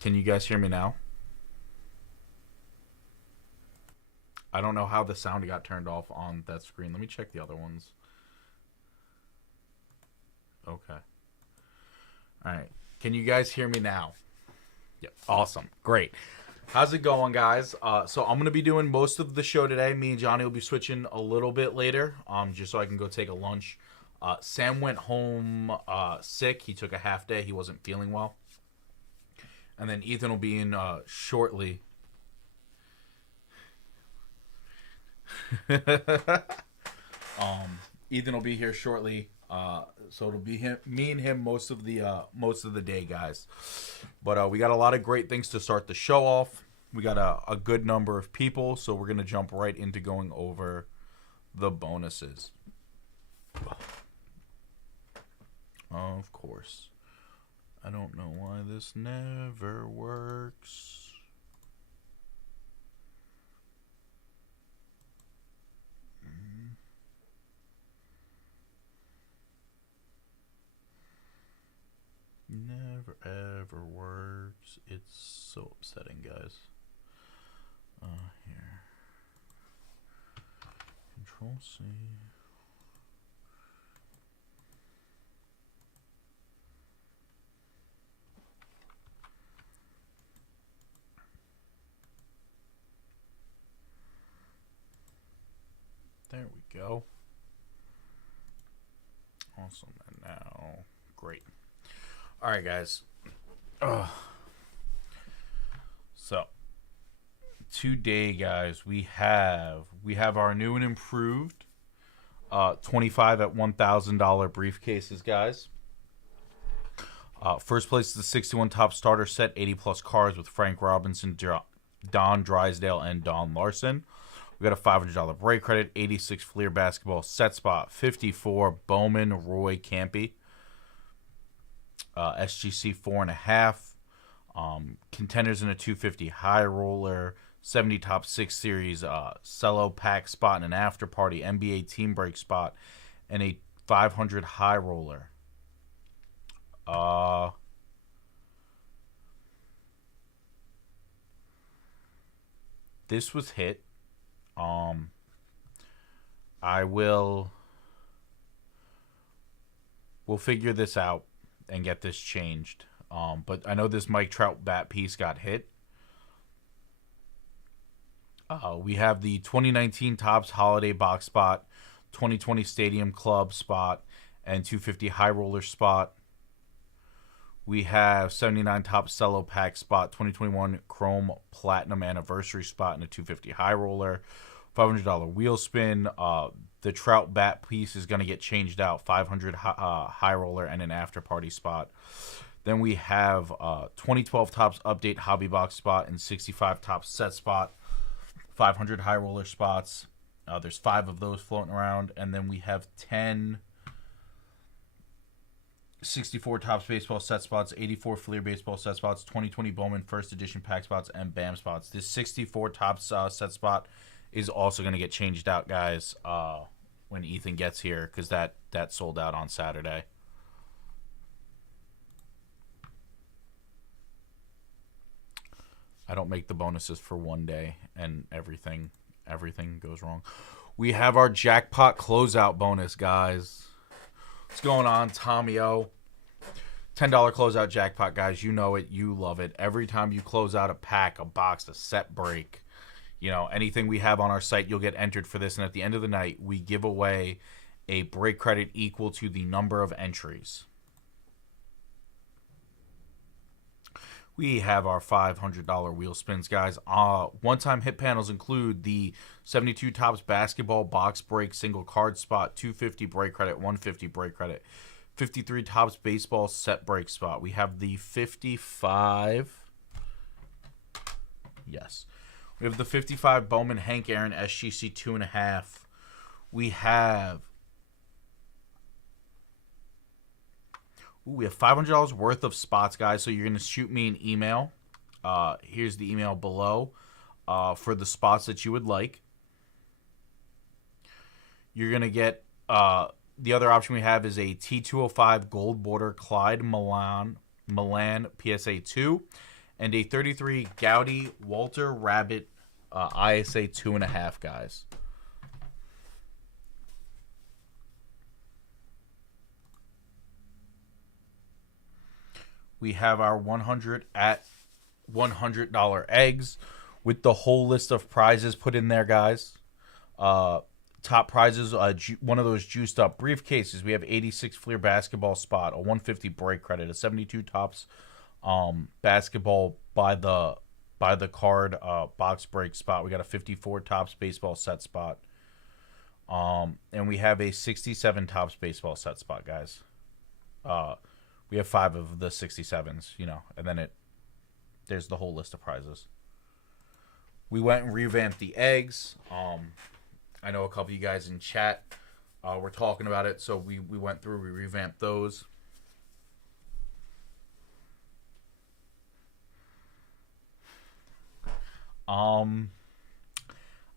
Can you guys hear me now? I don't know how the sound got turned off on that screen. Let me check the other ones. Okay. All right. Can you guys hear me now? Yep. Awesome. Great. How's it going, guys? So I'm gonna be doing most of the show today. Me and Johnny will be switching a little bit later, just so I can go take a lunch. Sam went home sick. He took a half day. He wasn't feeling well. And then Ethan will be in shortly. Ethan will be here shortly. So it'll be me and him most of the day, guys. But we got a lot of great things to start the show off. We got a good number of people, so we're gonna jump right into going over the bonuses. Of course. I don't know why this never works. Never ever works. It's so upsetting, guys. Here. Control C. There we go. Awesome. And now, great. All right, guys. So today, guys, we have our new and improved 25 at $1,000 briefcases, guys. First place is the 61 top starter set, 80 plus cards with Frank Robinson, Don Drysdale, and Don Larson. We got a $500 break credit, 86 Fleer basketball set spot, 54 Bowman Roy Campy. SGC 4.5, contenders in a 250 high roller, 70 top 6 series cello pack spot and an after party, NBA team break spot, and a 500 high roller. This was hit. We'll figure this out and get this changed. But I know this Mike Trout bat piece got hit. We have the 2019 Topps Holiday Box spot, 2020 Stadium Club spot, and 250 High Roller spot. We have 79 Topps Cello Pack spot, 2021 Chrome Platinum Anniversary spot, and a 250 High Roller. $500 wheel spin. The Trout bat piece is going to get changed out. 500 high roller and an after party spot. Then we have 2012 Topps Update Hobby Box spot and 65 Topps Set spot. 500 high roller spots. There's 5 of those floating around. And then we have 10 64 Topps Baseball Set spots, 84 Fleer Baseball Set spots, 2020 Bowman First Edition Pack spots, and BAM spots. This 64 Topps Set spot is also going to get changed out, guys, when Ethan gets here, because that sold out on Saturday. I don't make the bonuses for one day, and everything goes wrong. We have our jackpot closeout bonus, guys. What's going on, Tommy O? $10 closeout jackpot, guys. You know it. You love it. Every time you close out a pack, a box, a set break, anything we have on our site, you'll get entered for this. And at the end of the night, we give away a break credit equal to the number of entries. We have our $500 wheel spins, guys. One-time hit panels include the 72 Topps Basketball Box Break Single Card Spot, 250 break credit, 150 break credit, 53 Topps Baseball Set Break Spot. We have the 55. Yes. We have the 55 Bowman Hank Aaron SGC 2.5. We have $500 worth of spots, guys. So you're going to shoot me an email. Here's the email below for the spots that you would like. You're going to get the other option we have is a T205 Gold Border Clyde Milan PSA 2 and a 33 Gaudy Walter Rabbit ISA 2.5, guys. We have our 100 at $100 eggs with the whole list of prizes put in there, guys. Top prizes, one of those juiced up briefcases. We have 86 Fleer basketball spot, a 150 break credit, a 72 Tops basketball by the card box break spot. We got a 54 Tops baseball set spot. And we have a 67 Tops baseball set spot, guys. We have 5 of the 67s, you know, and then there's the whole list of prizes. We went and revamped the eggs. I know a couple of you guys in chat were talking about it, so we went through, we revamped those.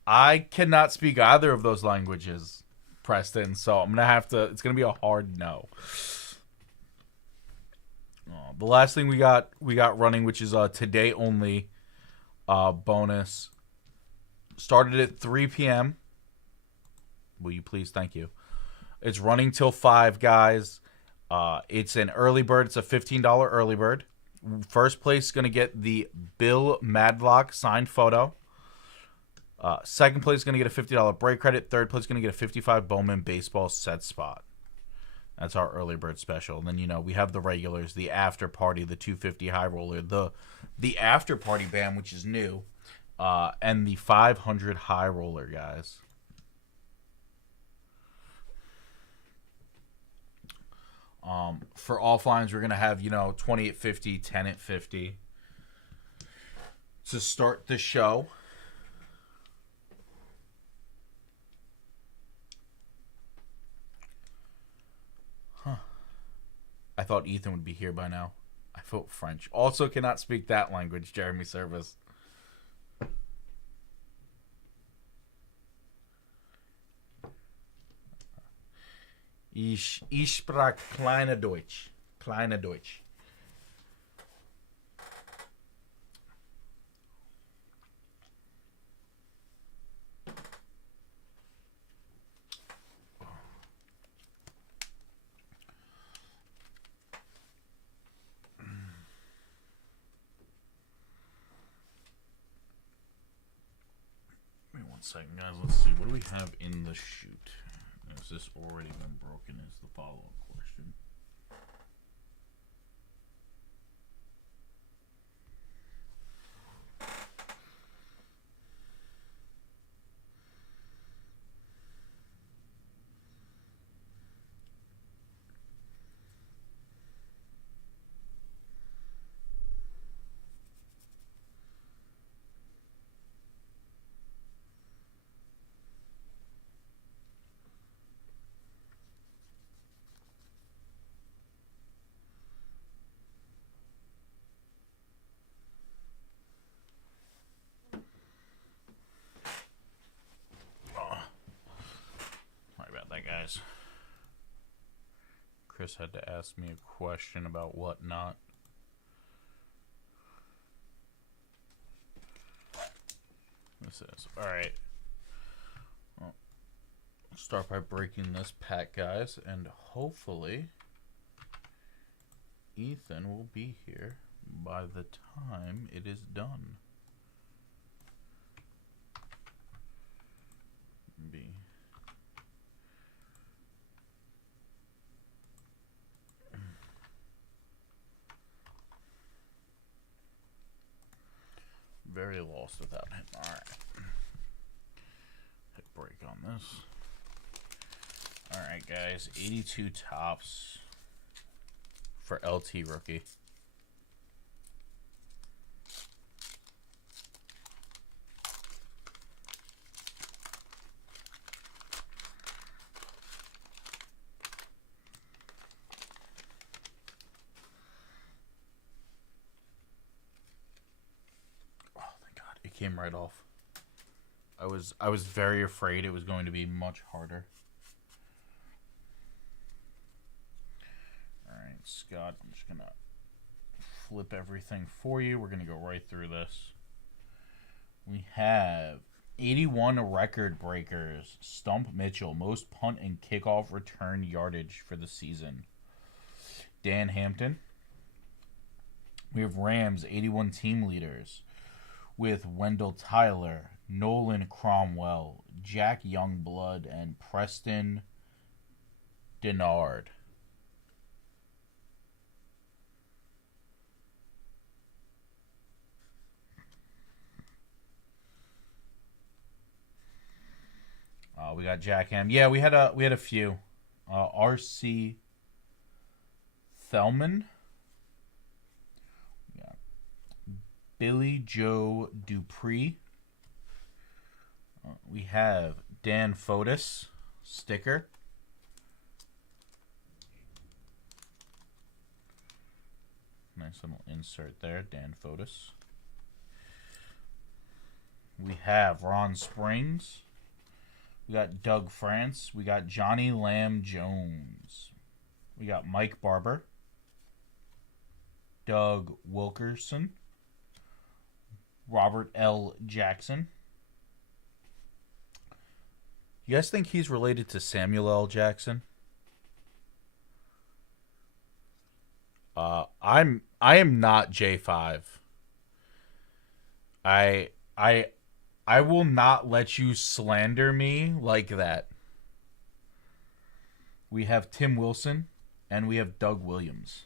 I cannot speak either of those languages, Preston, so I'm gonna have to. It's gonna be a hard no. The last thing we got running, which is today only bonus, started at 3 p.m. Will you please? Thank you. It's running till 5, guys. It's an early bird. It's a $15 early bird. First place is going to get the Bill Madlock signed photo. Second place is going to get a $50 break credit. Third place is going to get a 55 Bowman baseball set spot. That's our early bird special. And then, you know, we have the regulars, the after party, the 250 high roller, the after party band, which is new, and the 500 high roller, guys. For offlines, we're going to have, you know, 20 at 50, 10 at 50 to start the show. I thought Ethan would be here by now. I vote French. Also cannot speak that language, Jeremy Service. Ich sprach kleine Deutsch. Kleine Deutsch. Wait 1 second, guys. Let's see. What do we have in the chute? Has this already been broken is the follow-up question. Guys, Chris had to ask me a question about whatnot. This is alright. Well, I'll start by breaking this pack, guys, and hopefully Ethan will be here by the time it is done. Very lost without him. Alright. Hit break on this. Alright, guys. 82 Tops for LT rookie. Came right off. I was very afraid it was going to be much harder. Alright, Scott, I'm just gonna flip everything for you. We're going to go right through this. We have 81 record breakers. Stump Mitchell, most punt and kickoff return yardage for the season. Dan Hampton. We have Rams, 81 team leaders with Wendell Tyler, Nolan Cromwell, Jack Youngblood, and Preston Denard. We got Jack Ham. Yeah, we had a few. R.C. Thelman. Yeah. Billy Joe Dupree. We have Dan Fotis sticker. Nice little insert there, Dan Fotis. We have Ron Springs. We got Doug France. We got Johnny Lamb Jones. We got Mike Barber. Doug Wilkerson. Robert L. Jackson. You guys think he's related to Samuel L. Jackson? I am not J5. I will not let you slander me like that. We have Tim Wilson and we have Doug Williams.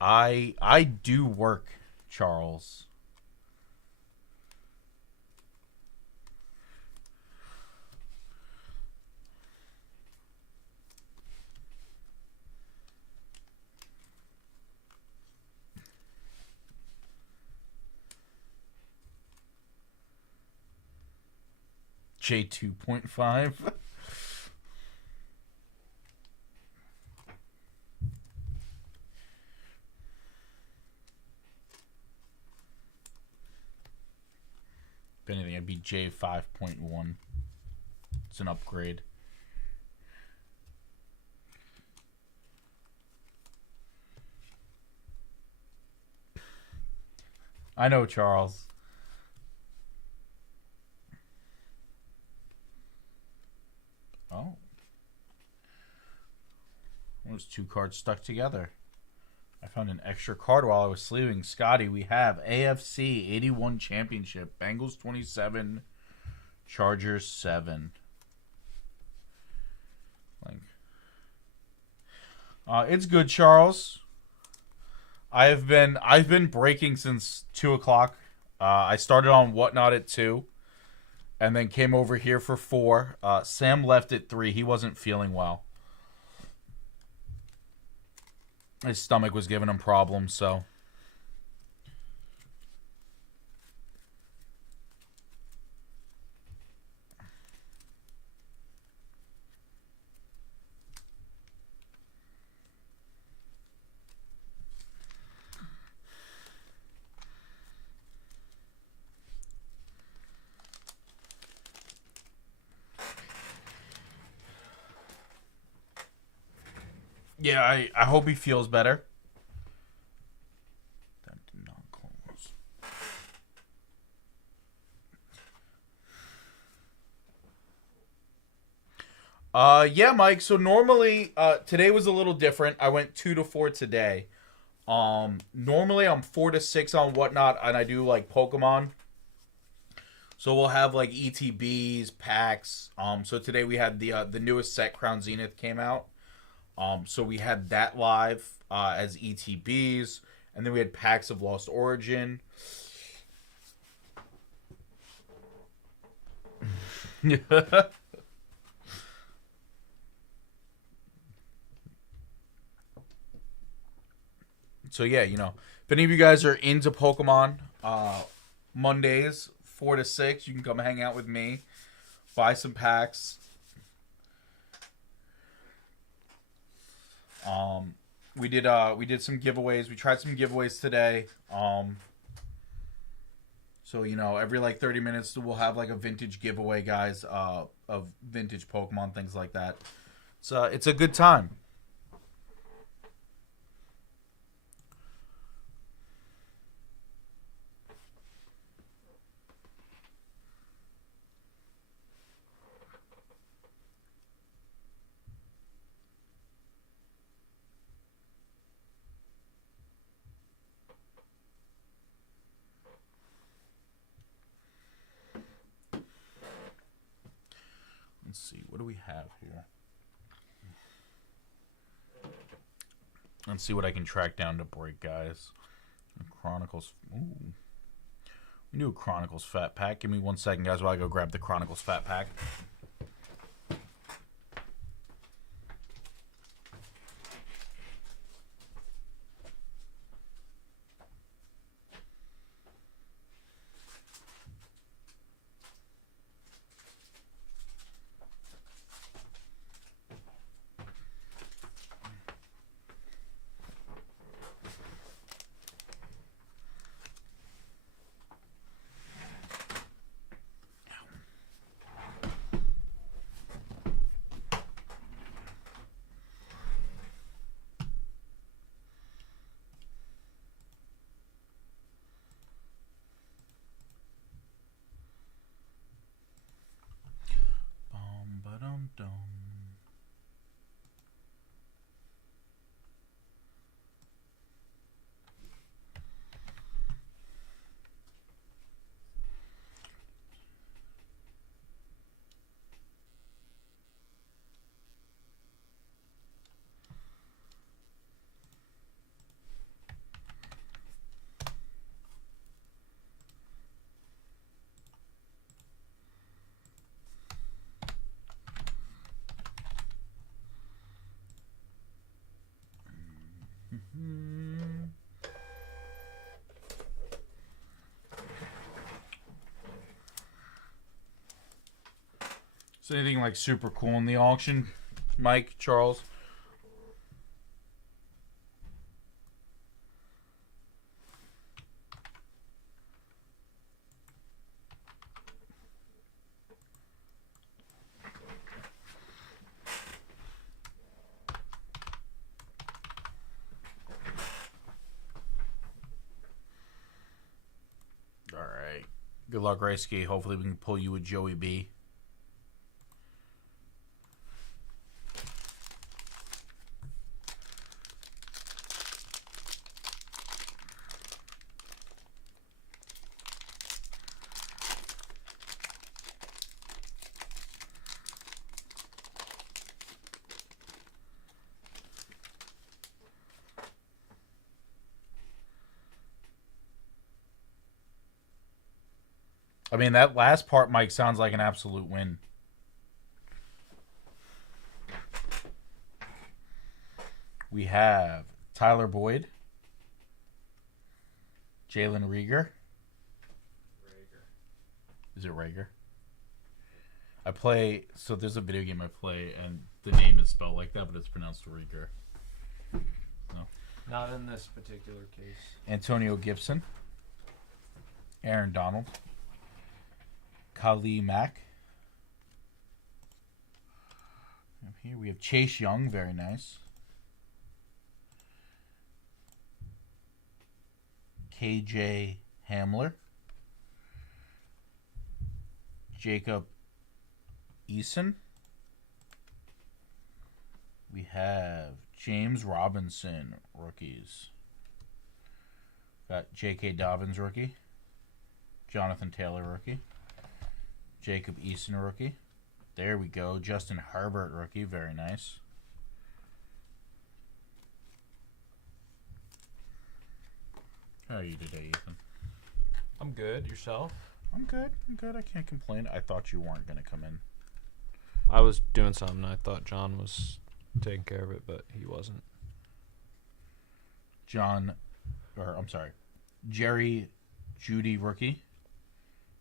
I do work, Charles. J2.5. If anything, it'd be J5.1. It's an upgrade. I know, Charles. Oh. Those two cards stuck together. I found an extra card while I was sleeping. Scotty, we have AFC 81 Championship. Bengals 27. Chargers 7. It's good, Charles. I've been breaking since 2 o'clock. I started on Whatnot at 2. And then came over here for 4. Sam left at 3. He wasn't feeling well. His stomach was giving him problems, so. Yeah, I hope he feels better. That did not close. Yeah, Mike. So normally, today was a little different. I went 2 to 4 today. Normally I'm 4 to 6 on Whatnot, and I do like Pokemon. So we'll have like ETBs, packs. So today we had the newest set, Crown Zenith, came out. So we had that live as ETBs, and then we had packs of Lost Origin. So yeah, you know, if any of you guys are into Pokemon, Mondays 4 to 6, you can come hang out with me, buy some packs. We did some giveaways. We tried some giveaways today. So you know, every like 30 minutes we'll have like a vintage giveaway, guys, of vintage Pokemon, things like that. It's a good time. What do we have here? Let's see what I can track down to break, guys. Chronicles. Ooh. We do a Chronicles Fat Pack. Give me 1 second, guys, while I go grab the Chronicles Fat Pack. Ba-dum-dum. Is anything like super cool in the auction, Mike, Charles? All right. Good luck, Ricey. Hopefully we can pull you a Joey B. I mean, that last part, Mike, sounds like an absolute win. We have Tyler Boyd, Jalen Reagor. Is it Rager? I play, so there's a video game I play, and the name is spelled like that, but it's pronounced Reagor. No. Not in this particular case. Antonio Gibson, Aaron Donald, Khalil Mack. Here we have Chase Young, very nice. KJ Hamler, Jacob Eason. We have James Robinson, rookies. Got J.K. Dobbins, rookie. Jonathan Taylor, rookie. Jacob Eason, rookie. There we go. Justin Herbert, rookie. Very nice. How are you today, Ethan? I'm good. Yourself? I'm good. I'm good. I can't complain. I thought you weren't going to come in. I was doing something. I thought John was taking care of it, but he wasn't. Jerry Judy, rookie.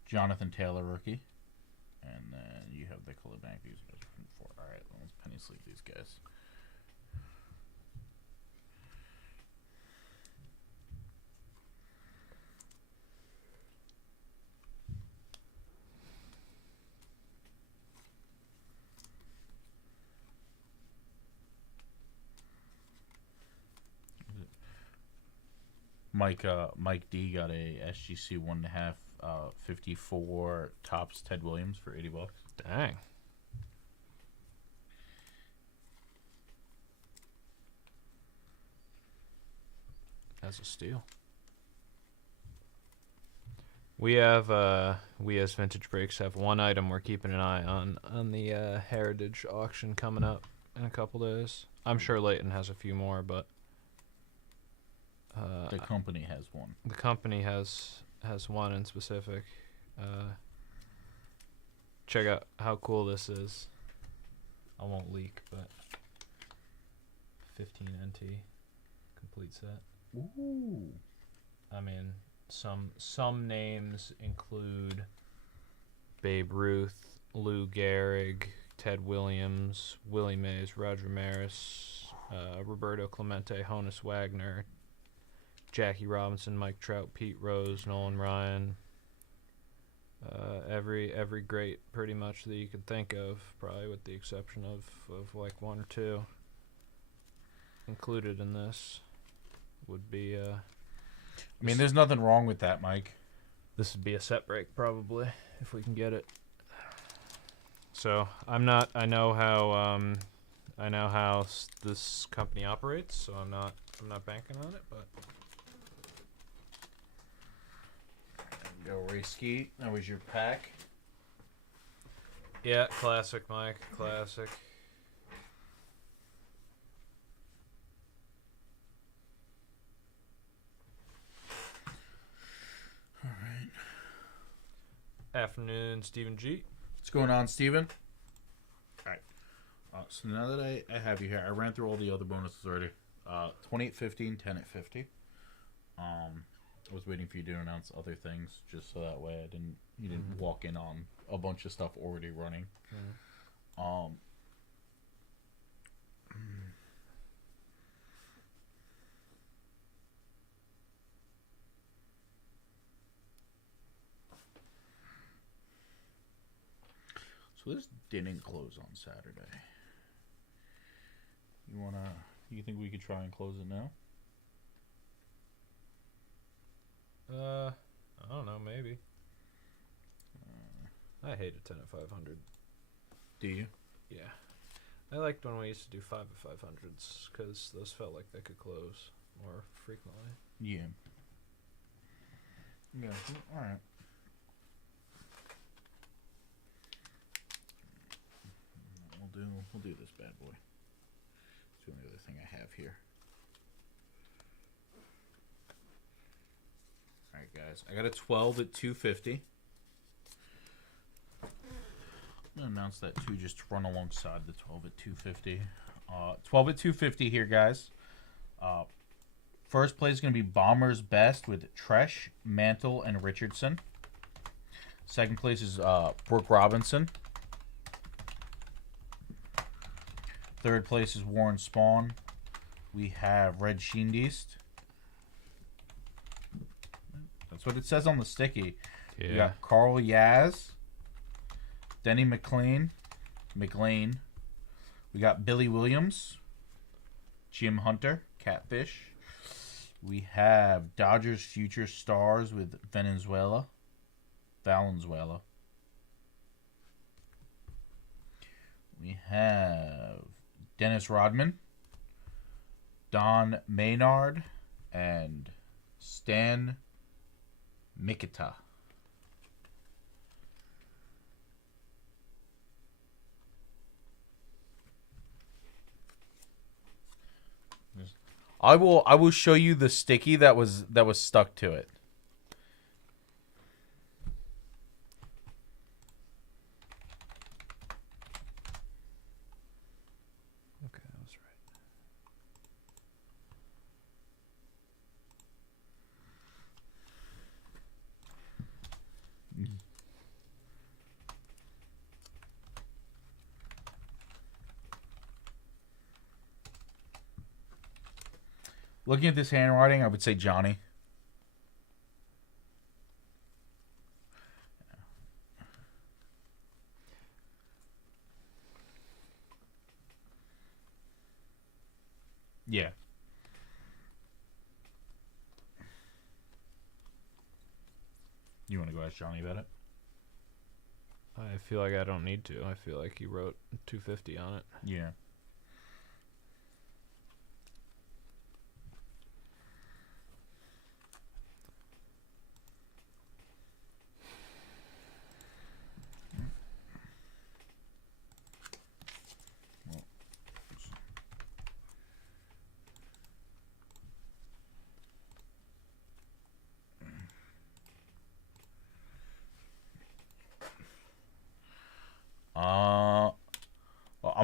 Jonathan Taylor, rookie. And then you have the Khalil Mack. These guys are from before. All right, let's penny sleeve these guys. Mike D got a SGC 1.5 54 tops Ted Williams for $80. Dang. That's a steal. We as Vintage Breaks have one item we're keeping an eye on the Heritage auction coming up in a couple days. I'm sure Leighton has a few more, but The company has one. the company has one in specific. Check out how cool this is. I won't leak, but 15 NT complete set. Ooh. I mean, some names include Babe Ruth, Lou Gehrig, Ted Williams, Willie Mays, Roger Maris, Roberto Clemente, Honus Wagner, Jackie Robinson, Mike Trout, Pete Rose, Nolan Ryan. Every great pretty much that you could think of, probably with the exception of like one or two included in this would be I mean, there's nothing wrong with that, Mike. this would be a set break probably if we can get it. So I know how this company operates, so I'm not banking on it, but Go race ski. That was your pack. yeah, classic Mike, classic. All right. Afternoon, Stephen G. What's going on, Steven? All right. So now that I have you here, I ran through all the other bonuses already. 28.15, 10 at 50. I was waiting for you to announce other things, just so that way you didn't walk in on a bunch of stuff already running. So this didn't close on Saturday. You think we could try and close it now? I don't know, maybe. I hated 10 at 500. Do you? Yeah. I liked when we used to do 5 at 500s because those felt like they could close more frequently. Yeah. Yeah. All right. We'll do this bad boy. It's the only other thing I have here. All right, guys. I got a 12 at 250. I'm gonna announce that too, just to run alongside the 12 at 250. 12 at 250 here, guys. First place is gonna be Bombers Best with Tresh, Mantle, and Richardson. Second place is Brooke Robinson. Third place is Warren Spawn. We have Red Sheendeist. That's what it says on the sticky. Yeah. We got Carl Yaz, Denny McLean. We got Billy Williams, Jim Hunter, Catfish. We have Dodgers Future Stars with Valenzuela. We have Dennis Rodman, Don Maynard, and Stan Mikita. I will show you the sticky that was stuck to it. Okay, that was right. Looking at this handwriting, I would say Johnny. Yeah. You want to go ask Johnny about it? I feel like I don't need to. I feel like you wrote 250 on it. Yeah.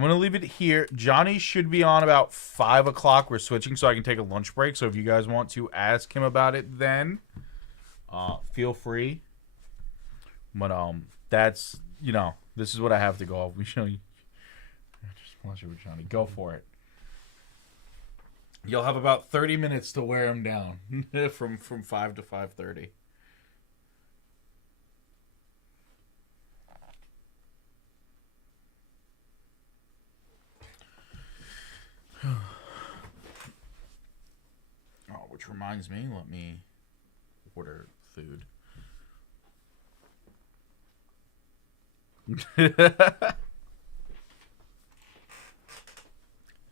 going to leave it here. Johnny should be on about 5 o'clock. We're switching so I can take a lunch break. So if you guys want to ask him about it then, feel free. But that's, this is what I have to go off. We show you. Just pleasure with Johnny. Go for it. You'll have about 30 minutes to wear him down from 5 to 5:30. Oh, which reminds me, let me order food.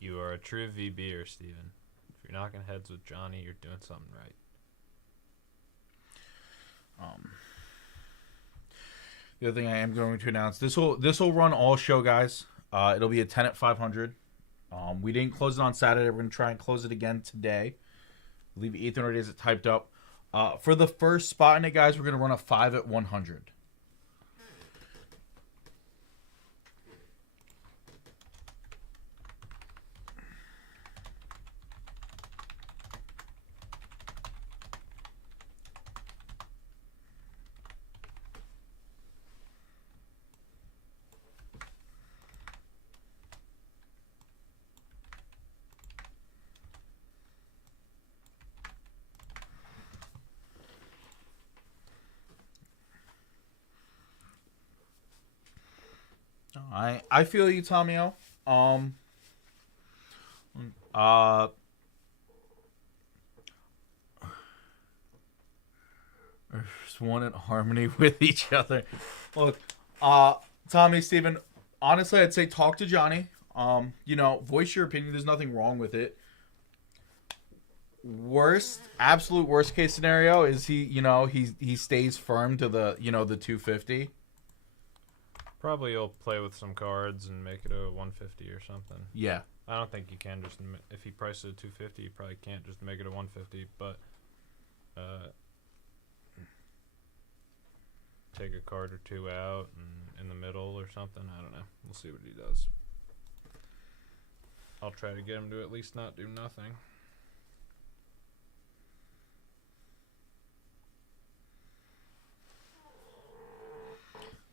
You are a true VBer, Steven. If you're knocking heads with Johnny, you're doing something right. The other thing I am going to announce, this will run all show, guys. It'll be a 10 at 500. We didn't close it on Saturday. We're going to try and close it again today. Leave Ethan days it typed up. For the first spot in it, guys, we're going to run a 5 at 100. I feel you, Tomio. Just one in harmony with each other. Look, Tommy, Steven, honestly, I'd say talk to Johnny. Voice your opinion. There's nothing wrong with it. Absolute worst case scenario is he stays firm to the 250. Probably you'll play with some cards and make it a 150 or something. Yeah. I don't think you can just, if he prices it 250, you probably can't just make it a 150, but take a card or two out and in the middle or something. I don't know. We'll see what he does. I'll try to get him to at least not do nothing.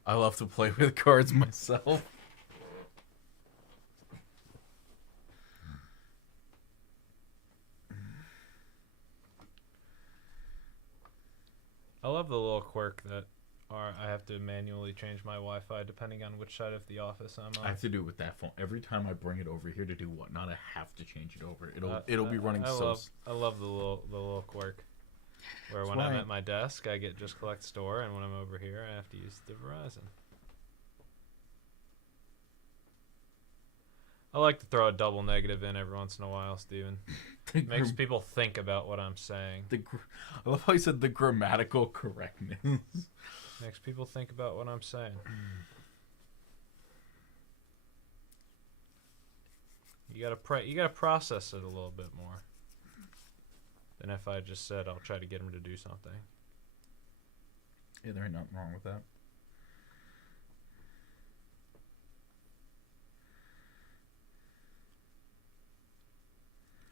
I love to play with cards myself. I love the little quirk that I have to manually change my Wi-Fi depending on which side of the office I'm on. I have to do it with that phone. Every time I bring it over here to do whatnot, I have to change it over. It'll be running I so. I love the little quirk. Where when I'm at my desk, I get just collect store, and when I'm over here, I have to use the Verizon. I like to throw a double negative in every once in a while, Steven. Makes people think about what I'm saying. I love how you said the grammatical correctness. Makes people think about what I'm saying. You gotta process it a little bit more than if I just said I'll try to get him to do something. Yeah, there ain't nothing wrong with that.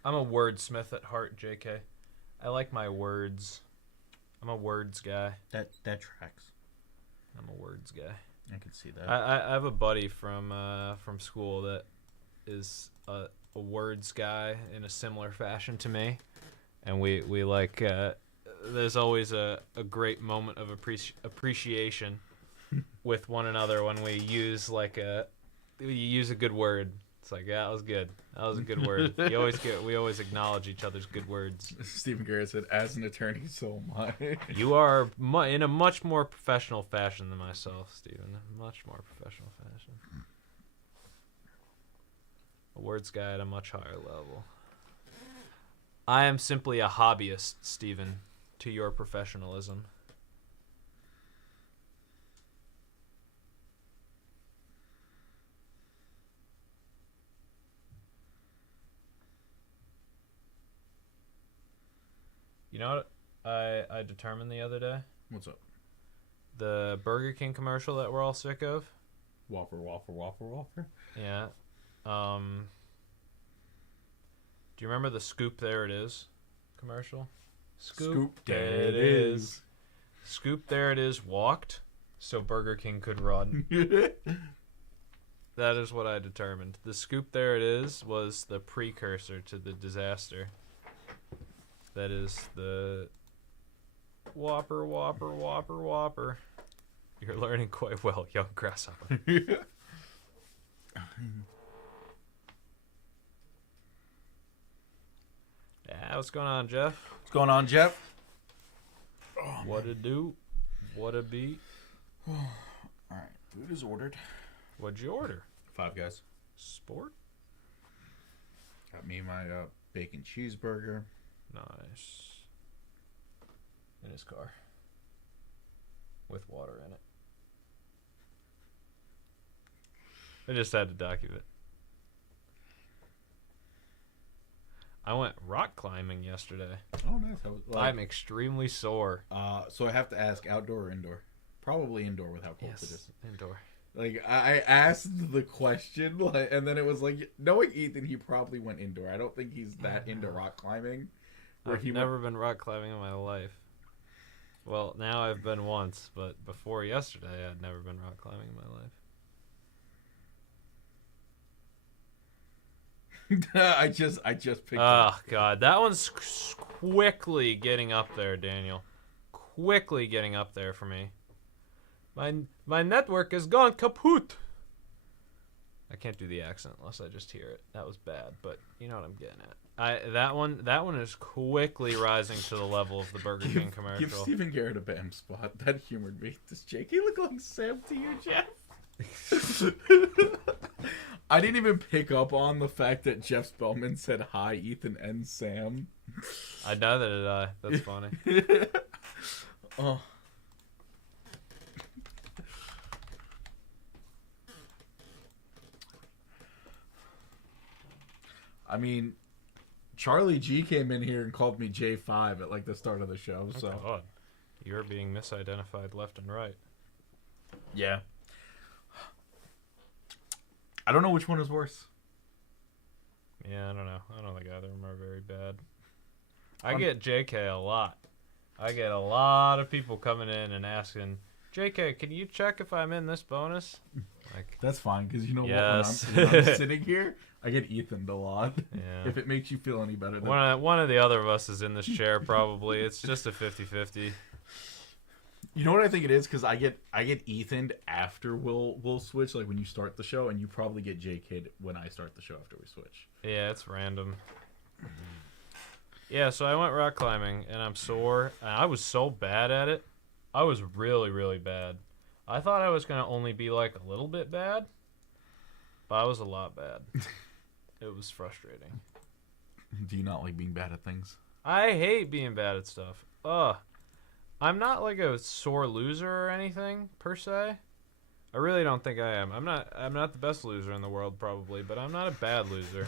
I'm a wordsmith at heart, JK. I like my words. I'm a words guy. That tracks. I'm a words guy. I can see that. I have a buddy from school that is a words guy in a similar fashion to me, and we like. There's always a great moment of appreciation with one another when we use a good word. It's like, yeah, that was good. That was a good word. We always acknowledge each other's good words. Stephen Garrett said, "As an attorney, so am I." You are in a much more professional fashion than myself, Stephen. Much more professional fashion. A words guy at a much higher level. I am simply a hobbyist, Stephen, to your professionalism. You know what I determined the other day? What's up? The Burger King commercial that we're all sick of. Whopper, Whopper, Whopper, Whopper. Yeah. Do you remember the Scoop There It Is commercial? Scoop, there it is. Scoop There It Is walked so Burger King could run. That is what I determined. The Scoop There It Is was the precursor to the disaster. That is the Whopper, Whopper, Whopper, Whopper. You're learning quite well, young grasshopper. Yeah, what's going on, Jeff? What's going on, Jeff? What to do? What to be? All right, food is ordered. What'd you order? Five Guys. Sport? Got me my bacon cheeseburger. Nice. In his car. With water in it. I just had to document. I went rock climbing yesterday. Oh, nice. I'm extremely sore. So I have to ask, outdoor or indoor? Probably indoor with how cold it is. Indoor. Like, I asked the question, and then it was like, knowing Ethan, he probably went indoor. I don't think he's that into rock climbing. I've never been rock climbing in my life. Well, now I've been once, but before yesterday, I'd never been rock climbing in my life. I just picked it Oh, up. God. That one's quickly getting up there, Daniel. Quickly getting up there for me. My network has gone kaput. I can't do the accent unless I just hear it. That was bad, but you know what I'm getting at. That one is quickly rising to the level of the Burger King commercial. Give Stephen Garrett a BAM spot. That humored me. Does JK look like Sam to you, Jeff? I didn't even pick up on the fact that Jeff Spellman said hi, Ethan and Sam. I know that did I. That's funny. Oh. I mean, Charlie G came in here and called me J5 at like the start of the show. So God. You're being misidentified left and right. Yeah. I don't know which one is worse. Yeah, I don't know. I don't think either of them are very bad. I get JK a lot. I get a lot of people coming in and asking, JK, can you check if I'm in this bonus? Like, that's fine, because you know yes. When I'm sitting here, I get Ethaned a lot. Yeah. If it makes you feel any better. One of the other of us is in this chair, probably. It's just a 50-50. You know what I think it is? Because I get Ethaned after we'll switch, like when you start the show, and you probably get JK'd when I start the show after we switch. Yeah, it's random. Yeah, so I went rock climbing, and I'm sore. And I was so bad at it. I was really, really bad. I thought I was going to only be like a little bit bad, but I was a lot bad. It was frustrating. Do you not like being bad at things? I hate being bad at stuff. Ugh. I'm not like a sore loser or anything, per se. I really don't think I am. I'm not the best loser in the world, probably, but I'm not a bad loser.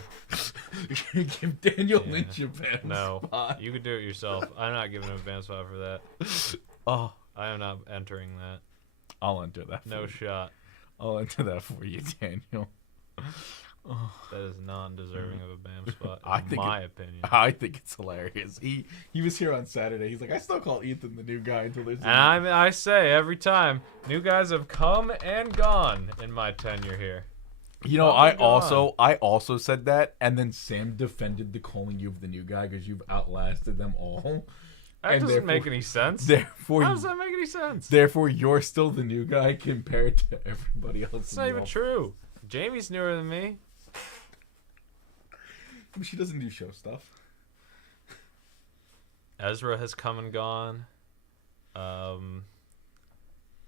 You're gonna give Daniel Lynch a bad spot. You could do it yourself. I'm not giving him a bad spot for that. Oh, I am not entering that. I'll enter that. No shot. I'll enter that for you, Daniel. Oh. That is non-deserving of a BAM spot, in my opinion. I think it's hilarious. He was here on Saturday. He's like, I still call Ethan the new guy until there's. And I say every time, new guys have come and gone in my tenure here. You know, I also said that, and then Sam defended the calling you of the new guy because you've outlasted them all. That doesn't make any sense. Therefore, how does that make any sense? Therefore, you're still the new guy compared to everybody else. It's not even true. Jamie's newer than me. She doesn't do show stuff. Ezra has come and gone. That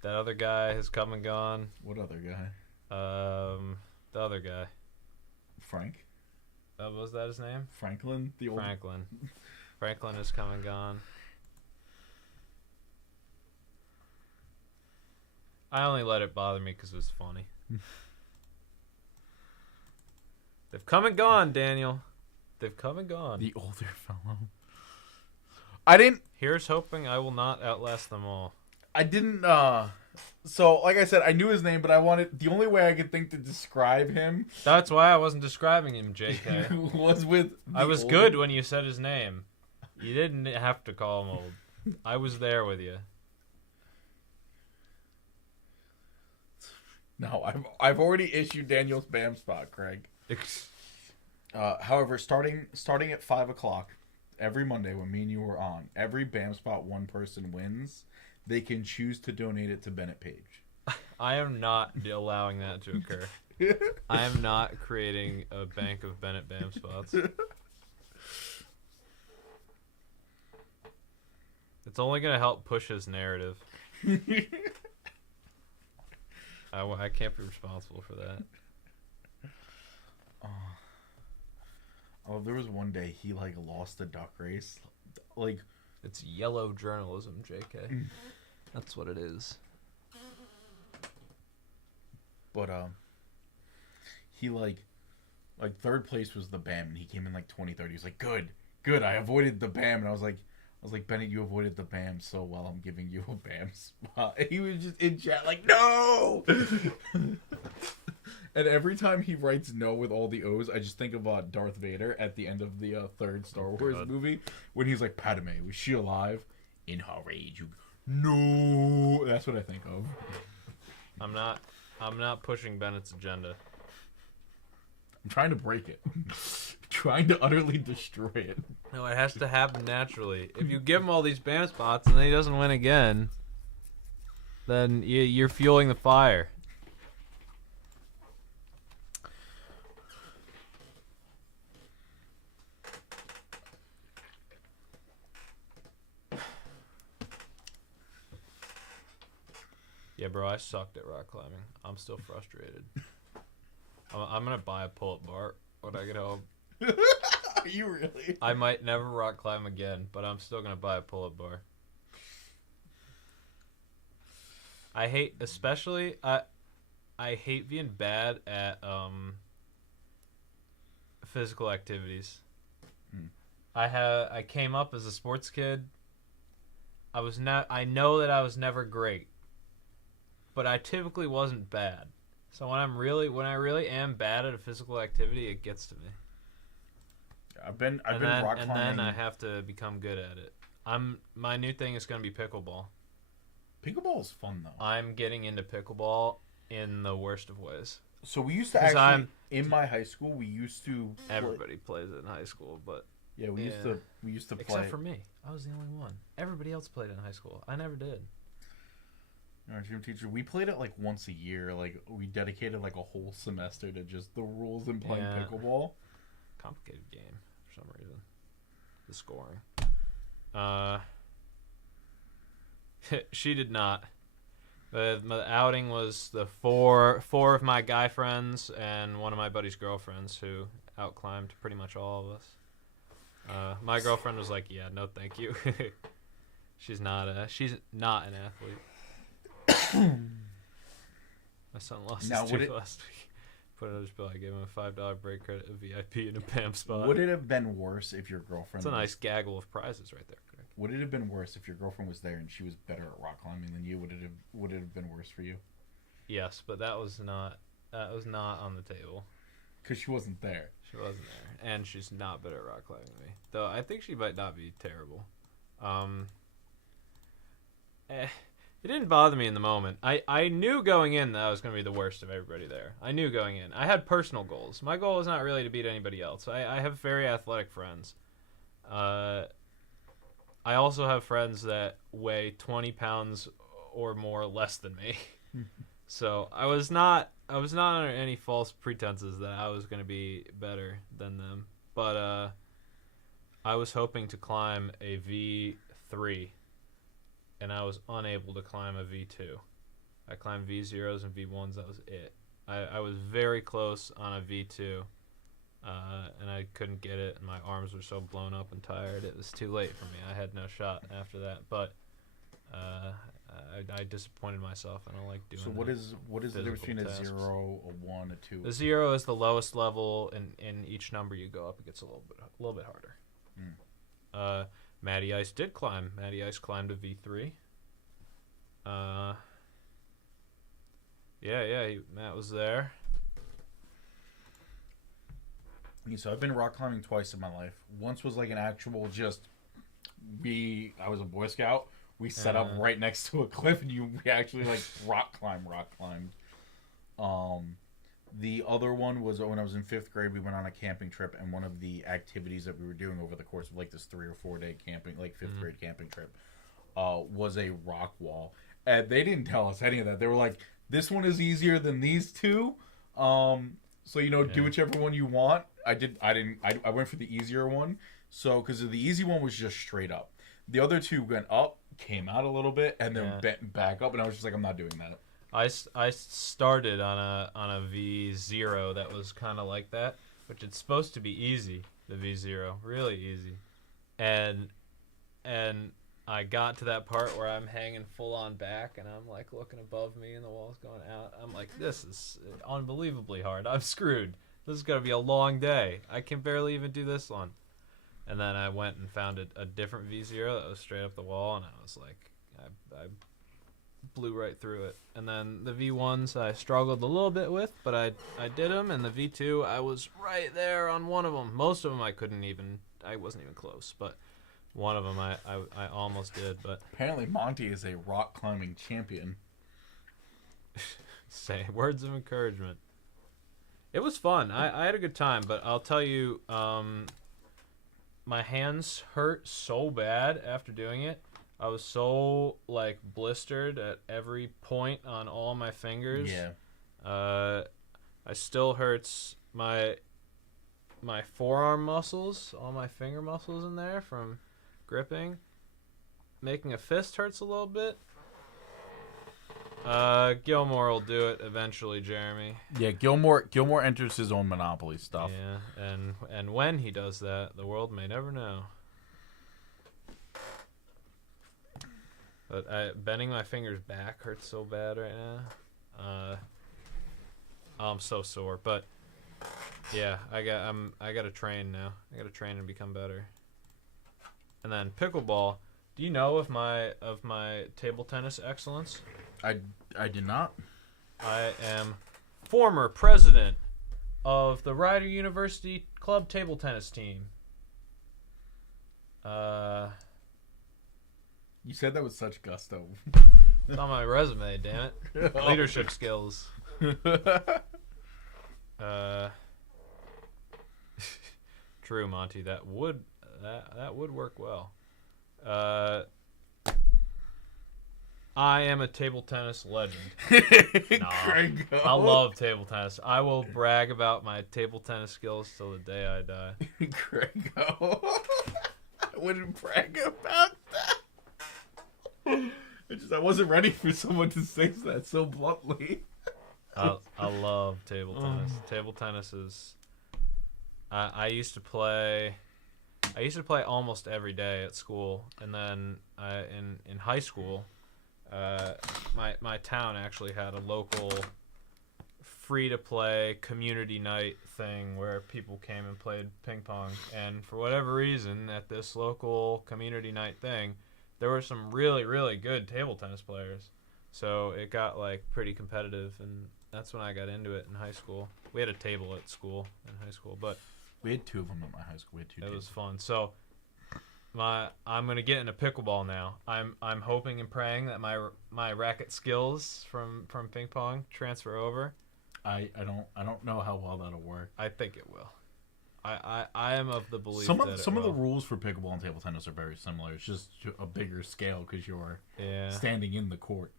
other guy has come and gone. What other guy? The other guy. Frank? Was that his name? Franklin? Franklin. Franklin has come and gone. I only let it bother me because it was funny. They've come and gone, Daniel. They've come and gone. The older fellow. Here's hoping I will not outlast them all. I didn't So, like I said, I knew his name, but the only way I could think to describe him That's why I wasn't describing him, JK. was with. I was good when you said his name. You didn't have to call him old. I was there with you. No, I've already issued Daniel's BAM spot, Craig. However, starting at 5:00 every Monday when me and you were on, every BAM spot one person wins. They can choose to donate it to Bennett Page. I am not allowing that to occur. I am not creating a bank of Bennett BAM spots. It's only going to help push his narrative. I can't be responsible for that. Oh, there was one day he lost a duck race. It's yellow journalism, JK. That's what it is. But he third place was the BAM, and he came in 23rd. He was like, good, I avoided the BAM, and I was like, Bennett, you avoided the BAM so well. I'm giving you a BAM spot. And he was just in chat no. And every time he writes no with all the O's, I just think of Darth Vader at the end of the third Star Wars movie when he's like, Padme, was she alive? In her rage, no. That's what I think of. I'm not pushing Bennett's agenda. I'm trying to break it. Trying to utterly destroy it. No, it has to happen naturally. If you give him all these BAM spots and then he doesn't win again, then you're fueling the fire. Yeah, bro, I sucked at rock climbing. I'm still frustrated. I'm gonna buy a pull-up bar when I get home. Are you really? I might never rock climb again, but I'm still gonna buy a pull-up bar. I hate being bad at physical activities. I came up as a sports kid. I know that I was never great, but I typically wasn't bad. So when I really am bad at a physical activity, it gets to me. I've been rock climbing, and then I have to become good at it. My new thing is going to be pickleball. Pickleball is fun though. I'm getting into pickleball in the worst of ways. So we used to actually in my high school we used to everybody plays it in high school, but yeah, we used to play except for me. I was the only one. Everybody else played it in high school. I never did. Our gym teacher, we played it once a year. We dedicated a whole semester to just the rules and playing pickleball. Complicated game for some reason. The scoring. She did not. The outing was the four of my guy friends and one of my buddy's girlfriends who outclimbed pretty much all of us. My girlfriend was like, "Yeah, no, thank you." She's not an athlete. My son lost his tooth last week. Put another bill. I gave him a $5 break credit, a VIP, and a PAM spot. Would it have been worse if your girlfriend? It's a nice gaggle of prizes right there, Craig. Would it have been worse if your girlfriend was there and she was better at rock climbing than you? Would it have been worse for you? Yes, but that was not on the table. Because she wasn't there. She wasn't there, and she's not better at rock climbing than me. Though I think she might not be terrible. It didn't bother me in the moment. I knew going in that I was going to be the worst of everybody there. I knew going in. I had personal goals. My goal was not really to beat anybody else. I have very athletic friends. I also have friends that weigh 20 pounds or more less than me. So I was not under any false pretenses that I was going to be better than them. But I was hoping to climb a V3. And I was unable to climb a V2. I climbed V0s and V1s. That was it. I was very close on a V2, and I couldn't get it. And my arms were so blown up and tired. It was too late for me. I had no shot after that. But I disappointed myself. I don't like doing. So what is the difference between a 0, a 1, a 2? The 0 is the lowest level, and in each number you go up, it gets a little bit harder. Matty Ice did climb. Matty Ice climbed a V3. Yeah. Matt was there. So I've been rock climbing twice in my life. Once was like an actual I was a Boy Scout. We set up right next to a cliff and we actually like rock climbed. The other one was when I was in 5th grade. We went on a camping trip, and one of the activities that we were doing over the course of like this 3 or 4 day camping, like 5th grade camping trip, was a rock wall. And they didn't tell us any of that. They were like, "This one is easier than these two, so do whichever one you want." I went for the easier one. So because the easy one was just straight up. The other two went up, came out a little bit, and then bent back up, and I was just like, I'm not doing that. I started on a V0 that was kind of like that, which it's supposed to be easy. The V0, really easy, and I got to that part where I'm hanging full on back, and I'm like looking above me, and the wall's going out. I'm like, this is unbelievably hard. I'm screwed. This is gonna be a long day. I can barely even do this one. And then I went and found a different V0 that was straight up the wall, and I was like, I blew right through it. And then the V1s I struggled a little bit with, but I did them. And the V2, I was right there on one of them. Most of them I wasn't even close, but one of them I almost did. But apparently Monty is a rock climbing champion. Say words of encouragement. It was fun. I had a good time, but I'll tell you, my hands hurt so bad after doing it. I was so like blistered at every point on all my fingers. Yeah. I still hurts my forearm muscles, all my finger muscles in there from gripping. Making a fist hurts a little bit. Gilmore will do it eventually, Jeremy. Yeah, Gilmore enters his own Monopoly stuff. Yeah, and when he does that, the world may never know. But bending my fingers back hurts so bad right now. I'm so sore, but yeah, I got to train now. I got to train and become better. And then pickleball. Do you know of my table tennis excellence? I did not. I am former president of the Rider University Club table tennis team. You said that with such gusto. It's on my resume, damn it. Leadership skills. True, Monty. That would work well. I am a table tennis legend. Nah, I love table tennis. I will brag about my table tennis skills till the day I die. Grego. I wouldn't brag about that. I wasn't ready for someone to say that so bluntly. I love table tennis. Table tennis is... I used to play almost every day at school, and then in high school... my town actually had a local free-to-play community night thing where people came and played ping pong. And for whatever reason, at this local community night thing, there were some really, really good table tennis players. So it got like pretty competitive, and that's when I got into it in high school. We had a table at school in high school, but we had 2 of them at my high school. We had 2 it tables. was fun. So I'm gonna get into pickleball now. I'm hoping and praying that my racket skills from ping pong transfer over. I don't know how well that'll work. I think it will. I am of the belief some that of the rules for pickleball and table tennis are very similar. It's just a bigger scale because you're standing in the court.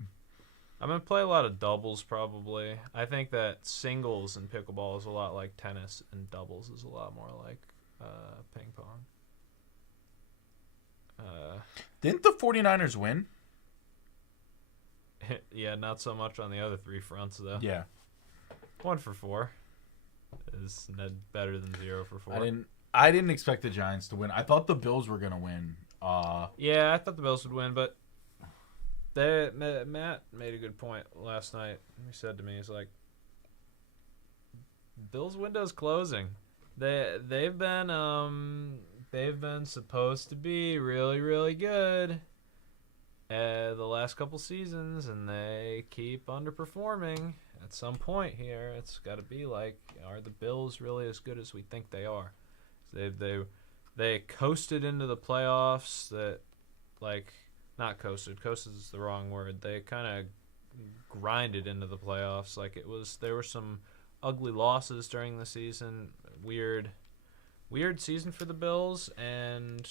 I'm gonna play a lot of doubles probably. I think that singles in pickleball is a lot like tennis, and doubles is a lot more like ping pong. Didn't the 49ers win? Yeah, not so much on the other 3 fronts though. Yeah. 1 for 4 is better than 0 for 4. I didn't expect the Giants to win. I thought the Bills were gonna win. Yeah, I thought the Bills would win, but Matt made a good point last night. He said to me, he's like, Bills window's closing. They've been supposed to be really, really good, the last couple seasons, and they keep underperforming. At some point here, it's got to be like, are the Bills really as good as we think they are? They coasted into the playoffs. That like not coasted. Coasted is the wrong word. They kind of grinded into the playoffs. Like there were some ugly losses during the season. Weird season for the Bills, and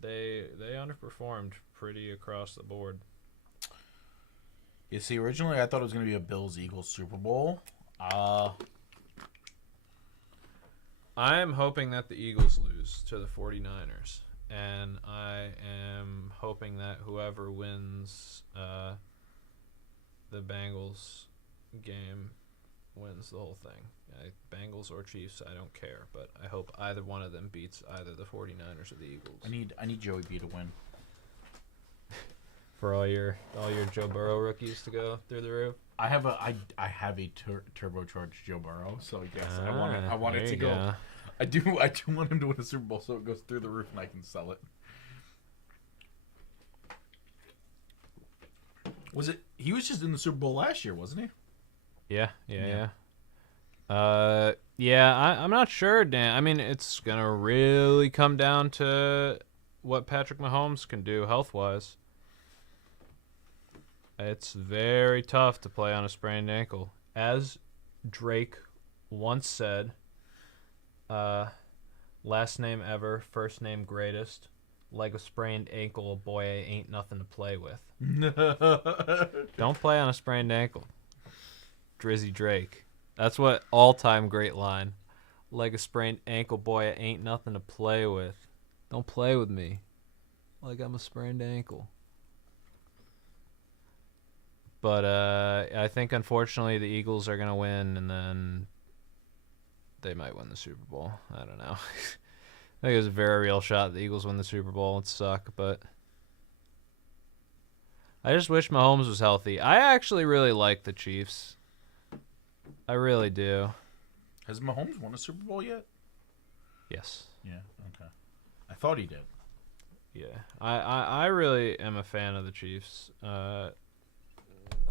they underperformed pretty across the board. You see, originally I thought it was going to be a Bills-Eagles Super Bowl. I am hoping that the Eagles lose to the 49ers, and I am hoping that whoever wins the Bengals game wins the whole thing. Bengals or Chiefs, I don't care, but I hope either one of them beats either the 49ers or the Eagles. I need Joey B to win. For all your Joe Burrow rookies to go through the roof. I have a turbocharged Joe Burrow, so yes, I want it to go. I do want him to win a Super Bowl, so it goes through the roof and I can sell it. He was just in the Super Bowl last year, wasn't he? Yeah. I'm not sure, Dan. I mean, it's gonna really come down to what Patrick Mahomes can do health-wise. It's very tough to play on a sprained ankle. As Drake once said, last name ever, first name greatest. Like a sprained ankle, boy, ain't nothing to play with. Don't play on a sprained ankle. Drizzy Drake. That's what all-time great line. Like a sprained ankle, boy, ain't nothing to play with. Don't play with me. Like I'm a sprained ankle. But I think, unfortunately, the Eagles are going to win, and then they might win the Super Bowl. I don't know. I think there's a very real shot the Eagles win the Super Bowl. It'd suck, but I just wish Mahomes was healthy. I actually really like the Chiefs. I really do. Has Mahomes won a Super Bowl yet? Yes. Yeah, okay. I thought he did. Yeah. I really am a fan of the Chiefs.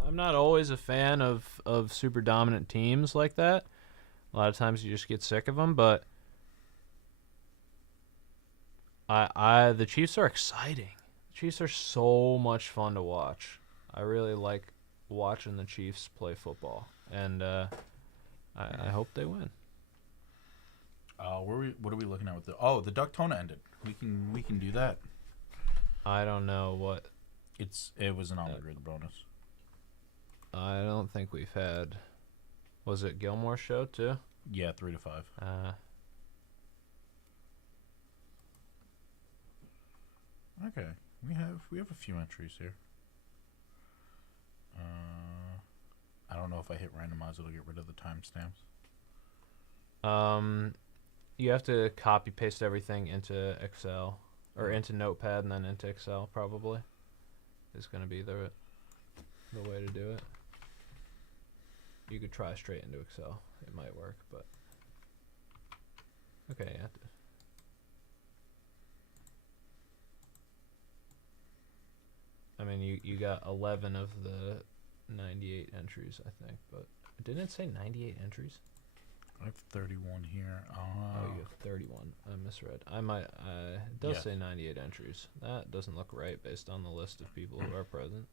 I'm not always a fan of super dominant teams like that. A lot of times you just get sick of them, but the Chiefs are exciting. The Chiefs are so much fun to watch. I really like watching the Chiefs play football, and I hope they win. What are we looking at with the Ducktona ended? We can do that. I don't know what it was an on the grid bonus. I don't think we've had. Was it Gilmore's show too? Yeah, 3 to 5. Okay, we have a few entries here. I don't know if I hit randomize, it'll get rid of the timestamps. You have to copy paste everything into Excel or into Notepad and then into Excel. Probably is going to be the way to do it. You could try straight into Excel. It might work, but okay. Yeah. I mean, you got 11 of the 98 entries, I think, but didn't it say 98 entries? I have 31 here. Oh, you have 31. I misread. I might. It does say 98 entries. That doesn't look right based on the list of people who are present.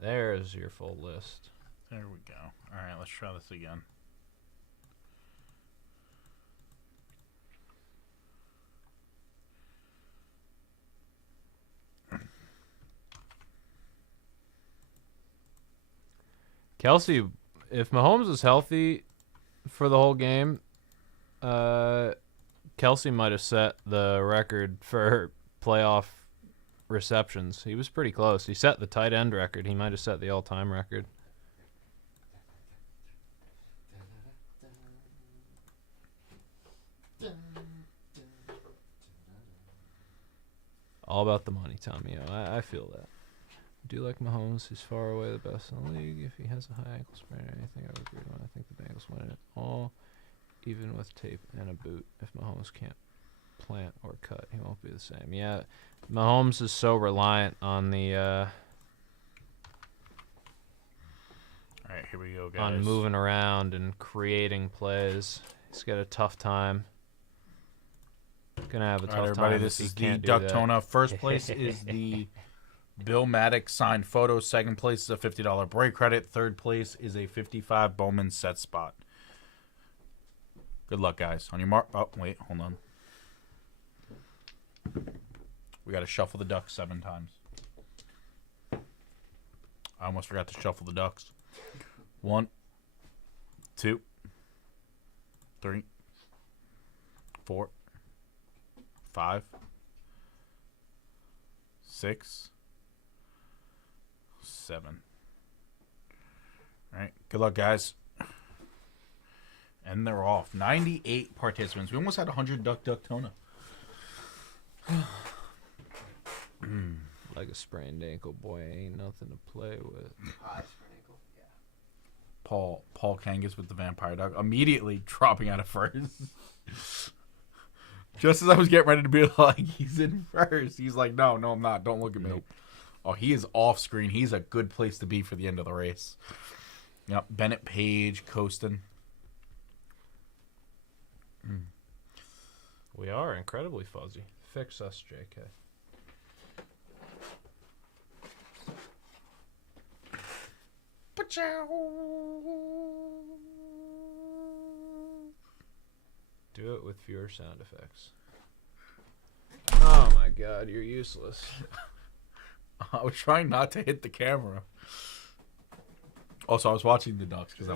There's your full list. There we go. All right, let's try this again. Kelsey, if Mahomes was healthy for the whole game, Kelsey might have set the record for playoff receptions. He was pretty close. He set the tight end record. He might have set the all-time record. All about the money, Tommy. I feel that. I do like Mahomes. He's far away the best in the league. If he has a high ankle sprain or anything, I think the Bengals win it all, even with tape and a boot. If Mahomes can't plant or cut, he won't be the same. Yeah, Mahomes is so reliant on the All right, here we go, guys. on moving around and creating plays. He's got a tough time. Gonna have a All tough right, everybody, time. this if is he the can't do that. Ducktona. First place is the Bill Maddox signed photo. Second place is a $50 break credit. Third place is a 55 Bowman set spot. Good luck, guys. On your mark. Oh, wait, hold on. We got to shuffle the ducks 7 times. I almost forgot to shuffle the ducks. 1, 2, 3, 4, 5, 6, 7. All right. Good luck, guys. And they're off. 98 participants. We almost had 100 Ducktona. Like a sprained ankle, boy, ain't nothing to play with. Sprained ankle, yeah. Paul Kangas with the Vampire Duck immediately dropping out of first. Just as I was getting ready to be like, he's in first. He's like, no, I'm not. Don't look at me. Nope. Oh, he is off screen. He's a good place to be for the end of the race. Yep, Bennett Page coasting. We are incredibly fuzzy. Fix us, JK. Do it with fewer sound effects. Oh my god, you're useless. I was trying not to hit the camera. Also, I was watching the Ducks because I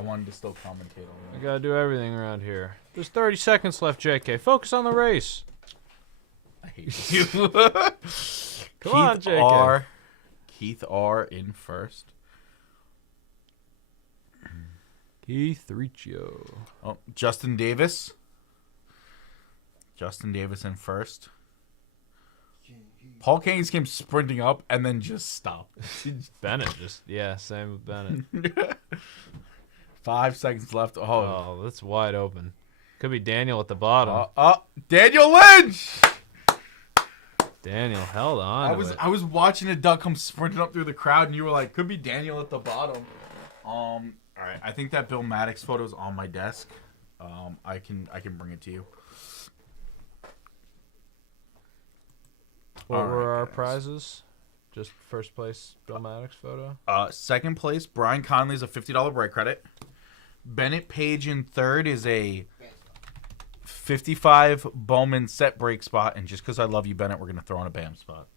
wanted to still commentate on I that. gotta do everything around here. There's 30 seconds left, JK. Focus on the race. I hate you. Come on, JK. Keith R in first. Keith Riccio. Oh, Justin Davis. Justin Davis in first. Paul Keynes came sprinting up and then just stopped. Bennett same with Bennett. 5 seconds left. Oh, that's wide open. Could be Daniel at the bottom. Daniel Lynch. Daniel held on. I was watching a duck come sprinting up through the crowd, and you were like, "Could be Daniel at the bottom." All right. I think that Bill Maddox photo is on my desk. I can bring it to you. What All were right, our guys. prizes? Just first place Bill Maddox photo. Second place, Brian Conley's a $50 break credit. Bennett Page in third is a 55 Bowman set break spot, and just because I love you, Bennett, we're gonna throw in a BAM spot.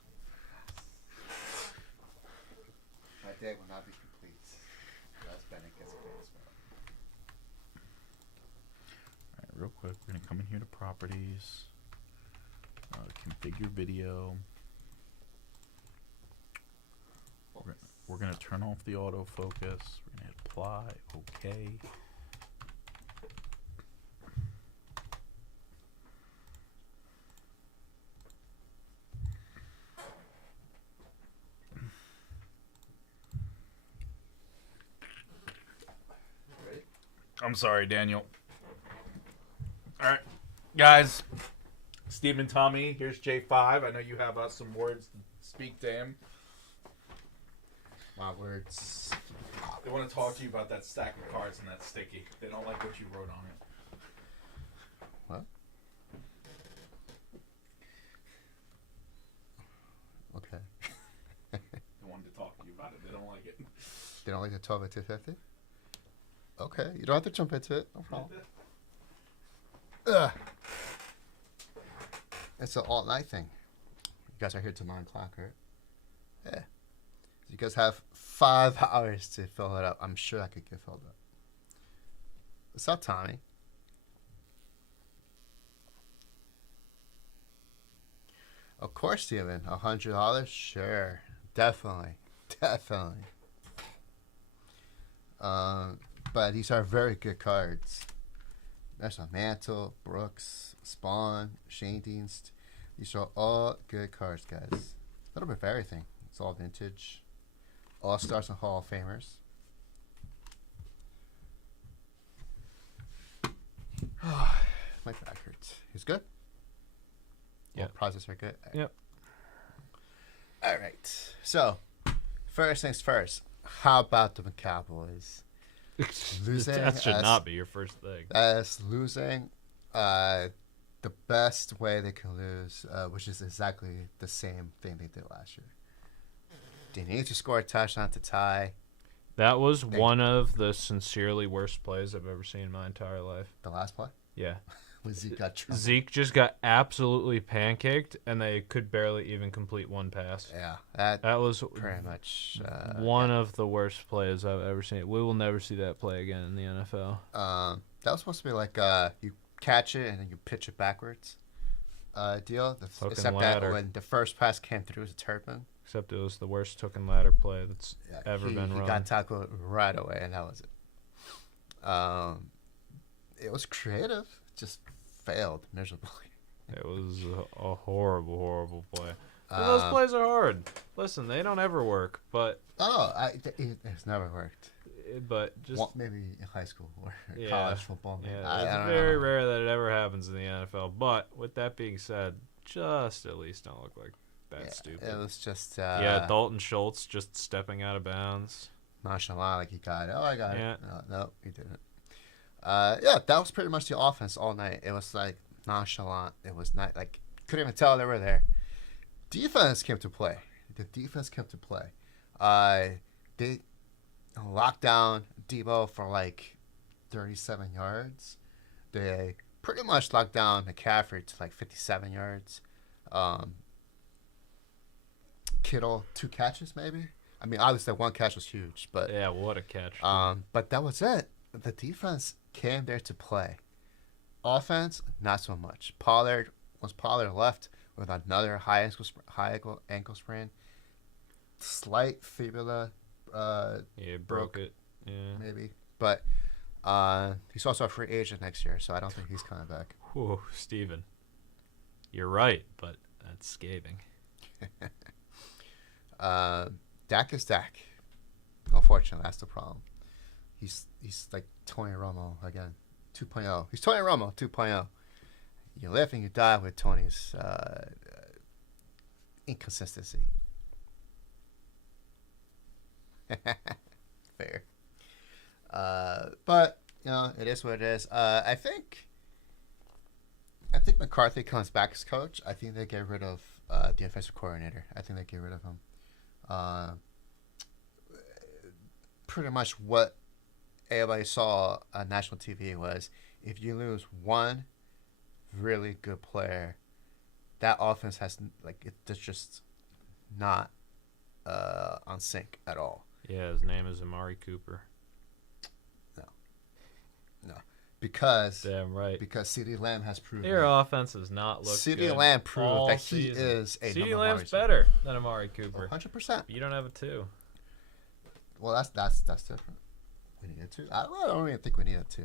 My day will not be complete unless Bennett gets a base spot. All right, real quick, we're gonna come in here to properties, configure video. We're gonna turn off the autofocus. We're gonna hit apply. Okay. Ready? I'm sorry, Daniel. All right, guys. Steve and Tommy, here's J5. I know you have some words to speak to him. My words. They want to talk to you about that stack of cards and that sticky. They don't like what you wrote on it. What? Okay. They wanted to talk to you about it. They don't like it. They don't like the 12 at 250? Okay, you don't have to jump into it. No problem. Ugh. It's an all-night thing. You guys are here till 9 o'clock, right? Yeah. You guys have 5 hours to fill it up. I'm sure I could get filled up. What's up, Tommy? Of course, Steven. $100? Sure. Definitely. Definitely. But these are very good cards. There's a Mantle, Brooks, Spawn, Shane Dienst. These are all good cards, guys. A little bit of everything. It's all vintage. All-Stars and Hall of Famers. My back hurts. He's good? Yeah. processor good. Yep. All right. So, first things first. How about the Cowboys? Losing That should as- not be your first thing. As losing the best way they can lose, which is exactly the same thing they did last year. They need to score a touchdown to tie. That was one of the sincerely worst plays I've ever seen in my entire life. The last play Yeah. when Zeke got trouble. Zeke just got absolutely pancaked, and they could barely even complete one pass. Yeah, That was pretty much one of the worst plays I've ever seen. We will never see that play again in the NFL. That was supposed to be like you catch it and then you pitch it backwards. Deal. Fucking Except ladder. that when the first pass came through, it was a Turpin. Except it was the worst hook and ladder play that's ever been He run. got tackled right away, and that was it. It was creative, just failed miserably. It was a horrible, horrible play. But those plays are hard. Listen, they don't ever work, but It's never worked. just Well, maybe in high school or Yeah. college football. yeah, I it's don't very know. rare that it ever happens in the NFL. But with that being said, just at least don't look like that Yeah, stupid. It was just Yeah, Dalton Schultz just stepping out of bounds. nonchalant, like he got it. Oh, I got Yeah. it. No, he didn't. Yeah, that was pretty much the offense all night. It was like nonchalant. It was not like couldn't even tell they were there. Defense came to play. The defense came to play. They locked down Debo for like 37 yards. They pretty much locked down McCaffrey to like 57 yards. Kittle 2 catches maybe. I mean, obviously one catch was huge, but Yeah, what a catch. but that was it. The defense came there to play. Offense, not so much. Once Pollard left with another high ankle sprain, slight fibula, Yeah, broke it. Yeah. maybe. But he's also a free agent next year, so I don't think he's coming back. Whew, Steven. You're right, but that's scathing. Dak is Dak. Unfortunately, that's the problem. He's like Tony Romo again, 2.0. He's Tony Romo 2.0. You live and you die with Tony's inconsistency. Fair. But it is what it is. I think McCarthy comes back as coach. I think they get rid of the offensive coordinator. I think they get rid of him. Pretty much what everybody saw on national TV was if you lose one really good player, that offense has it's just not on sync at all. Yeah, his name is Amari Cooper. No, because Damn right. CeeDee Lamb has proven Your offense does not look good. CeeDee Lamb proved all that he season. is a CeeDee number one Lamb's receiver. better than Amari Cooper. 100%. You don't have a 2. Well, that's different. We need a 2. I don't even think we need a 2.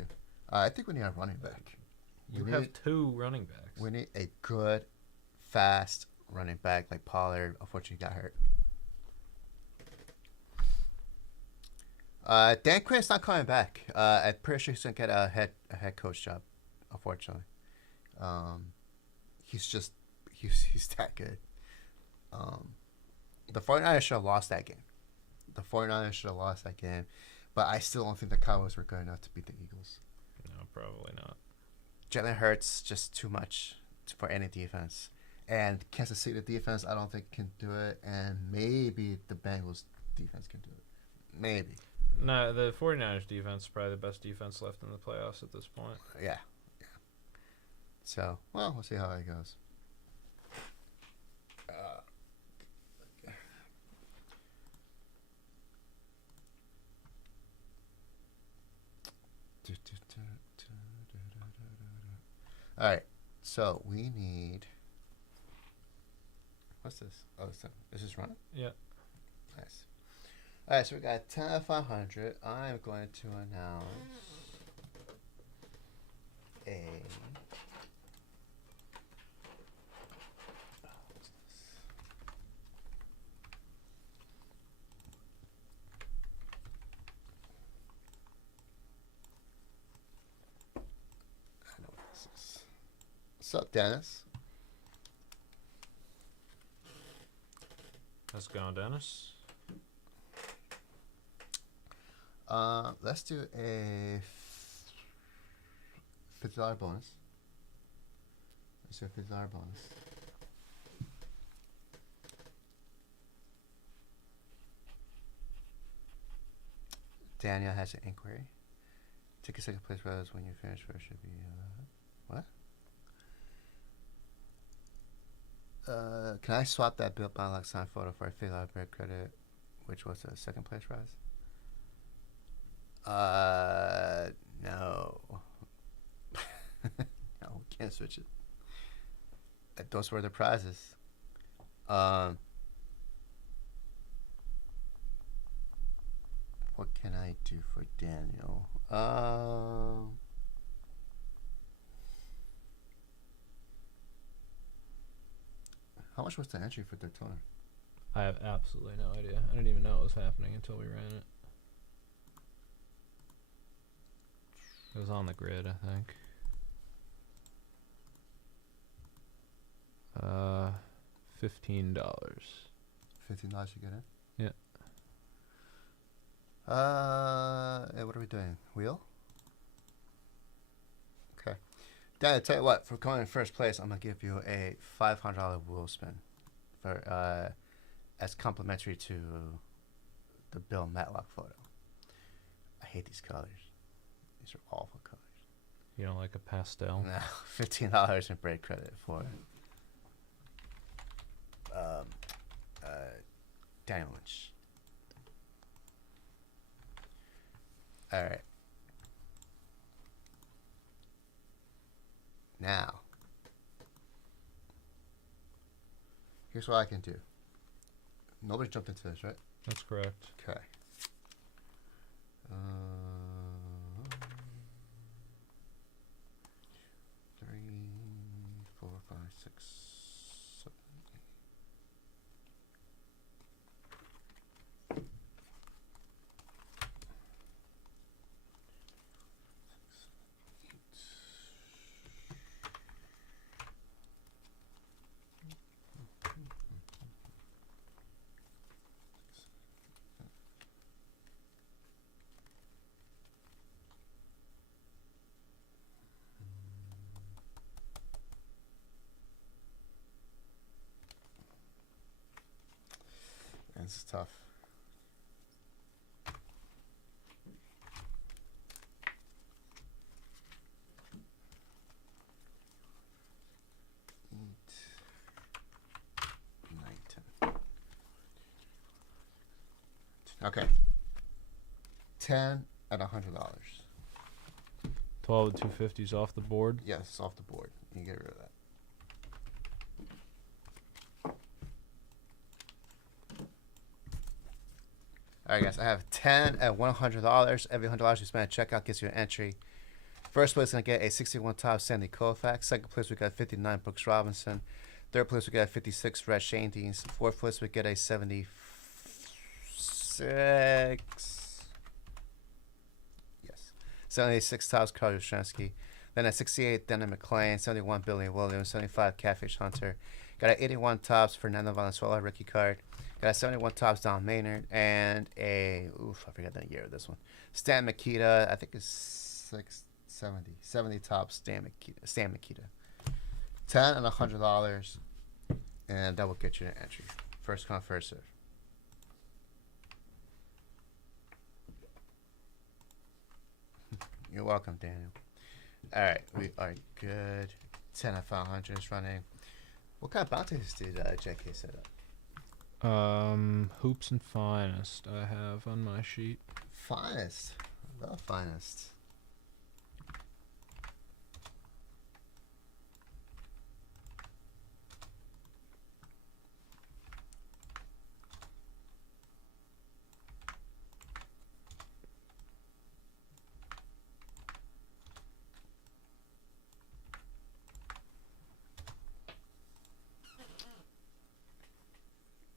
I think we need a running back. You have 2 running backs. We need a good, fast running back like Pollard. Unfortunately, got hurt. Dan Quinn's not coming back. I'm pretty sure he's gonna get a head coach job. Unfortunately, he's that good. The 49ers should have lost that game. But I still don't think the Cowboys were good enough to beat the Eagles. No, probably not. Jalen Hurts just too much for any defense. And Kansas City defense, I don't think can do it. And maybe the Bengals defense can do it. Maybe. No, the 49ers defense is probably the best defense left in the playoffs at this point. Yeah. So, well, we'll see how it goes. All right. So we need. What's this? Oh, this is running? Yeah. Nice. All right, so we got 10 out of 500. I'm going to announce a. What's this? I know what this is. What's up, Dennis? Let's go, Dennis. Let's do a $50 bonus. Let's do a $50 bonus. Daniel has an inquiry. Take a second place, Rose. When you finish, first should be what? Can I swap that built by like sign photo for a $50 bread credit, which was a second place, Rose? No. No, we can't switch it. Those were the prizes. What can I do for Daniel? How much was the entry for Daytona? I have absolutely no idea. I didn't even know it was happening until we ran it. It was on the grid, I think. $15. $15 to get in? Yeah. What are we doing? Wheel? Okay. Dan, I tell you what, for going in first place, I'm gonna give you a $500 wheel spin for as complimentary to the Bill Matlock photo. I hate these colors. These are awful colors. You don't like a pastel? No, $15 in break credit for Daniel Lynch. All right. Now, here's what I can do. Nobody jumped into this, right? That's correct. Okay. 3, 4, 5, 6, 7, 8. This is tough. Okay. 10 at $100. 12 and 250s off the board. Yes, off the board. You can get rid of that. All right, guys. I have 10 at $100. Every $100 you spend at checkout gets you an entry. First place is going to get a 61 top Sandy Koufax. Second place we got 59 Brooks Robinson. Third place we got 56 Red Shane Deans. Fourth place we get a 76. Yes. 76 tops Carl Yastrzemski. Then at 68 Dennis McClain. 71 Billy Williams. 75 Catfish Hunter. Got an 81 tops Fernando Valenzuela rookie card. Got a 71 tops Don Maynard. And a, I forgot the year of this one. Stan Mikita. I think it's 670. 70 tops Stan Mikita. 10 and $100. And that will get you an entry. First come, first serve. You're welcome, Daniel. All right, we are good. 10 at 500 is running. What kind of bounties did JK set up? Hoops and Finest I have on my sheet. Finest. I love Finest.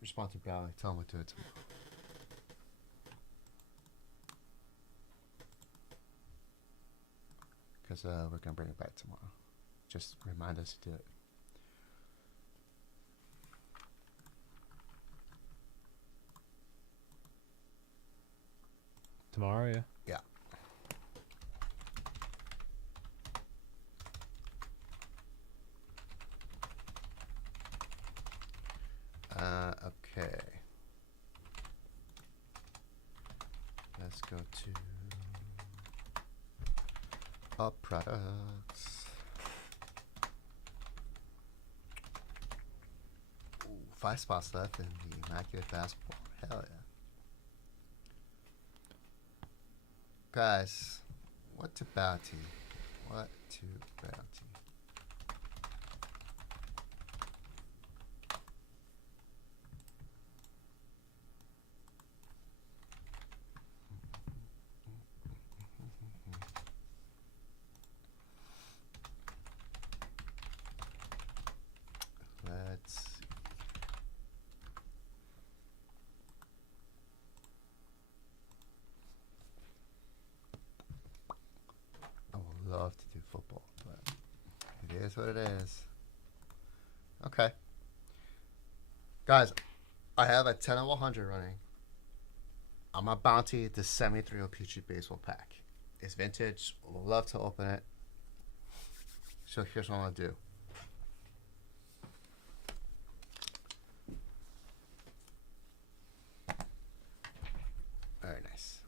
Respond to Brownie. Tell him what to do. Because we're going to bring it back tomorrow. Just remind us to do it. Tomorrow, yeah. Yeah. Okay. Let's go to our products. Ooh, 5 spots left in the Immaculate Basketball. Hell yeah. Guys, what to bounty? What to bounty? Let's see. I would love to do football, but it is what it is. Okay. Guys, I have a 10 of 100 running. I'm going to bounty the 73 Peachy Baseball pack. It's vintage. Would love to open it. So here's what I'm going to do. Very nice.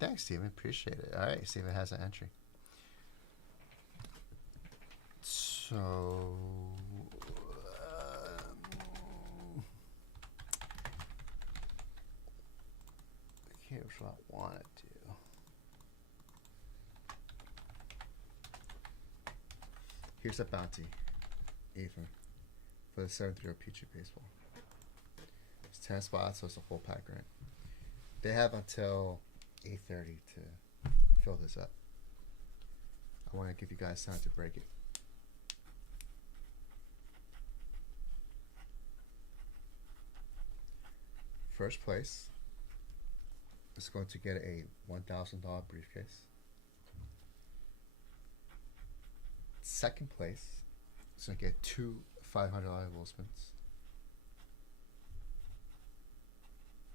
Thanks, Steven. Appreciate it. All right, Steven has an entry. So, here's what I want to do. Here's a bounty, even for the 73 Peachy Baseball. It's 10 spots, so it's a full pack, right? They have until 8:30 to fill this up. I want to give you guys time to break it. First place is going to get a $1,000 briefcase. Second place is going to get 2 $500 Wolfsmans.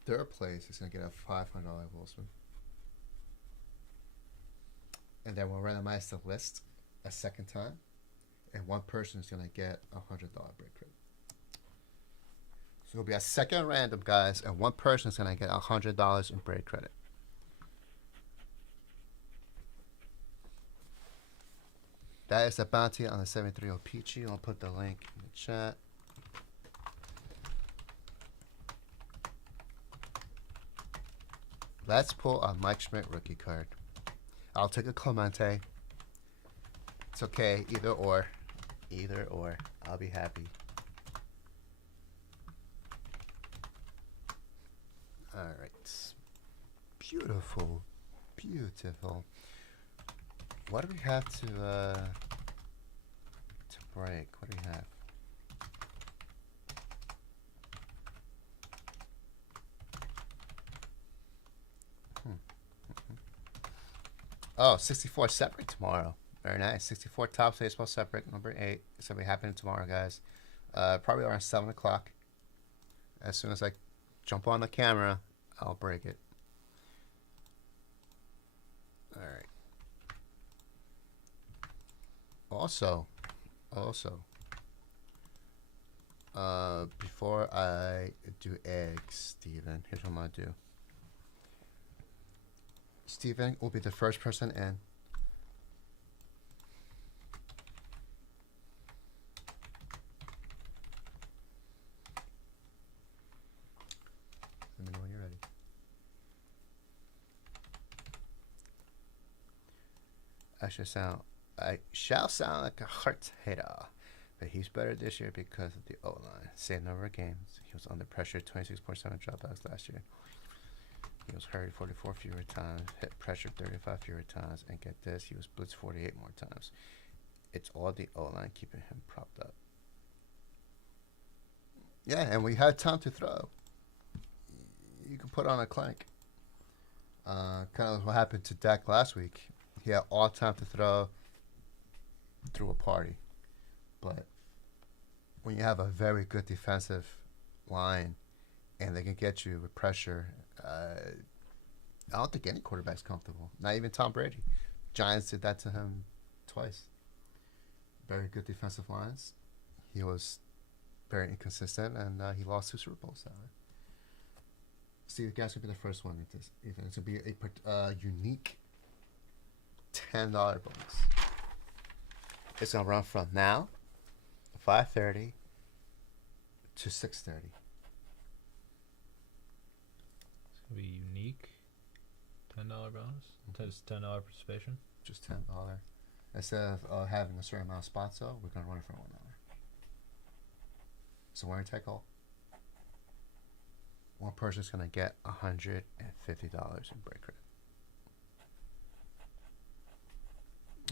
Third place is going to get a $500 Wolfsman. And then we'll randomize the list a second time. And one person is going to get a $100 break credit. So it'll be a second random, guys. And one person is going to get $100 in break credit. That is the bounty on the 73 Peachy. I'll put the link in the chat. Let's pull a Mike Schmidt rookie card. I'll take a Clemente. It's okay, either or. Either or. I'll be happy. Alright. Beautiful. Beautiful. What do we have to break? What do we have? Oh, 64 separate tomorrow. Very nice. 64 Topps Baseball separate, number 8. It's going to be happening tomorrow, guys. Probably around 7 o'clock. As soon as I jump on the camera, I'll break it. Alright. Also, before I do eggs, Steven, here's what I'm going to do. Steven will be the first person in. Let me know when you're ready. I shall sound like a Hearts hater, but he's better this year because of the O-line. Same number of games. He was under pressure 26.7 dropbacks last year. He was hurried 44 fewer times, hit pressure 35 fewer times, and get this, he was blitzed 48 more times. It's all the O-line keeping him propped up. Yeah, and we had time to throw. You can put on a clank. Kind of what happened to Dak last week. He had all time to throw through a party. But when you have a very good defensive line and they can get you with pressure. I don't think any quarterback's comfortable. Not even Tom Brady. Giants did that to him twice. Very good defensive lines. He was very inconsistent, and he lost 2 Super Bowls that way. See, the guys will be the first one. It's going to be a unique $10 bonus. It's going to run from now, 5:30 to 6:30. It's gonna be unique. $10 bonus. Just $10 participation. Just $10. Instead of having a certain amount of spots, though, we're going to run it for $1. So winner take all. One person's going to get $150 in break credit.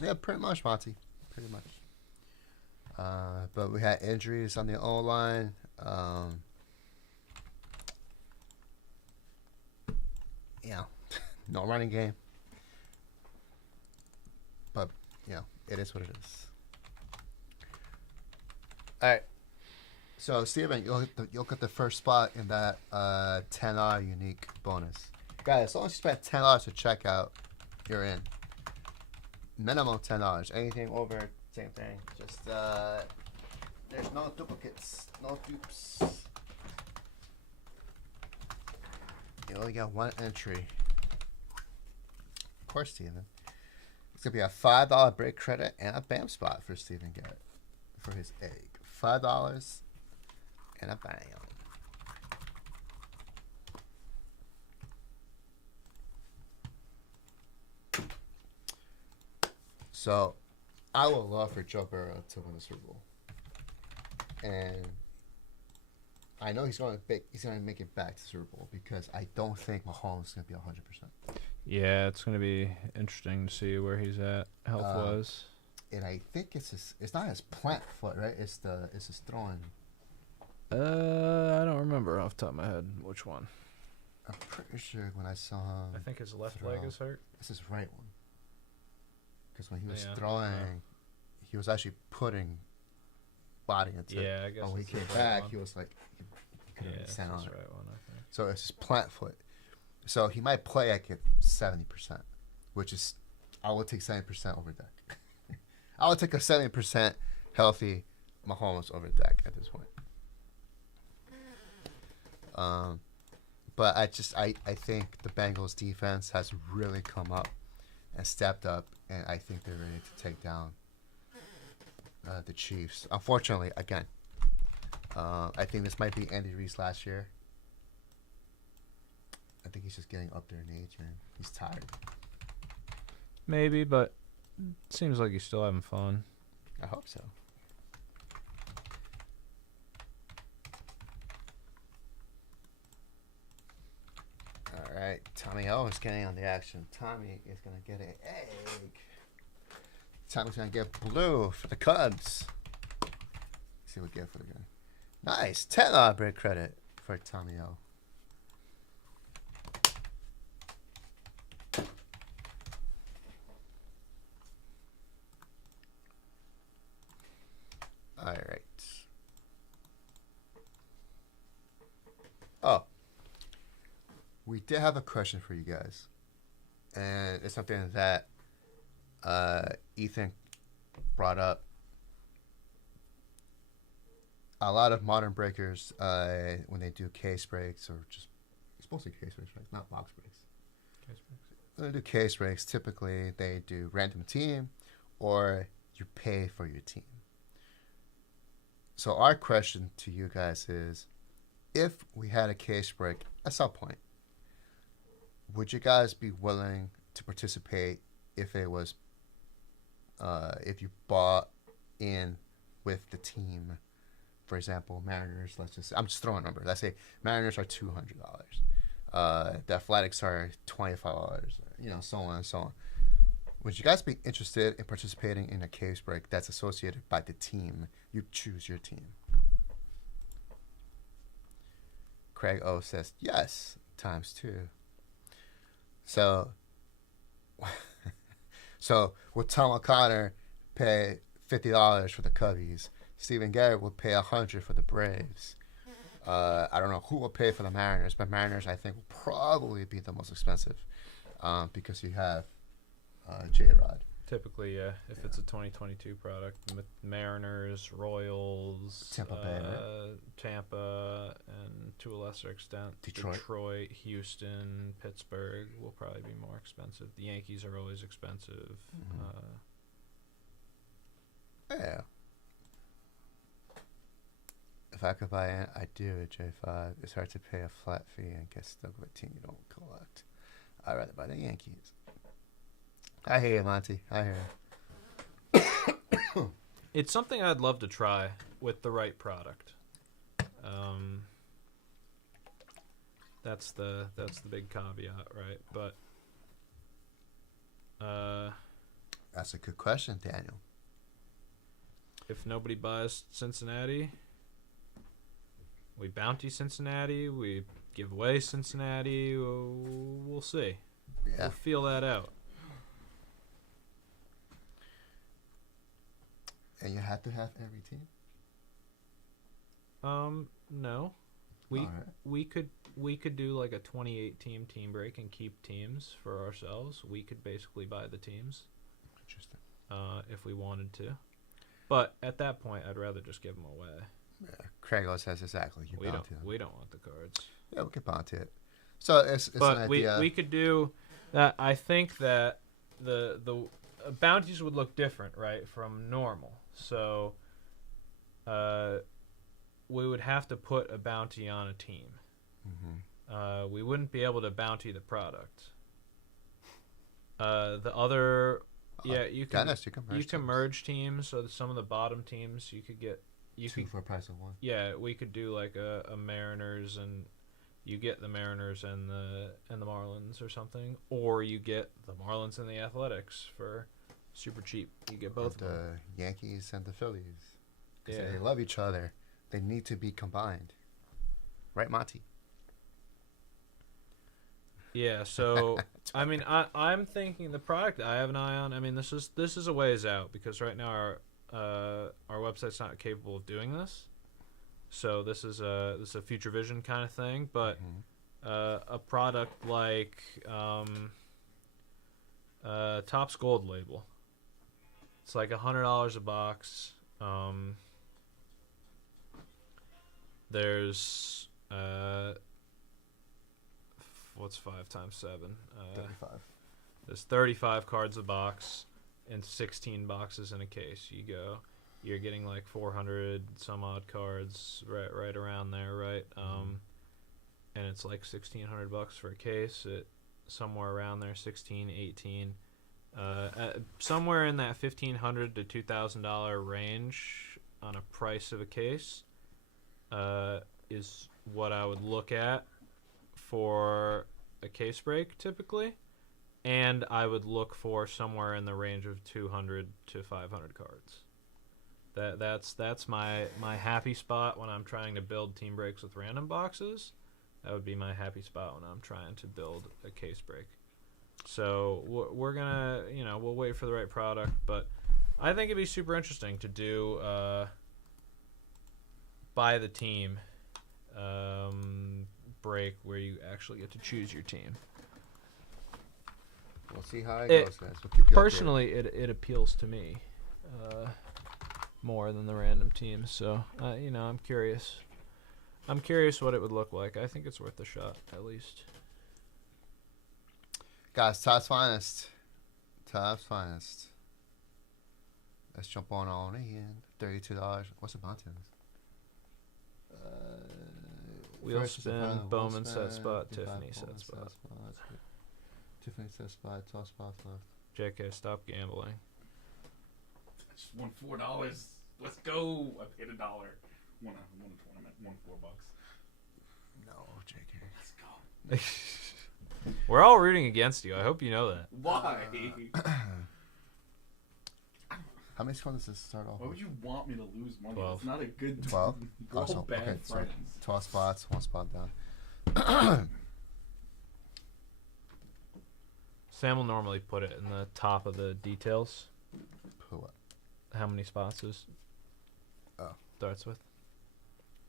Yeah, pretty much, Monty. Pretty much. But we had injuries on the O-line. No running game. But, it is what it is. All right. So, Steven, you'll get the first spot in that $10 unique bonus. Guys, as long as you spend $10 to check out, you're in. Minimum $10. Anything over, same thing. Just, there's no duplicates, no dupes. You only got one entry. Of course, Steven. It's going to be a $5 break credit and a BAM spot for Steven Garrett for his egg. $5 and a BAM. So, I would love for Joe Burrow to win the Super Bowl, and I know he's going to make it back to the Super Bowl because I don't think Mahomes is going to be 100%. Yeah, it's going to be interesting to see where he's at health-wise. And I think it's not his plant foot, right? It's his throwing. I don't remember off the top of my head which one. I'm pretty sure when I saw him. I think his left throw, leg is hurt. It's his right one. Because when he was Yeah, throwing, he was actually putting body into it. Yeah, I guess. When he it's the came right back, one. he was like, he couldn't Yeah, stand on that's it. the right one, I think. So it's his plant foot. So he might play like at 70%, which is, I would take 70% over Dak. I would take a 70% healthy Mahomes over Dak at this point. But I think the Bengals defense has really come up and stepped up, and I think they're ready to take down the Chiefs. Unfortunately, again, I think this might be Andy Reid's last year. I think he's just getting up there in age, man. He's tired. Maybe, but it seems like he's still having fun. I hope so. All right, Tommy O is getting on the action. Tommy is going to get an egg. Tommy's going to get blue for the Cubs. Let's see what we get for the guy. Nice. $10 break credit for Tommy O. All right. Oh. We did have a question for you guys. And it's something that Ethan brought up. A lot of modern breakers, when they do case breaks, or just, it's supposed to be case breaks, right? Not box breaks. When they do case breaks, typically they do random team, or you pay for your team. So our question to you guys is, if we had a case break at some point, would you guys be willing to participate if it was, if you bought in with the team? For example, Mariners, I'm just throwing a number. Let's say Mariners are $200. The Athletics are $25, so on and so on. Would you guys be interested in participating in a case break that's associated by the team? You choose your team. Craig O says, yes, ×2. So would Tom O'Connor pay $50 for the Cubbies? Stephen Garrett would pay $100 for the Braves. I don't know who will pay for the Mariners, but Mariners I think will probably be the most expensive because you have J-Rod. Typically, yeah. If it's a 2022 product, Mariners, Royals, Tampa Bay, right? Tampa, and to a lesser extent, Detroit. Houston, Pittsburgh will probably be more expensive. The Yankees are always expensive. Yeah. If I could buy it, I'd do a J5. It's hard to pay a flat fee and get stuck with a team you don't collect. I'd rather buy the Yankees. I hear you, Monty. I hear you. It's something I'd love to try with the right product. That's the big caveat, right? But That's a good question, Daniel. if nobody buys Cincinnati, we bounty Cincinnati, we give away Cincinnati. We'll see. Yeah. We'll feel that out. And you have to have every team? No. Alright. We could do like a 28 team break and keep teams for ourselves. We could basically buy the teams. Interesting. If we wanted to. But at that point, I'd rather just give them away. Yeah, Craigo says exactly. You We bounty them. don't want the cards. Yeah, we can bounty it. So it's But an we idea. could do that. I think that the bounties would look different, right, from normal. So we would have to put a bounty on a team. Mm-hmm. We wouldn't be able to bounty the product. The other, you can Dennis, you can merge. you can merge teams. So some of the bottom teams you could get. two for a price of one. Yeah, we could do like a Mariners, and you get the Mariners and the Marlins or something, or you get the Marlins and the Athletics for super cheap. You get both of The them. Yankees and the Phillies. 'Cause Yeah. they love each other. They need to be combined. Right, Monty? Yeah, so I mean, I'm thinking the product I have an eye on. I mean, this is a ways out because right now our website's not capable of doing this. So this is a future vision kind of thing. But a product like Topps Gold Label, it's like $100 a box. There's what's 5 times 7? 35. There's 35 cards a box and 16 boxes in a case. You're getting like 400 some odd cards right around there, right? And it's like $1,600 for a case. Somewhere around there, 16, 18, somewhere in that $1,500 to $2,000 range on a price of a case is what I would look at for a case break typically, and I would look for somewhere in the range of 200 to 500 cards. That's my happy spot when I'm trying to build team breaks with random boxes. That would be my happy spot when I'm trying to build a case break. So we're gonna, we'll wait for the right product, but I think it'd be super interesting to do buy the team break where you actually get to choose your team. We'll see how it It- goes, guys. We'll keep you Personally, it appeals to me more than the random teams. So I'm curious. I'm curious what it would look like. I think it's worth a shot at least. updated. Guys, Topps Finest. Topps Finest. Let's jump on in. $32. What's the bounty on this? Wheel First is the spin, final Bowman wheel set spin, spot, 55 Tiffany Bowman set spot. Tiffany set spot, 12 spots left. JK, stop gambling. I just won $4. Let's go. I paid $1. Won a tournament. Won $4. No, JK. Let's go. We're all rooting against you. I hope you know that. Why? How many scores does this start off Why would with? you want me to lose money? 12. It's not a good 12? We're all Awesome. bad Okay, so friends. 12 spots, 1 spot down. Sam will normally put it in the top of the details. Put what? How many spots is Oh. starts with?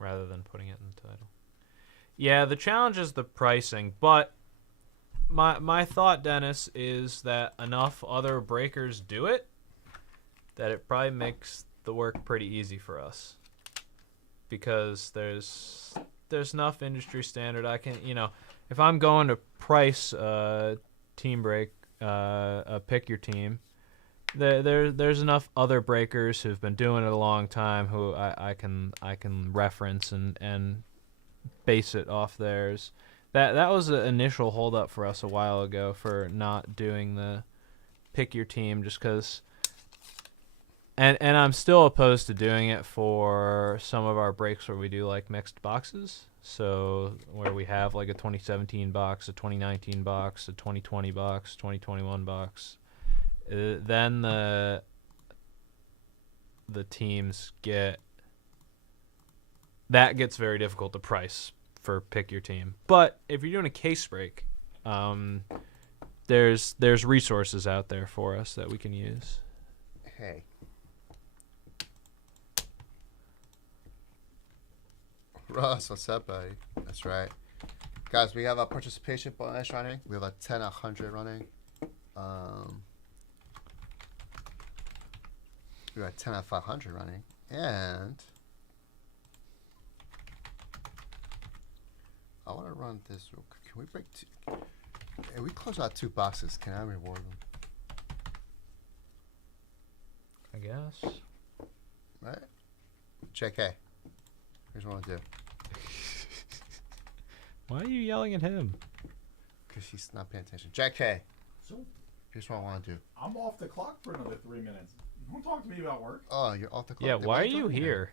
rather than putting it in the title. Yeah, the challenge is the pricing, but my thought, Dennis, is that enough other breakers do it that it probably makes the work pretty easy for us, because there's enough industry standard. I can, if I'm going to price team break, pick your team, there's enough other breakers who've been doing it a long time who I can reference and base it off theirs. That was an initial holdup for us a while ago for not doing the pick your team, just because. And I'm still opposed to doing it for some of our breaks where we do like mixed boxes. So where we have like a 2017 box, a 2019 box, a 2020 box, 2021 box. Then the teams gets very difficult to price for pick your team. But if you're doing a case break, there's resources out there for us that we can use. Hey. Ross, what's up, buddy? That's right. Guys, we have a participation bonus running. We have a 10 100 running. We got 10 at 500 running. And I want to run this real quick. Can we break two? Hey, we close out 2 boxes. Can I reward them? I guess. Right? JK. Here's what I want to do. Why are you yelling at him? Because he's not paying attention. JK. So Here's what I want to do. I'm off the clock for another 3 minutes. Don't talk to me about work. Oh, you're off the clock. Yeah, Then why are you you talking here?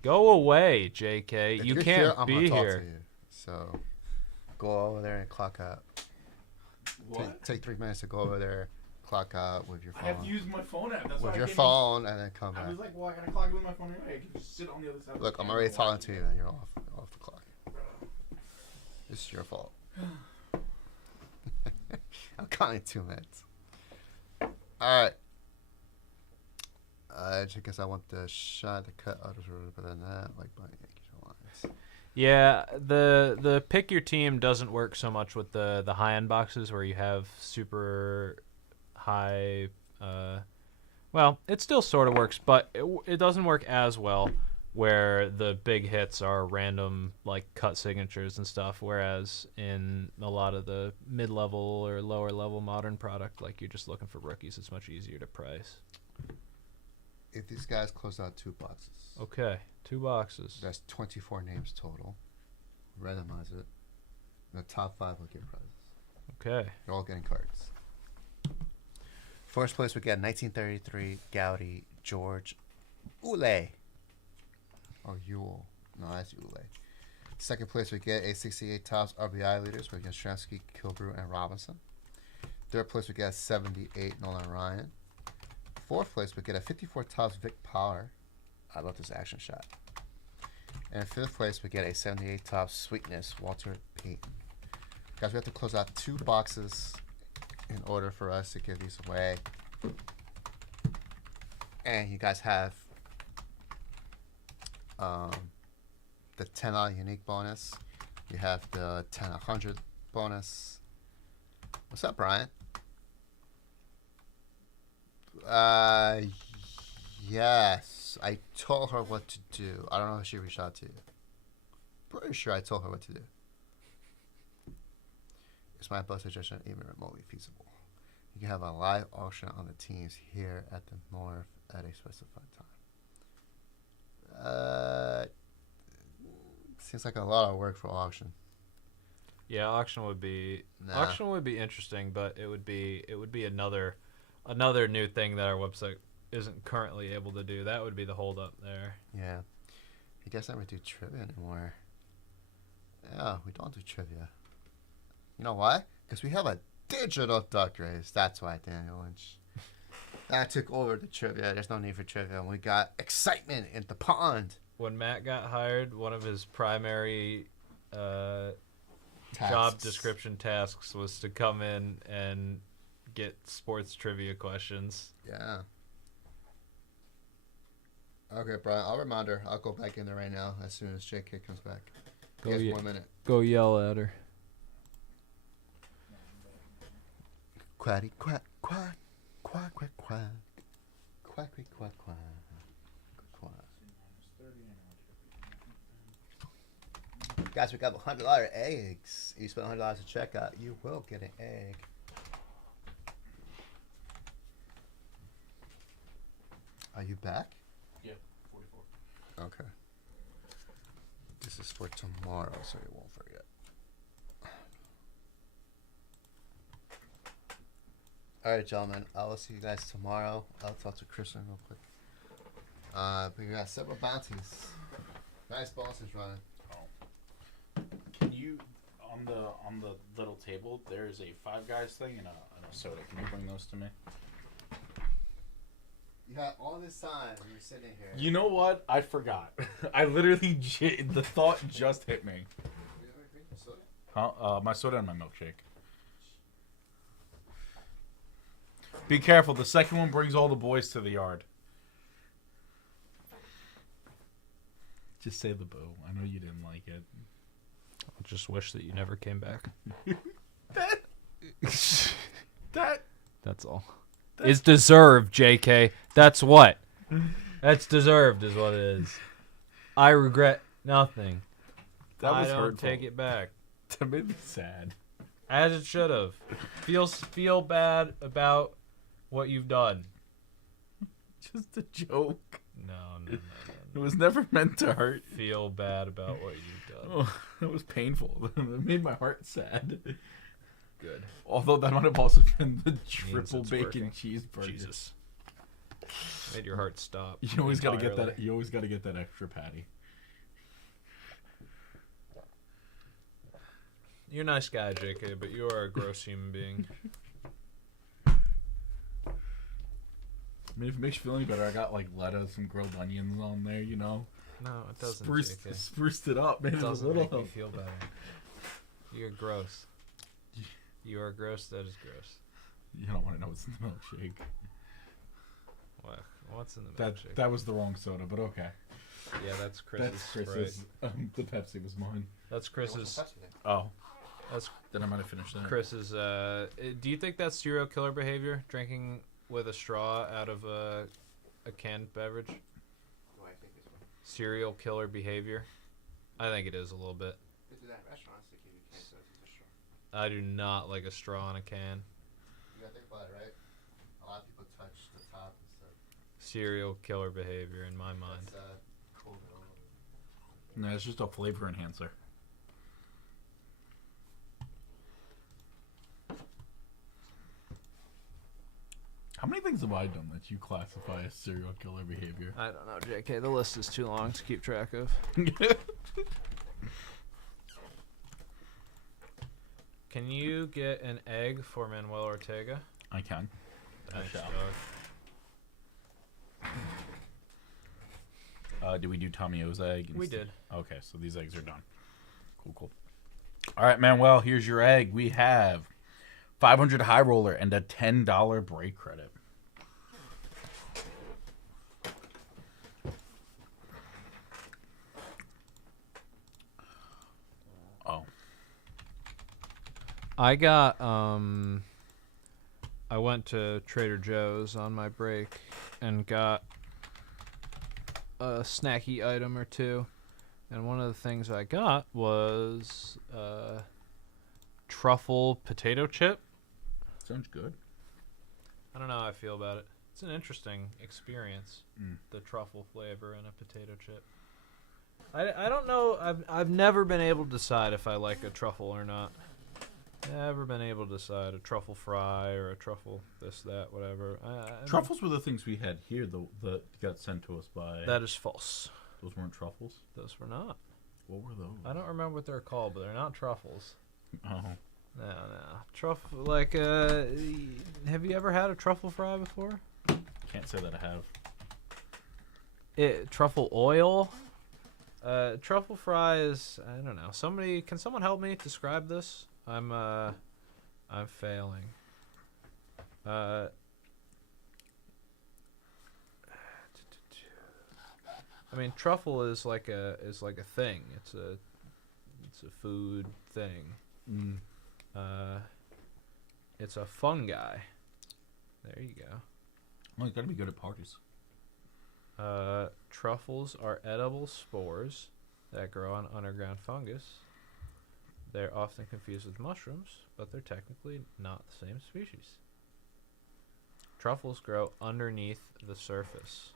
Go away, JK. If You you're can't here, I'm be gonna talk here. to you. So go over there and clock out. What? Take 3 minutes to go over there, clock out with your phone. I have to use my phone app. That's why with I your came phone and then come in. back. I was like, well, I gotta clock in with my phone anyway. I can just sit on the other side. Look, I'm already talking to you and you're off the clock. This is your fault. I'm counting 2 minutes. All right. I guess I want the shot to cut others, but then that like buying lines. Yeah, the pick your team doesn't work so much with the high end boxes where you have super high. Well, it still sort of works, but it doesn't work as well where the big hits are random like cut signatures and stuff. Whereas in a lot of the mid level or lower level modern product, like you're just looking for rookies, it's much easier to price. If these guys close out 2 boxes, Okay, 2 boxes. that's 24 names total. Randomize it. And the top 5 will get prizes. Okay. They're all getting cards. First place we get 1933 Gowdy George Ule. Or Ewell. No, that's Ule. Second place we get a 68 Topps RBI leaders with Yastrzemski, Kilbrew, and Robinson. Third place we get a 78 Nolan Ryan. Fourth place we get a 54 Topps Vic Power. I love this action shot. And fifth place we get a 78 Topps Sweetness Walter Payton. Guys, we have to close out 2 boxes in order for us to give these away. And you guys have the 10 out unique bonus. You have the 10 100 bonus. What's up, Brian? Yes. I told her what to do. I don't know if she reached out to you. Pretty sure I told her what to do. Is my bus suggestion even remotely feasible? You can have a live auction on the teams here at the Morph at a specified time. Seems like a lot of work for auction. Yeah, auction would be interesting, but it would be another new thing that our website isn't currently able to do. That would be the holdup there. Yeah. You guys never do trivia anymore. Yeah, we don't do trivia. You know why? Because we have a digital duck race. That's why, Daniel Lynch. That took over the trivia. There's no need for trivia. And we got excitement in the pond. When Matt got hired, one of his primary job description tasks was to come in and get sports trivia questions. Yeah. Okay, Brian. I'll remind her. I'll go back in there right now as soon as JK comes back. Go He has ye- 1 minute. Go yell at her. Quacky quack quack quack quack quack quack quack quack quack quack. Guys, we got $100 eggs. If you spend $100 at checkout, you will get an egg. Are you back? Yeah, 44. Okay. This is for tomorrow, so you won't forget. All right, gentlemen. I will see you guys tomorrow. I'll talk to Christian real quick. We got several bounties. Nice bonuses running. Can you on the little table? There's a Five Guys thing and a soda. Can you bring those to me? You had all this time. You were sitting here. You know what? I forgot. I literally the thought just hit me. Huh? My soda and my milkshake. Be careful. The second one brings all the boys to the yard. Just say the boo. I know you didn't like it. I just wish that you never came back. That That's all. It's deserved, JK. That's what. That's deserved is what it is. I regret nothing. that was I don't hurtful. take it back. That made me sad. As it should have. Feel bad about what you've done. Just a joke. No. It was never meant to hurt. Feel bad about what you've done. Oh, that was painful. It made my heart sad. Good. Although that might have also been the triple it's bacon working. cheeseburger. Jesus. Made your heart stop. You always got to get entirely. that. You always got to get that extra patty. You're a nice guy, JK, but you are a gross human being. I mean, if it makes you feel any better, I got like lettuce, some grilled onions on there. You know, No, it doesn't. JK. spruced it up. Made It it a doesn't little. make me feel better. You're gross. You are gross. That is gross. You don't want to know what's in the milkshake. What? What's in the milkshake? That was the wrong soda, but okay. Yeah, that's Chris's. That's Chris's. The Pepsi was mine. That's Chris's. Oh, That's then I might have finished that. Chris's. Do you think that's serial killer behavior? Drinking with a straw out of a canned beverage? I think it's one. Serial killer behavior? I think it is a little bit. They do that in restaurants. They give you canned sodas with a straw. I do not like a straw in a can. You gotta think about it, right? A lot of people touch the top and stuff. Serial killer behavior in my mind. That's cool. No, it's just a flavor enhancer. How many things have I done that you classify as serial killer behavior? I don't know, JK. The list is too long to keep track of. Can you get an egg for Manuel Ortega? I can. Thanks, shall. dog. Did we do Tommy O's egg? We did. Okay, so these eggs are done. Cool. All right, Manuel, here's your egg. We have 500 high roller and a $10 break credit. Oh. I got I went to Trader Joe's on my break and got a snacky item or two. And one of the things I got was truffle potato chip. Sounds good. I don't know how I feel about it. It's an interesting experience, Mm. the truffle flavor in a potato chip. I don't know. I've never been able to decide if I like a truffle or not. Never been able to decide a truffle fry or a truffle this, that, whatever. Truffles were the things we had here that got sent to us by... That is false. Those weren't truffles? Those were not. What were those? I don't remember what they're called, but they're not truffles. Oh. No. Truffle, like, have you ever had a truffle fry before? Can't say that I have. Truffle oil? Truffle fries, I don't know. Can someone help me describe this? I'm failing. I mean, truffle is like a thing. It's a food thing. Mm. It's a fungi. There you go. Well, you gotta be good at parties. Truffles are edible spores that grow on underground fungus. They're often confused with mushrooms, but they're technically not the same species. Truffles grow underneath the surface.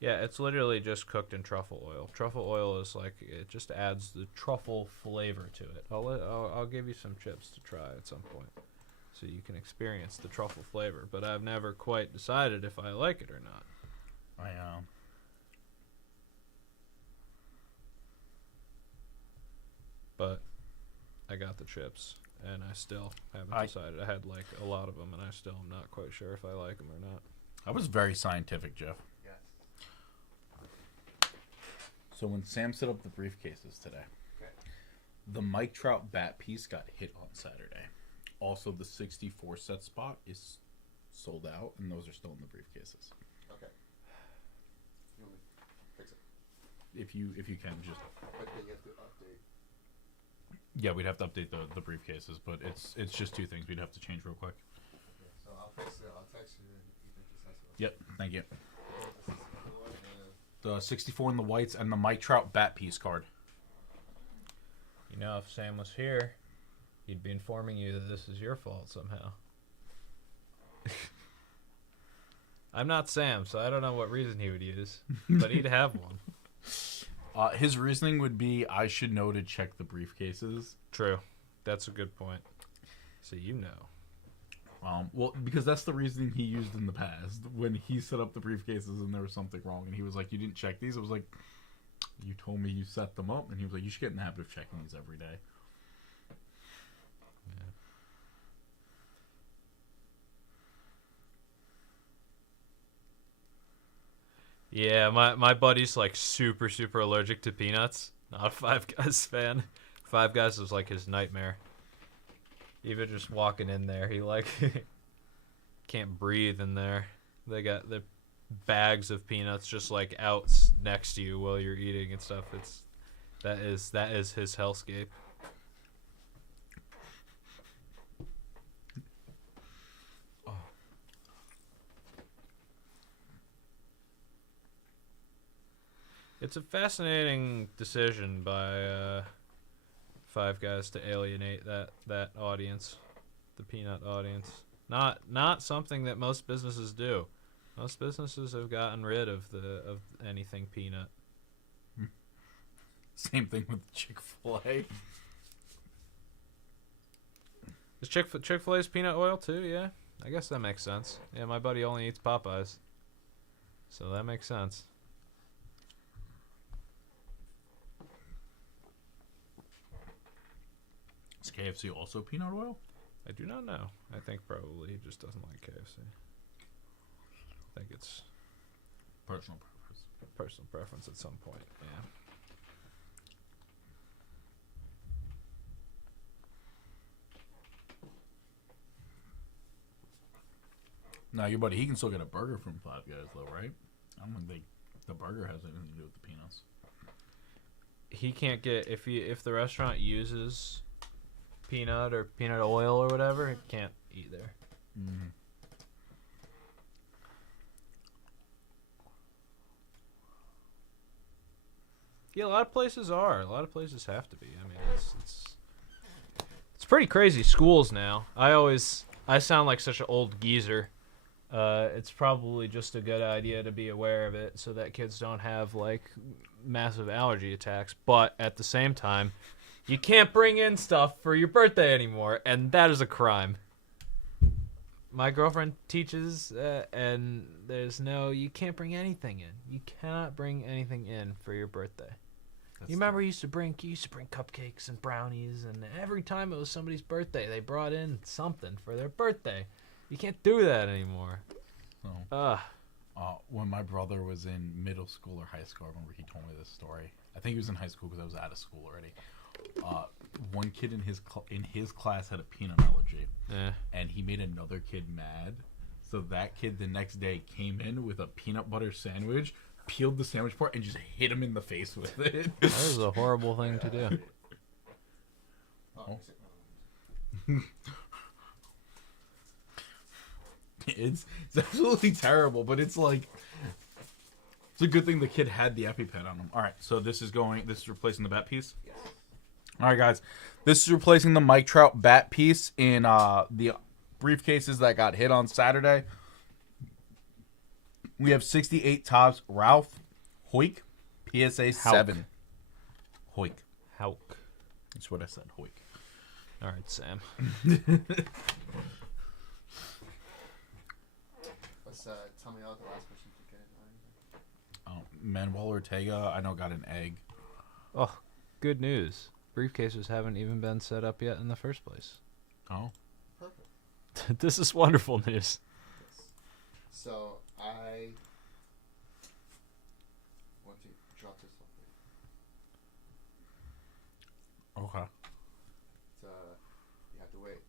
Yeah, it's literally just cooked in truffle oil. Truffle oil is like, it just adds the truffle flavor to it. I'll give you some chips to try at some point, so you can experience the truffle flavor. But I've never quite decided if I like it or not. But I got the chips, and I still haven't decided. I had like a lot of them, and I still am not quite sure if I like them or not. That was very scientific, Jeff. Yes. So when Sam set up the briefcases today, Okay. the Mike Trout bat piece got hit on Saturday. Also, the 64 set spot is sold out, and those are still in the briefcases. Okay. You want me to fix it? If you can, just But they have to update. yeah, we'd have to update the briefcases, but it's just two things we'd have to change real quick. Okay, so I'll fix it. I'll text you and you can just ask me. Yep, thank you. This is the one, The 64 in the whites and the Mike Trout bat piece card. You know, if Sam was here, he'd be informing you that this is your fault somehow. I'm not Sam, so I don't know what reason he would use, but he'd have one. His reasoning would be, I should know to check the briefcases. True. That's a good point. So you know. Well, because that's the reasoning he used in the past when he set up the briefcases and there was something wrong, and he was like, "You didn't check these." I was like, "You told me you set them up," and he was like, "You should get in the habit of checking these every day." Yeah, my buddy's like super allergic to peanuts. Not a Five Guys fan. Five Guys was like his nightmare. Even just walking in there, he like can't breathe in there. They got the bags of peanuts just like out next to you while you're eating and stuff. That is his hellscape. It's a fascinating decision by Five Guys to alienate that audience, the peanut audience. Not something that most businesses do. Most businesses have gotten rid of anything peanut. Same thing with Chick-fil-A. Is Chick-fil-A's peanut oil too? Yeah, I guess that makes sense. Yeah, my buddy only eats Popeyes, so that makes sense. Is KFC also peanut oil? I do not know. I think probably he just doesn't like KFC. I think it's Personal preference. personal preference at some point. Yeah. Now, your buddy, he can still get a burger from Five Guys, though, right? I don't think the burger has anything to do with the peanuts. He can't get if the restaurant uses peanut or peanut oil or whatever, he can't eat there. Mm-hmm. Yeah, a lot of places are. A lot of places have to be. I mean, it's pretty crazy. Schools now. I sound like such an old geezer. It's probably just a good idea to be aware of it so that kids don't have like massive allergy attacks. But at the same time, you can't bring in stuff for your birthday anymore, and that is a crime. My girlfriend teaches, and you can't bring anything in. You cannot bring anything in for your birthday. You remember you used to bring cupcakes and brownies, and every time it was somebody's birthday, they brought in something for their birthday. You can't do that anymore. So, when my brother was in middle school or high school, I remember he told me this story. I think he was in high school because I was out of school already. One kid in his class had a peanut allergy, and he made another kid mad. So that kid the next day came in with a peanut butter sandwich peeled the sandwich part and just hit him in the face with it. That was a horrible thing to do. Oh. It's absolutely terrible, but it's like it's a good thing the kid had the EpiPen on him. All right, so this is replacing the bat piece. Yes. All right, guys, this is replacing the Mike Trout bat piece in the briefcases that got hit on Saturday. We have 68 tops. Ralph Hoik, PSA 7. Hoik. Hauk. That's what I said. Hoik. All right, Sam. Let's tell me all the last person to get it. Manuel Ortega, I know, got an egg. Oh, good news. Briefcases haven't even been set up yet in the first place. Oh. Perfect. This is wonderful news. Yes. So I want to drop this off. Okay. So you have to wait.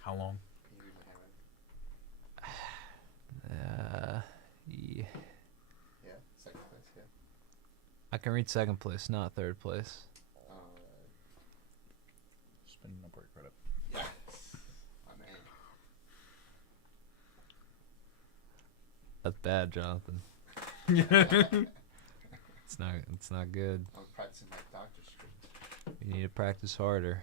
How long? Can you read my handwriting? Yeah. Yeah. Second place. Yeah. I can read second place, not third place. Spending a break credit. Yes. My man. That's bad, Jonathan. It's not good. I'm practicing my doctor's script. You need to practice harder.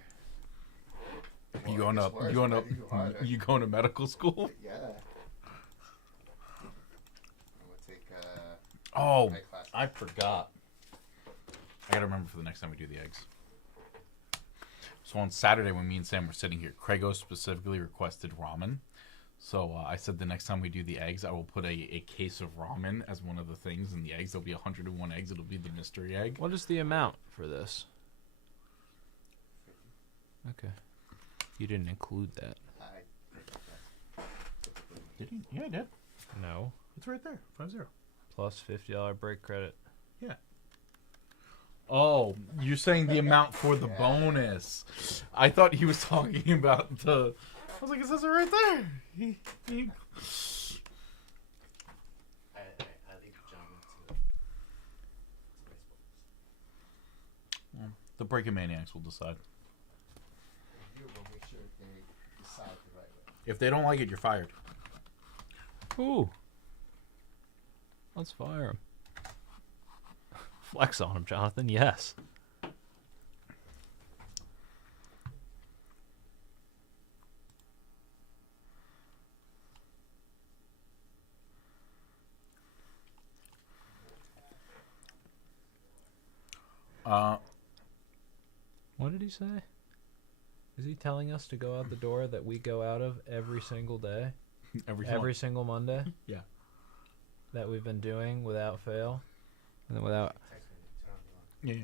You Well, going it up? gets worse You going when I up? do harder. You going to medical school? Yeah. I'm gonna take Oh, my class. I forgot. I gotta remember for the next time we do the eggs. So on Saturday when me and Sam were sitting here, Craigo specifically requested ramen. So I said the next time we do the eggs, I will put a case of ramen as one of the things in the eggs. There'll be 101 eggs. It'll be the mystery egg. What is the amount for this? Okay. You didn't include that. Did he? Yeah, I did. No. It's right there. 50. Plus $50 break credit. Yeah. Oh, you're saying the amount for the bonus. I thought he was talking about the... I was like, it says it right there. I think John went to baseball. The Breaking Maniacs will decide. You will make sure they decide the right way. If they don't like it, you're fired. Ooh. Let's fire him. Flex on him, Jonathan. Yes. What did he say? Is he telling us to go out the door that we go out of every single day? Every single Monday? Yeah. That we've been doing without fail? And then without... Yeah.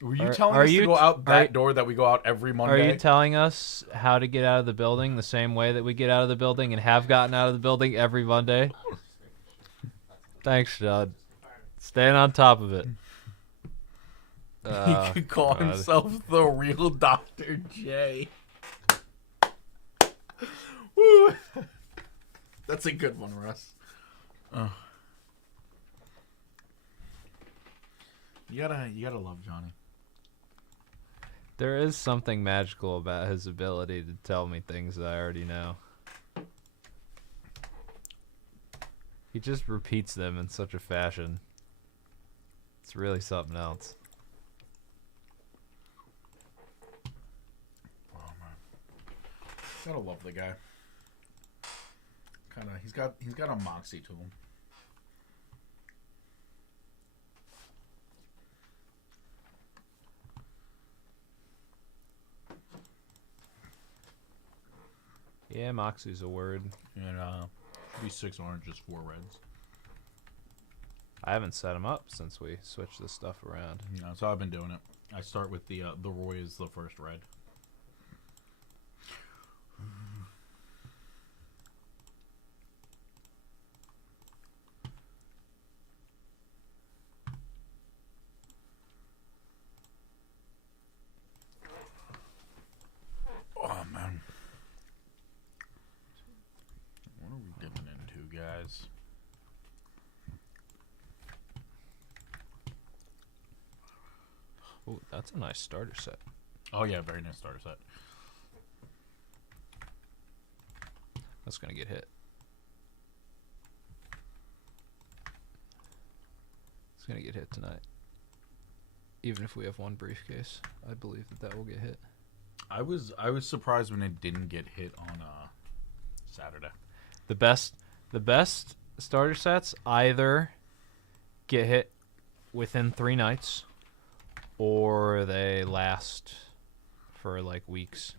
Were you Are- telling are us you to go t- out that are- door that we go out every Monday? Are you telling us how to get out of the building the same way that we get out of the building and have gotten out of the building every Monday? Thanks, Judd. Staying on top of it. He could call God. himself the real Dr. J. Woo. That's a good one, Russ. You gotta love Johnny. There is something magical about his ability to tell me things that I already know. He just repeats them in such a fashion. It's really something else. Oh man, gotta love the guy. He's got a moxie to him. Yeah, Moxie's a word. And be 6 oranges, 4 reds. I haven't set him up since we switched this stuff around. You know, so I've been doing it. I start with the Roy is the first red. Oh man, what are we dipping into, guys? That's a nice starter set. Oh, yeah, very nice starter set. That's going to get hit. It's going to get hit tonight. Even if we have one briefcase, I believe that will get hit. I was surprised when it didn't get hit on Saturday. The best starter sets either get hit within 3 nights or they last for like weeks.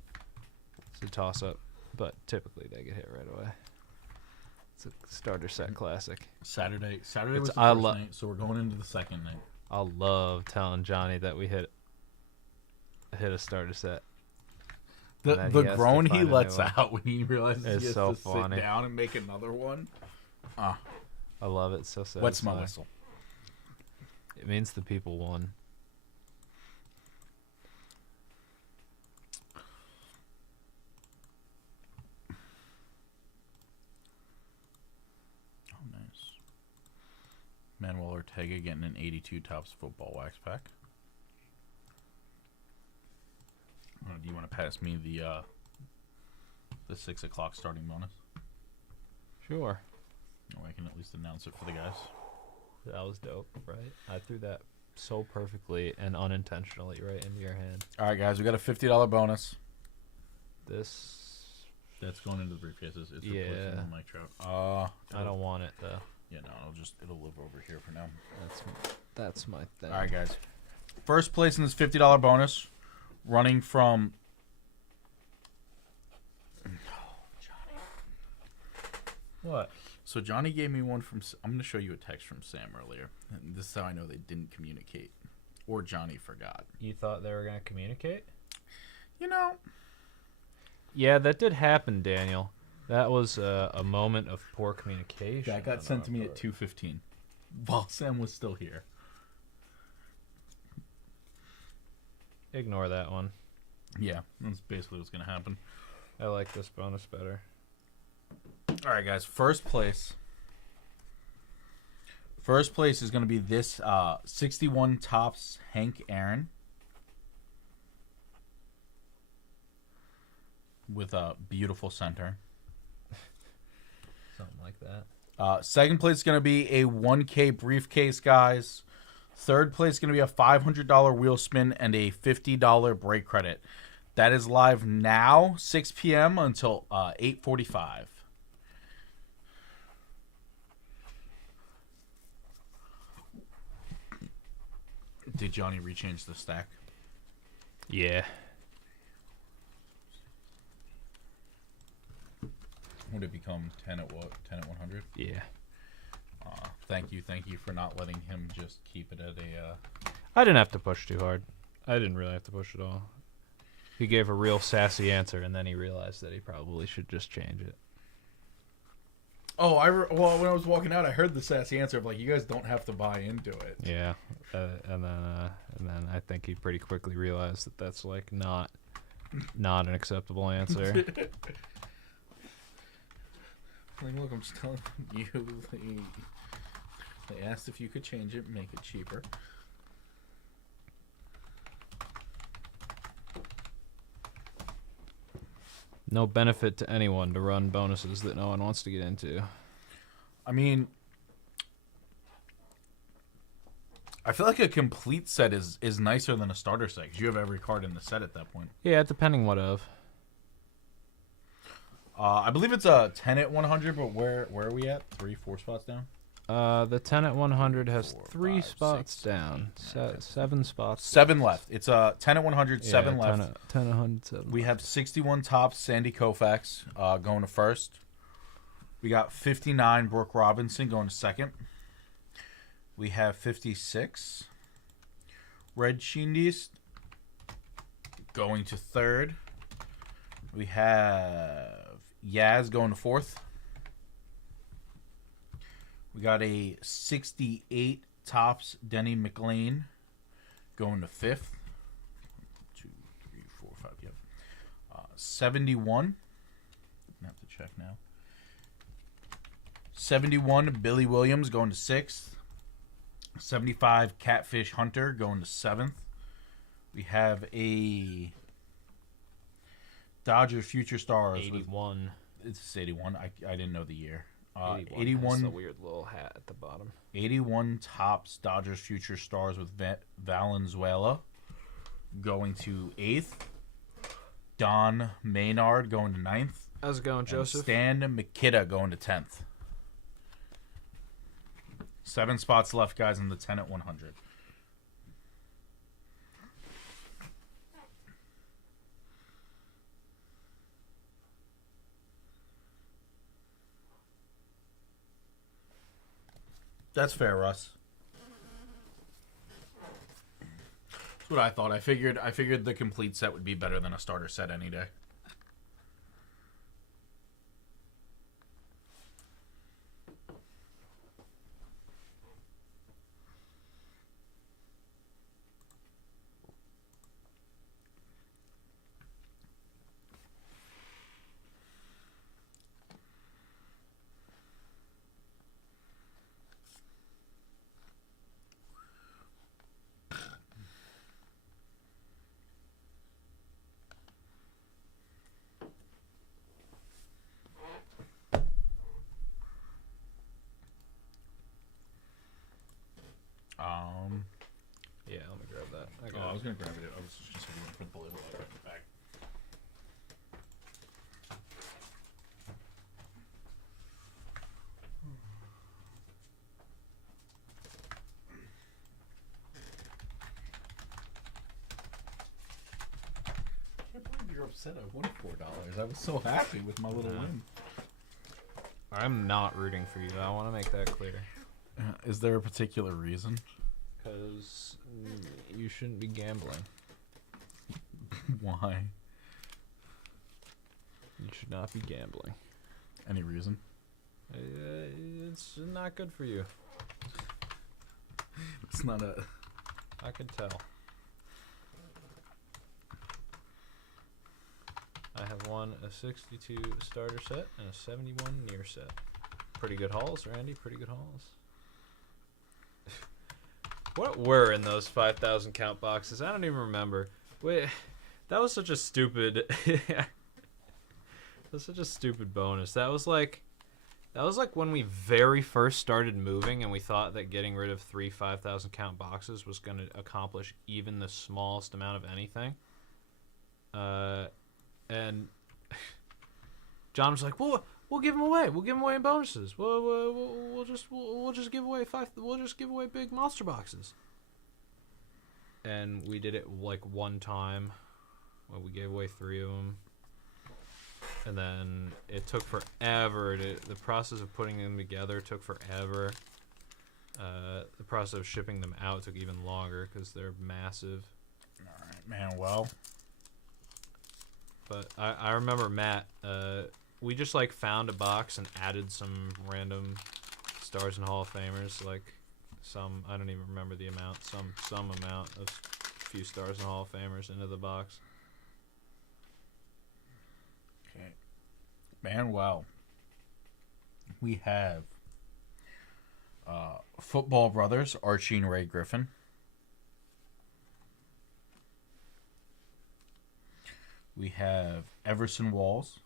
It's a toss up, but typically they get hit right away. It's a starter set classic. Saturday was the first night, so we're going into the second night. I love telling Johnny that we hit a starter set. The groan he lets one. out when he realizes It's he has so to funny. sit down and make another one. I love it. So satisfying. What's my whistle? It means the people won. Oh, nice. Manuel Ortega getting an 82 Topps football wax pack. Do you want to pass me the 6 o'clock starting bonus? Sure. Oh, I can at least announce it for the guys. That was dope, right? I threw that so perfectly and unintentionally right into your hand. All right, guys, we got a $50 bonus. That's going into the briefcases. It's yeah. replacing the mic trout. I don't want it though. Yeah, no, it'll live over here for now. That's my thing. All right, guys. First place in this $50 bonus, running from. What? So Johnny gave me one from. I'm going to show you a text from Sam earlier. And this is how I know they didn't communicate, or Johnny forgot. You thought they were gonna communicate? You know. Yeah, that did happen, Daniel. That was a moment of poor communication. That got sent to me at 2:15, while Sam was still here. Ignore that one. Yeah, that's basically what's going to happen. I like this bonus better. All right, guys. First place. First place is going to be this 61 Topps Hank Aaron with a beautiful center. Something like that. Second place is going to be a 1K briefcase, guys. Third place is going to be a $500 wheel spin and a $50 break credit. That is live now, 6 p.m. until 8:45. Did Johnny rechange the stack? Yeah. Would it become 10 at what? 10 at 100? Yeah. Thank you for not letting him just keep it at a. I didn't have to push too hard. I didn't really have to push at all. He gave a real sassy answer, and then he realized that he probably should just change it. Oh, well, when I was walking out, I heard the sassy answer of like, you guys don't have to buy into it. Yeah, and then I think he pretty quickly realized that that's like not an acceptable answer. Like, look, I'm just telling you. They asked if you could change it, make it cheaper. No benefit to anyone to run bonuses that no one wants to get into. I mean, I feel like a complete set is nicer than a starter set because you have every card in the set at that point. Yeah, depending what of. I believe it's a 10 at 100, but where are we at? 3-4 spots down? The 10 at 100 has 4, 3 5, spots 6, down. 7 spots. 7 left. It's a 10 at 100, 7 left. 10 at 100, 7 We have 61 Topps Sandy Koufax going to first. We got 59 Brooke Robinson going to second. We have 56 Red Shindies going to third. We have Yaz going to fourth. We got a 68 Topps Denny McLean going to fifth. 2, 3, 4, 5, yep. 71. I have to check now. 71 Billy Williams going to sixth. 75 Catfish Hunter going to seventh. We have a Dodgers Future Stars. 81. It's 81. I didn't know the year. 81 has 81. the weird little hat at the bottom. 81 tops Dodgers Future Stars with Valenzuela going to 8th. Don Maynard going to 9th. How's it going, Joseph? Stan Mikita going to 10th. 7 spots left, guys, in the 10 at 100. That's fair, Russ. That's what I thought. I figured the complete set would be better than a starter set any day. Yeah, let me grab that. I was gonna grab it. I was just waiting for the label right in the back. I can't believe you're upset. I won $4. I was so happy with my little win. I'm not rooting for you. I want to make that clear. Is there a particular reason? Because you shouldn't be gambling. Why? You should not be gambling. Any reason? It's not good for you. It's not a... I could tell. I have won a 62 starter set and a 71 near set. Pretty good hauls, Randy. Pretty good hauls. What were in those 5,000 count boxes? I don't even remember. Wait, that was such a stupid... That's such a stupid bonus. That was like when we very first started moving and we thought that getting rid of 3 5,000 count boxes was going to accomplish even the smallest amount of anything. And John was like, "Well, we'll give them away. We'll give them away in bonuses. We'll just give away We'll just give away big monster boxes." And we did it like one time. Well, we gave away 3 of them. And then it took forever. The process of putting them together took forever. The process of shipping them out took even longer because they're massive. All right, man. Well, but I remember Matt. We just like found a box and added some random stars and Hall of Famers, like some, I don't even remember the amount, some amount of few stars and Hall of Famers into the box. okay, man. Well, we have Football Brothers, Archie and Ray Griffin. We have Everson Walls.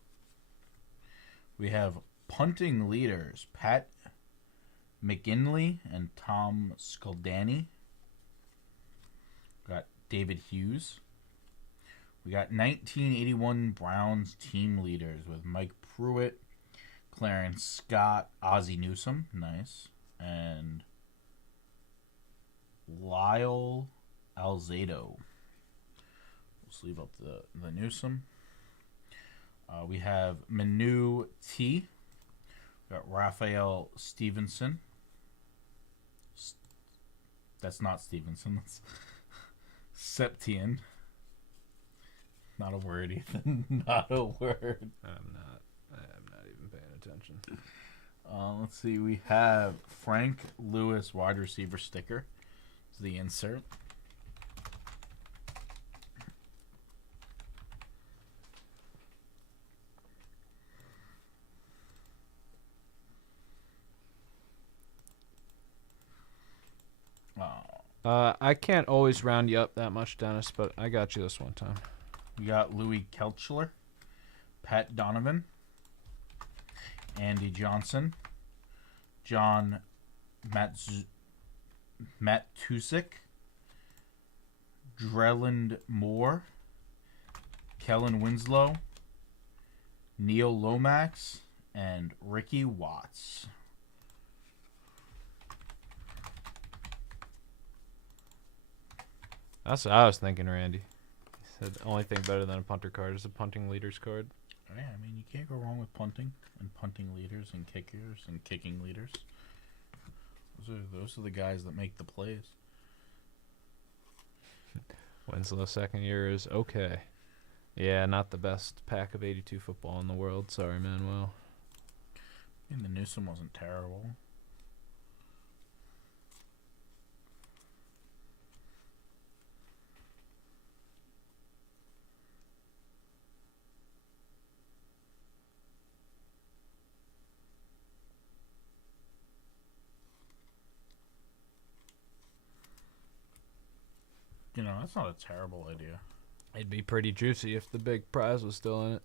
We have punting leaders, Pat McGinley and Tom Scaldani. Got David Hughes. We got 1981 Browns team leaders with Mike Pruitt, Clarence Scott, Ozzie Newsome, nice, and Lyle Alzado. We'll leave up the Newsome. We have Manu T. We got Raphael Stevenson. That's not Stevenson. That's Septien. Not a word, Ethan. Not a word. I'm not even paying attention. Let's see. We have Frank Lewis wide receiver sticker. It's the insert. I can't always round you up that much, Dennis, but I got you this one time. We got Louis Kelchler, Pat Donovan, Andy Johnson, John Matusik, Drelland Moore, Kellen Winslow, Neil Lomax, and Ricky Watts. That's what I was thinking, Randy. He said the only thing better than a punter card is a punting leaders card. Yeah, I mean, you can't go wrong with punting and punting leaders and kickers and kicking leaders. Those are the guys that make the plays. Winslow second year is okay. Yeah, not the best pack of 82 football in the world. Sorry, Manuel. I mean, the Newsom wasn't terrible. You know, that's not a terrible idea. It'd be pretty juicy if the big prize was still in it.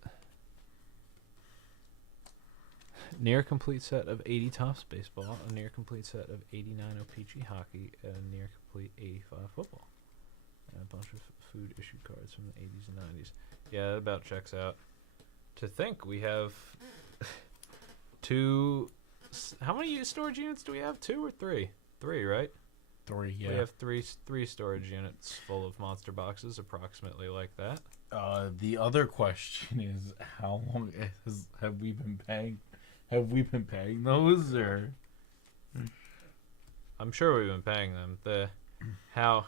Near complete set of 80 Topps baseball, a near complete set of 89 OPG hockey, and a near complete 85 football. And a bunch of food issued cards from the 80s and 90s. Yeah, that about checks out. To think we have two. How many storage units do we have? 2 or 3? 3, right? 3, yeah. We have three storage units full of monster boxes, approximately like that. The other question is, how long have we been paying? Have we been paying those, or? I'm sure we've been paying them. How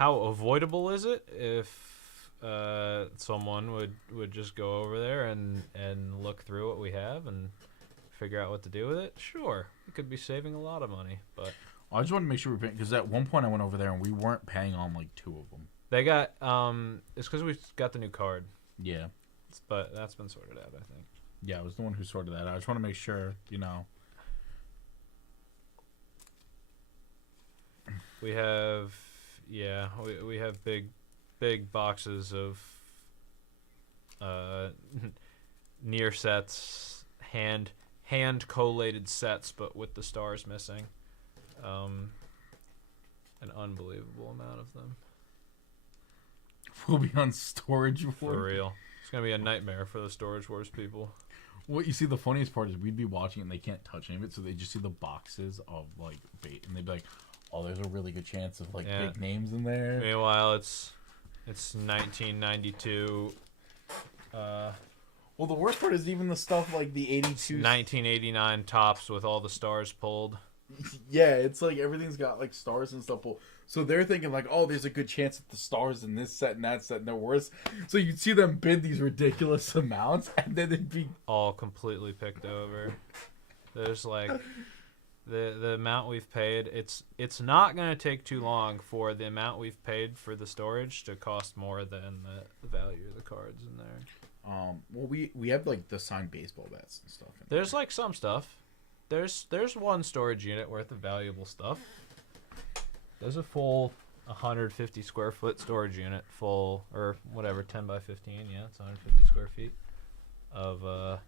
avoidable is it if someone would just go over there and look through what we have and figure out what to do with it? Sure, we could be saving a lot of money, but I just want to make sure we're paying, because at one point I went over there and we weren't paying on like 2 of them. they got it's because we got the new card, Yeah. but that's been sorted out, I think. Yeah, I was the one who sorted that out. I just want to make sure, you know. We have we have big boxes of near sets, hand collated sets, but with the stars missing. An unbelievable amount of them. We'll be on Storage Wars. For real. It's going to be a nightmare for the Storage Wars people. What you see, the funniest part is we'd be watching it and they can't touch any of it, so they just see the boxes of like bait, and they'd be like, "Oh, there's a really good chance of like big names in there." Meanwhile, it's 1992. Well, the worst part is even the stuff like the 82, 1989 tops with all the stars pulled. Yeah, it's like everything's got like stars and stuff. So they're thinking like, oh, there's a good chance that the stars in this set and that set and they're worse. So you'd see them bid these ridiculous amounts, and then it'd be all completely picked over. There's like the amount we've paid. It's not gonna take too long for the amount we've paid for the storage to cost more than the value of the cards in there. Well, we have like the signed baseball bats and stuff. There's like some stuff. There's one storage unit worth of valuable stuff. There's a full 150 square foot storage unit, full or whatever, 10 by 15. Yeah, it's 150 square feet of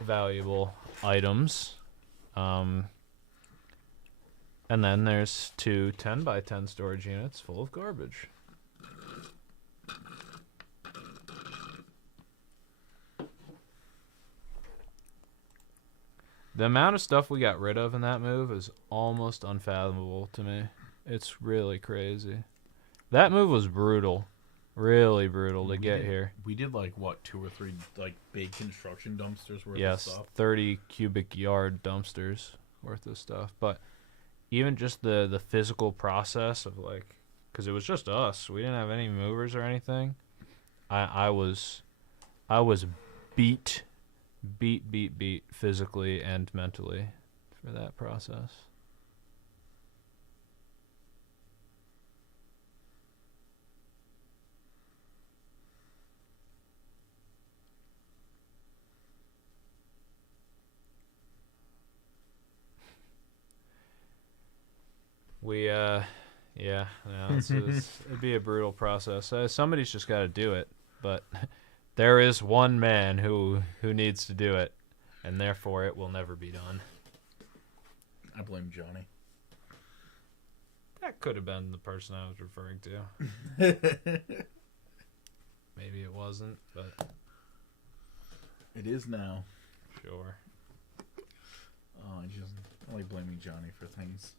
valuable items. And then there's 2 10 by 10 storage units full of garbage. The amount of stuff we got rid of in that move is almost unfathomable to me. It's really crazy. That move was brutal. Really brutal to get here. We did like, what, 2 or 3 like big construction dumpsters worth yes, of stuff? 30 cubic yard dumpsters worth of stuff. But even just the physical process of like, because it was just us. We didn't have any movers or anything. I was beat physically and mentally for that process. Yeah, no, it'd be a brutal process. Somebody's just got to do it, but there is one man who needs to do it, and therefore it will never be done. I blame Johnny. That could have been the person I was referring to. Maybe it wasn't, but It is now. sure. Oh, I like blaming Johnny for things.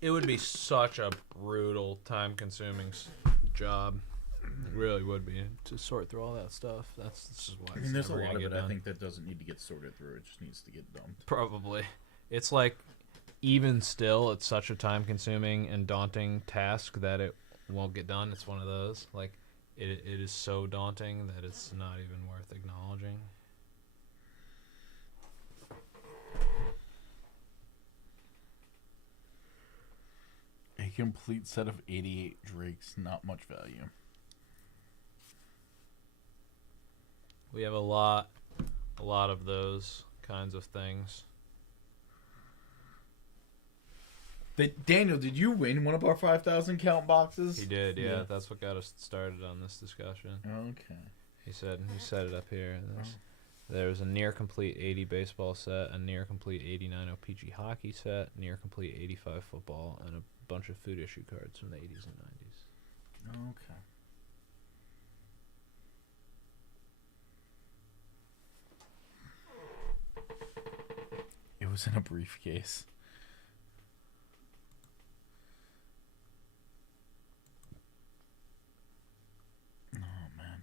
It would be such a brutal, time-consuming job. It really would be to sort through all that stuff. This is why. I mean, there's a lot of it. I think that doesn't need to get sorted through. It just needs to get dumped. Probably. It's like, even still, it's such a time-consuming and daunting task that it won't get done. It's one of those. Like, it is so daunting that it's not even worth acknowledging. A complete set of 88 drakes, not much value. We have a lot of those kinds of things. Daniel, did you win one of our 5,000 count boxes? He did, yeah. That's what got us started on this discussion. Okay. He set it up here. There's a near complete 80 baseball set, a near complete 89 OPG hockey set, near complete 85 football, and a bunch of food issue cards from the 80s and 90s. Okay. It was in a briefcase. Oh, man.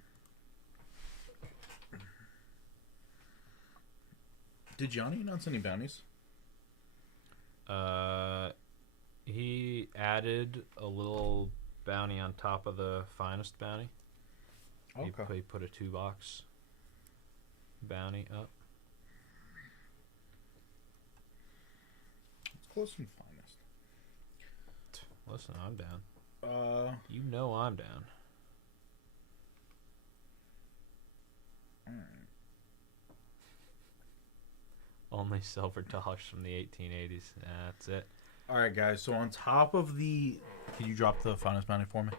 Did Johnny announce any bounties? He added a little bounty on top of the finest bounty. Okay. He put a 2-box bounty up. It's close and finest. Listen, I'm down. You You know I'm down. Alright. Only silver dollars from the 1880s. That's it. Alright, guys. So on top of the... Can you drop the finest bounty for me?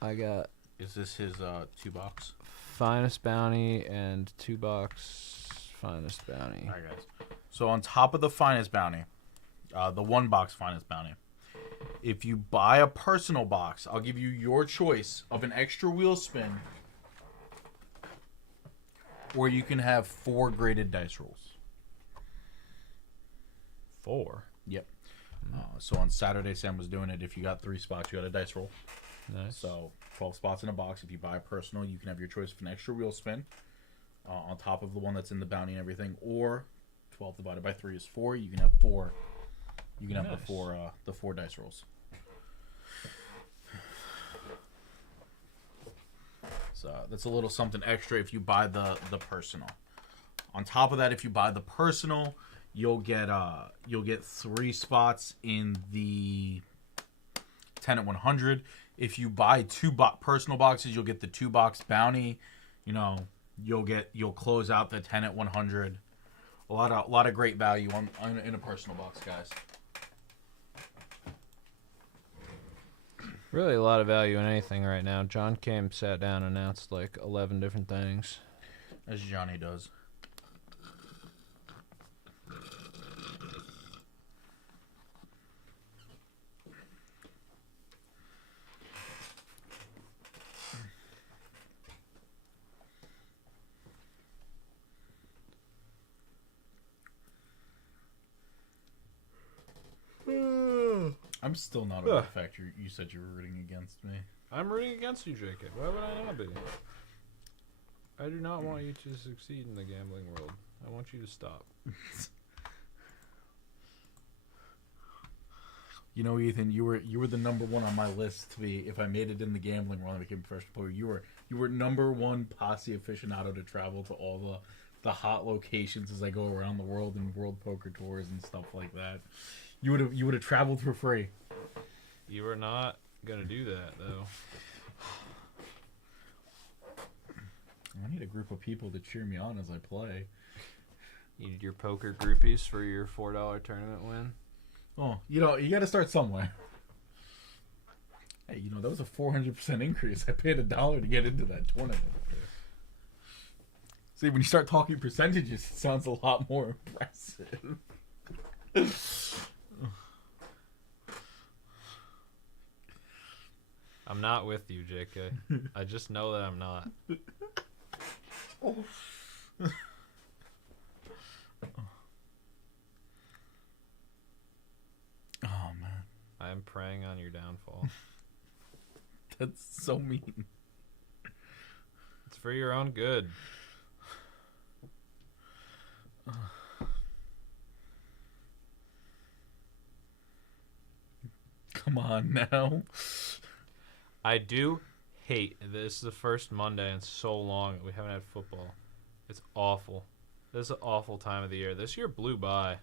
I got Is this his 2-box? finest bounty and 2-box finest bounty. Alright, guys. So on top of the finest bounty, the 1-box finest bounty, if you buy a personal box, I'll give you your choice of an extra wheel spin, or you can have 4 graded dice rolls. 4. Yep. So on Saturday, Sam was doing it. If you got 3 spots, you got a dice roll. Nice. So 12 spots in a box. If you buy a personal, you can have your choice of an extra wheel spin on top of the one that's in the bounty and everything, or 12 divided by 3 is 4. You can have 4. You can have Nice. the 4 dice rolls. So that's a little something extra if you buy the personal. On top of that, if you buy the personal, you'll get 3 spots in the 10 at 100. If you buy 2 personal boxes, you'll get the 2-box bounty. You know, you'll close out the 10 at 100. A lot of great value in a personal box, guys. Really a lot of value in anything right now. John Kim sat down and announced like 11 different things. As Johnny does. I'm still not over the fact you said you were rooting against me. I'm rooting against you, Jacob. Why would I not be? I do not want you to succeed in the gambling world. I want you to stop. You know, Ethan, you were the number 1 on my list to be, if I made it in the gambling world and became a professional player, you were number 1 posse aficionado to travel to all the hot locations as I go around the world and world poker tours and stuff like that. You would have traveled for free. You are not gonna do that though. I need a group of people to cheer me on as I play. You need your poker groupies for your $4 tournament win. Oh, you got to start somewhere. Hey, that was a 400% increase. I paid $1 to get into that tournament. See, when you start talking percentages, it sounds a lot more impressive. I'm not with you, JK. I just know that I'm not. Oh, man. I am preying on your downfall. That's so mean. It's for your own good. Come on now. I do hate this is the first Monday in so long that we haven't had football. It's awful. This is an awful time of the year. This year blew by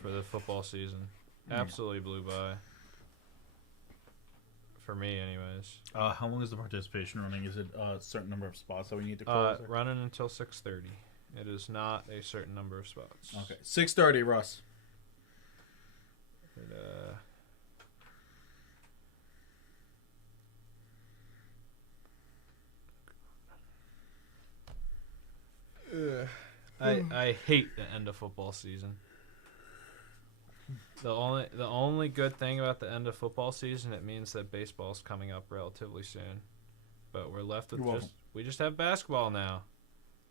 for the football season. Absolutely blew by. For me, anyways. How long is the participation running? Is it a certain number of spots that we need to close? Running until 6:30. It is not a certain number of spots. Okay, 6:30, Russ. I hate the end of football season. The only good thing about the end of football season, it means that baseball's coming up relatively soon. But we're left with we just have basketball now.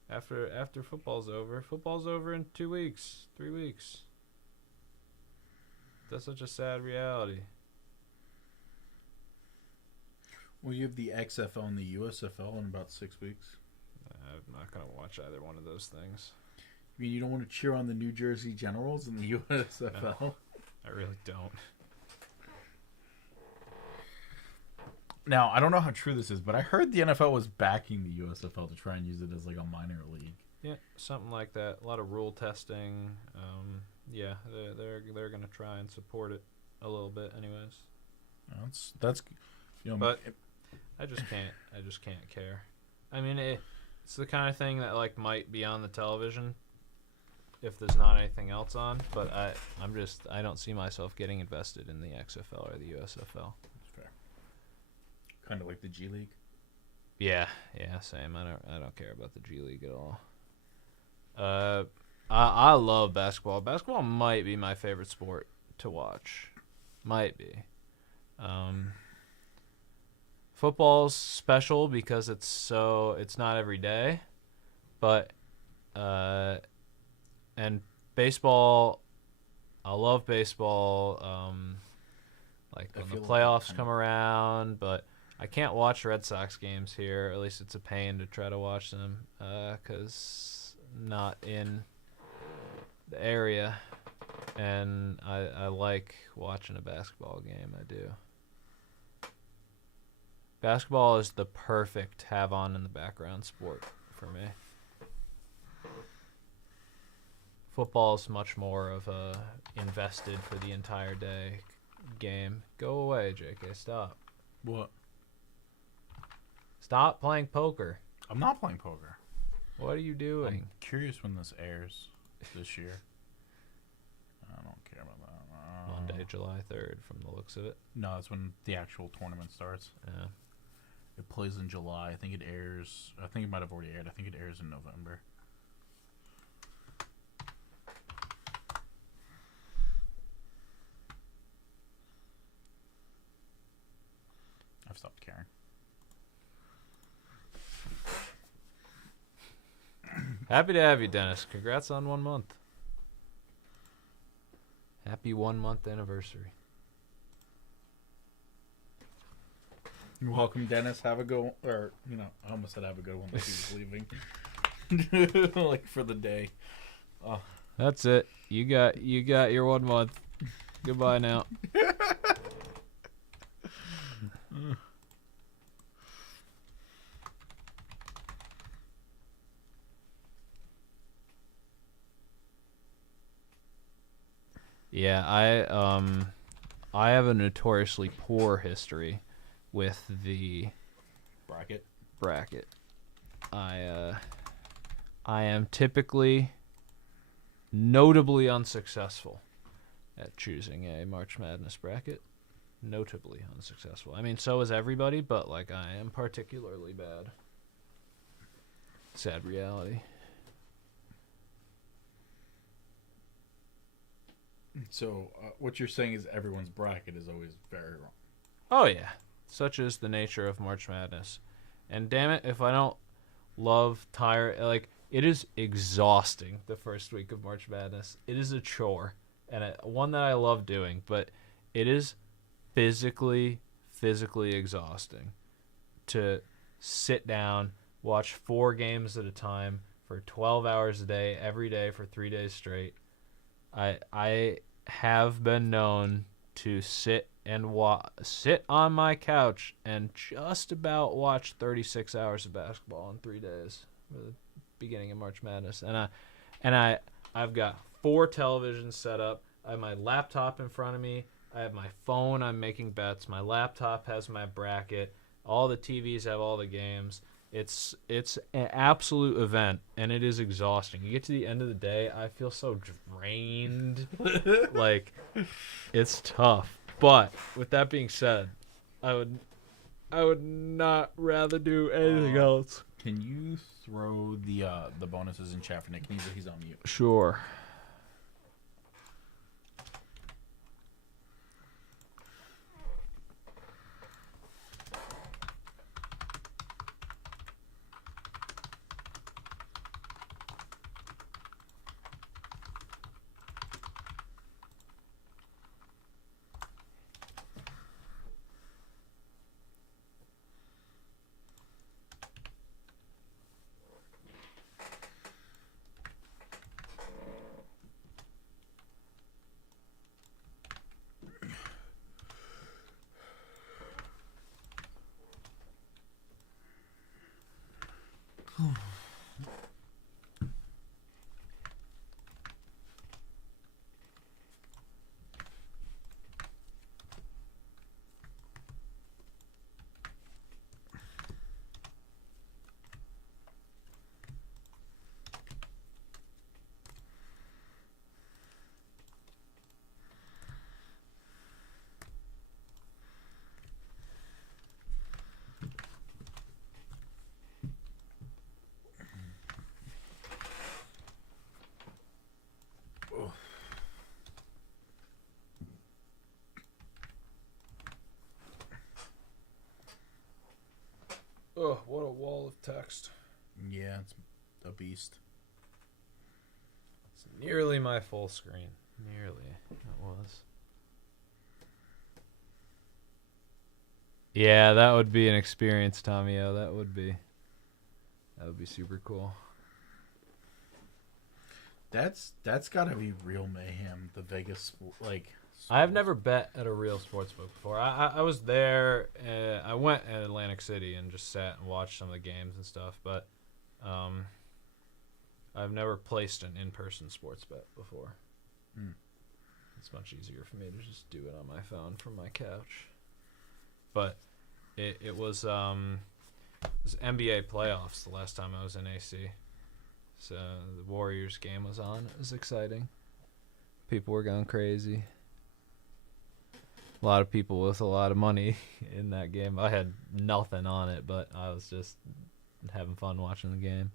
After football's over. Football's over in 2 weeks, 3 weeks. That's such a sad reality. Well, you have the XFL and the USFL in about 6 weeks. I'm not going to watch either one of those things. You mean you don't want to cheer on the New Jersey Generals in the USFL? No, I really don't. Now, I don't know how true this is, but I heard the NFL was backing the USFL to try and use it as like a minor league. Yeah, something like that. A lot of rule testing. Yeah, they're going to try and support it a little bit, anyways. That's But I just can't care. I mean, it's the kind of thing that like might be on the television if there's not anything else on. But I don't see myself getting invested in the XFL or the USFL. That's fair. Kind of like the G League. Yeah, same. I don't care about the G League at all. I love basketball. Basketball might be my favorite sport to watch. Might be. Football's special because it's not every day, but and baseball, I love baseball. Like when the playoffs come around, but I can't watch Red Sox games here. At least it's a pain to try to watch them because not in the area, and I like watching a basketball game. I do. Basketball is the perfect have-on in the background sport for me. Football is much more of a invested for the entire day game. Go away, JK. Stop. What? Stop playing poker. I'm not playing poker. What are you doing? I'm curious when this airs this year. I don't care about that. Monday, July 3rd, from the looks of it. No, that's when the actual tournament starts. Yeah. It plays in July. I think it airs. I think it might have already aired. I think it airs in November. I've stopped caring. Happy to have you, Dennis. Congrats on 1 month. Happy 1 month anniversary. You're welcome, Dennis. Have a good, or I almost said have a good one, like he was leaving, like for the day. That's it. You got your 1 month. Goodbye now. Yeah, I have a notoriously poor history with the Bracket. bracket. I am typically notably unsuccessful at choosing a March Madness bracket. Notably unsuccessful. I mean, so is everybody, but like I am particularly bad. Sad reality. So what you're saying is everyone's bracket is always very wrong. Oh yeah, such is the nature of March Madness. And damn it, if I don't love like it is exhausting the first week of March Madness. It is a chore and one that I love doing, but it is physically exhausting to sit down, watch 4 games at a time for 12 hours a day, every day for 3 days straight. I have been known to sit on my couch and just about watch 36 hours of basketball in 3 days for the beginning of March Madness. I've got 4 televisions set up. I have my laptop in front of me. I have my phone. I'm making bets. My laptop has my bracket. All the TVs have all the games. It's an absolute event, and it is exhausting. You get to the end of the day, I feel so drained. Like, it's tough. But with that being said, I would not rather do anything else. Can you throw the bonuses in chat for Nick? He's on mute. Sure. Oh, what a wall of text. Yeah, it's a beast. It's nearly my full screen. Nearly. It was. Yeah, that would be an experience, Tommy-O. That would be super cool. That's gotta be real mayhem. The Vegas I've never bet at a real sportsbook before. I was there. I went at Atlantic City and just sat and watched some of the games and stuff. But I've never placed an in-person sports bet before. It's much easier for me to just do it on my phone from my couch. But it was NBA playoffs the last time I was in AC. So the Warriors game was on. It was exciting. People were going crazy. A lot of people with a lot of money in that game. I had nothing on it, but I was just having fun watching the game.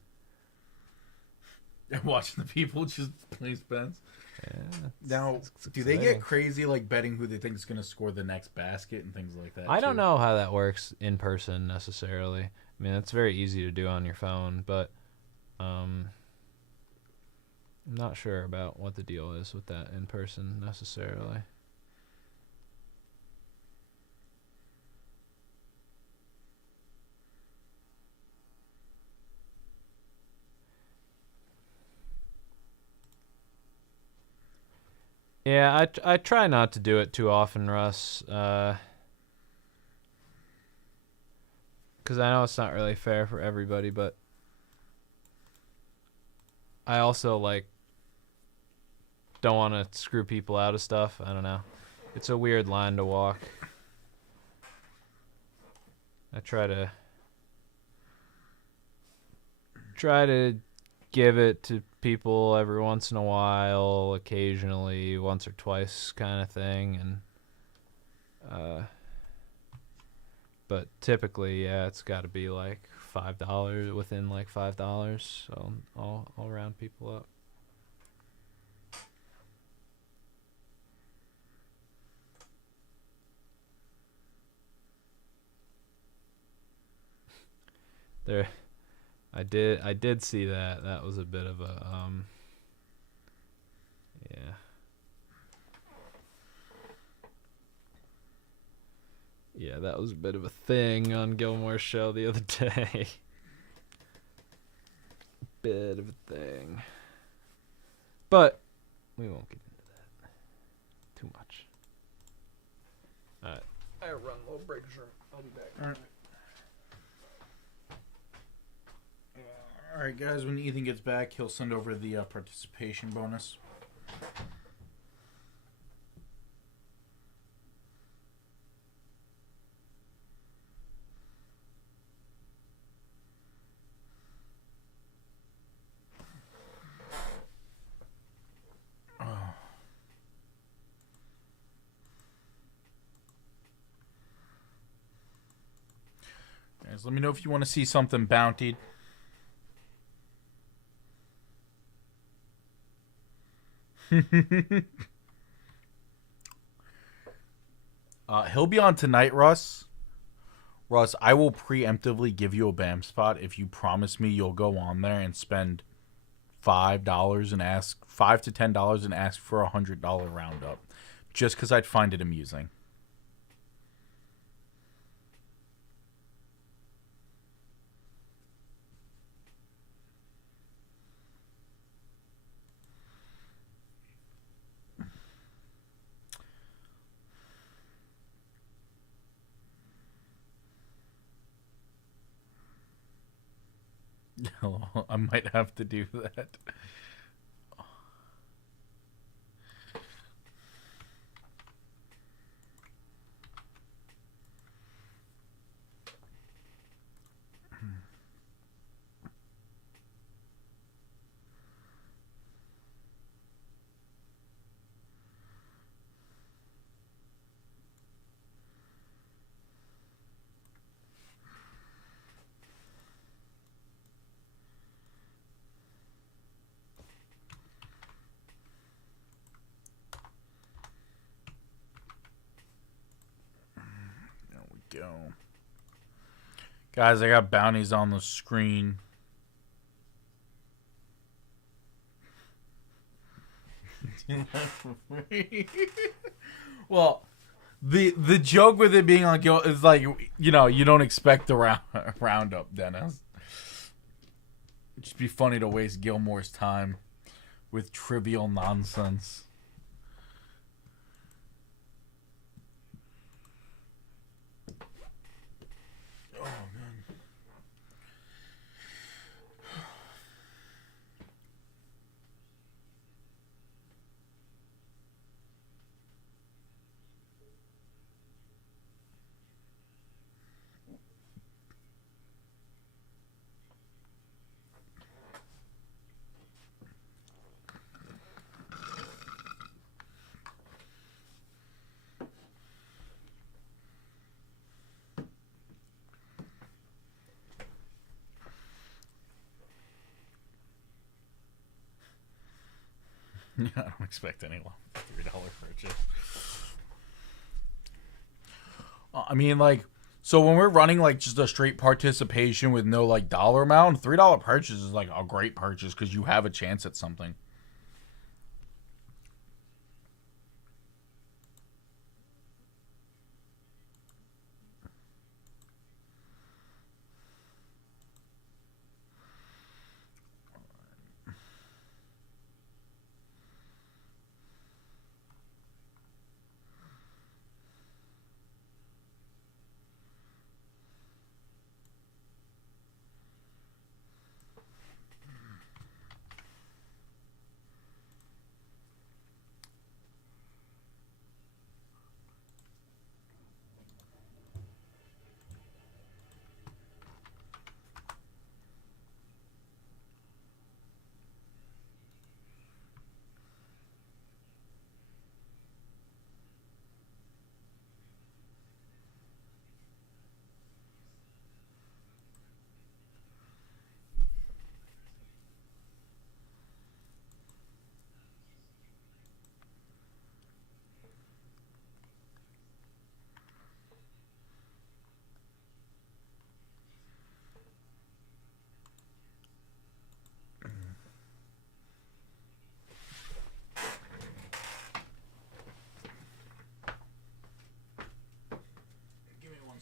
And watching the people just play spends. Yeah. Now, do they get crazy like betting who they think is going to score the next basket and things like that? I don't know how that works in person necessarily. I mean, it's very easy to do on your phone, but I'm not sure about what the deal is with that in person necessarily. Yeah, I try not to do it too often, Russ, because I know it's not really fair for everybody, but I also, don't want to screw people out of stuff. I don't know. It's a weird line to walk. I try to try to give it to people every once in a while, occasionally, once or twice kind of thing, and but typically, yeah, it's got to be like $5, within like $5, so I'll round people up. There, I did see that. That was a bit of a yeah. Yeah, that was a bit of a thing on Gilmore's show the other day. Bit of a thing. But we won't get into that too much. Alright. I run a little break room. I'll be back. Alright. Alright, guys, when Ethan gets back, he'll send over the participation bonus. Guys, let me know if you want to see something bountied. He'll be on tonight, Russ. Russ, I will preemptively give you a BAM spot if you promise me you'll go on there and spend $5 and ask $5 to $10 and ask for a $100 roundup, just because I'd find it amusing. I might have to do that. Go. Guys, I got bounties on the screen. Well, the joke with it being on Gil is like, you know, you don't expect the roundup, Dennis. It'd just be funny to waste Gilmore's time with trivial nonsense. I don't expect any $3 purchase. I mean, like, so when we're running like just a straight participation with no like dollar amount, $3 purchase is like a great purchase because you have a chance at something.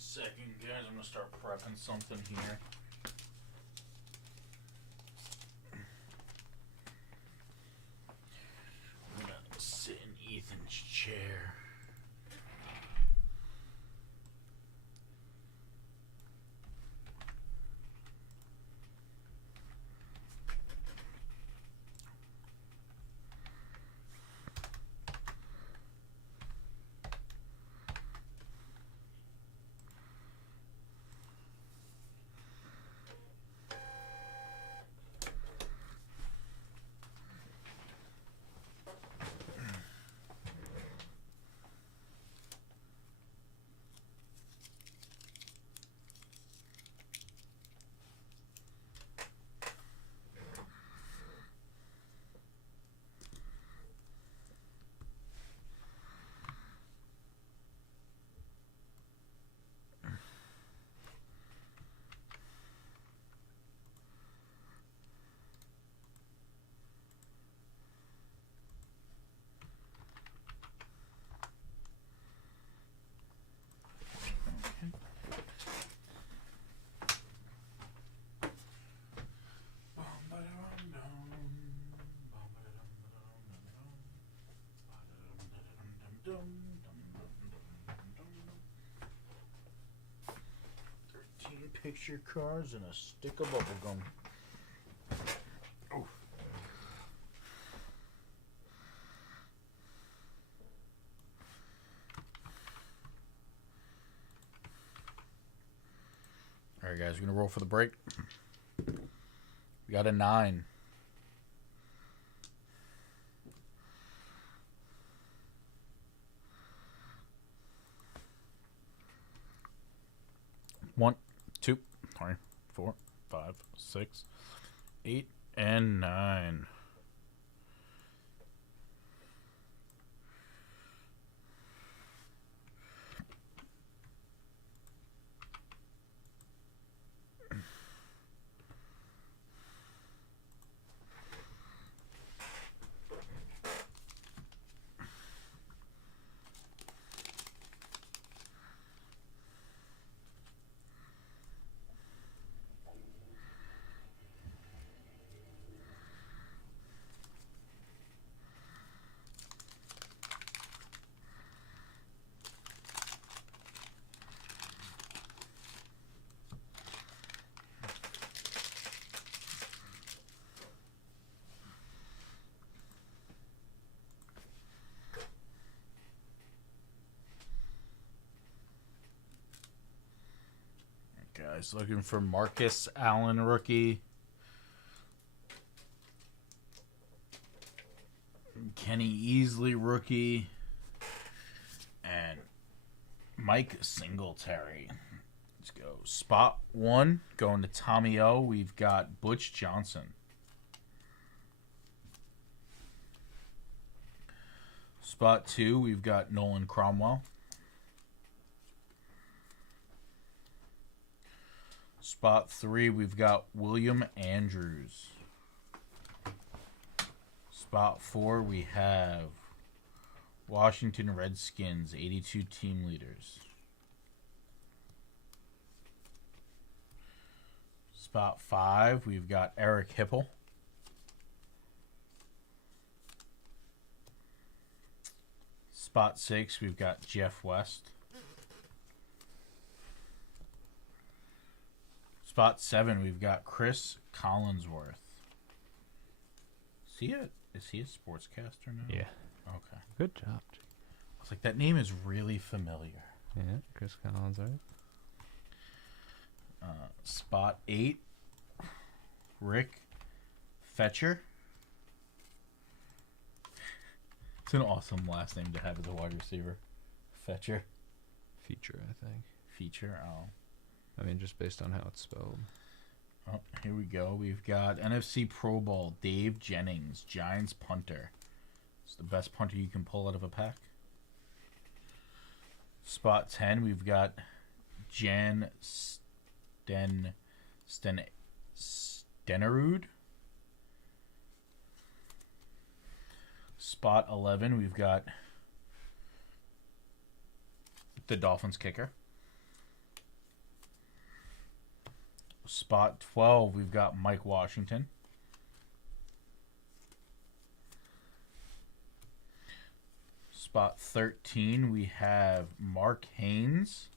second, guys. I'm gonna start prepping something here. I'm gonna sit in Ethan's chair. Picture cards and a stick of bubble gum. Oh. All right, guys, we're gonna roll for the break. We got a 9. One, 2, 3, 4, 5, 6, 8, and 9. Guys, looking for Marcus Allen rookie. Kenny Easley rookie. And Mike Singletary. Let's go. Spot 1 going to Tommy O. We've got Butch Johnson. Spot 2 we've got Nolan Cromwell. Spot 3, we've got William Andrews. Spot 4, we have Washington Redskins, 82 team leaders. Spot 5, we've got Eric Hipple. Spot 6, we've got Jeff West. Spot 7, we've got Chris Collinsworth. Is he a sportscaster now? Yeah. Okay. Good job. I was like, that name is really familiar. Yeah, Chris Collinsworth. Spot 8, Rick Fetcher. It's an awesome last name to have as a wide receiver. Fetcher. Feature, I think. Feature, oh. I mean, just based on how it's spelled. Oh, here we go. We've got NFC Pro Bowl, Dave Jennings, Giants punter. It's the best punter you can pull out of a pack. Spot 10, we've got Jan Stenerud. Spot 11, we've got the Dolphins kicker. Spot 12, we've got Mike Washington. Spot 13, we have Mark Haynes.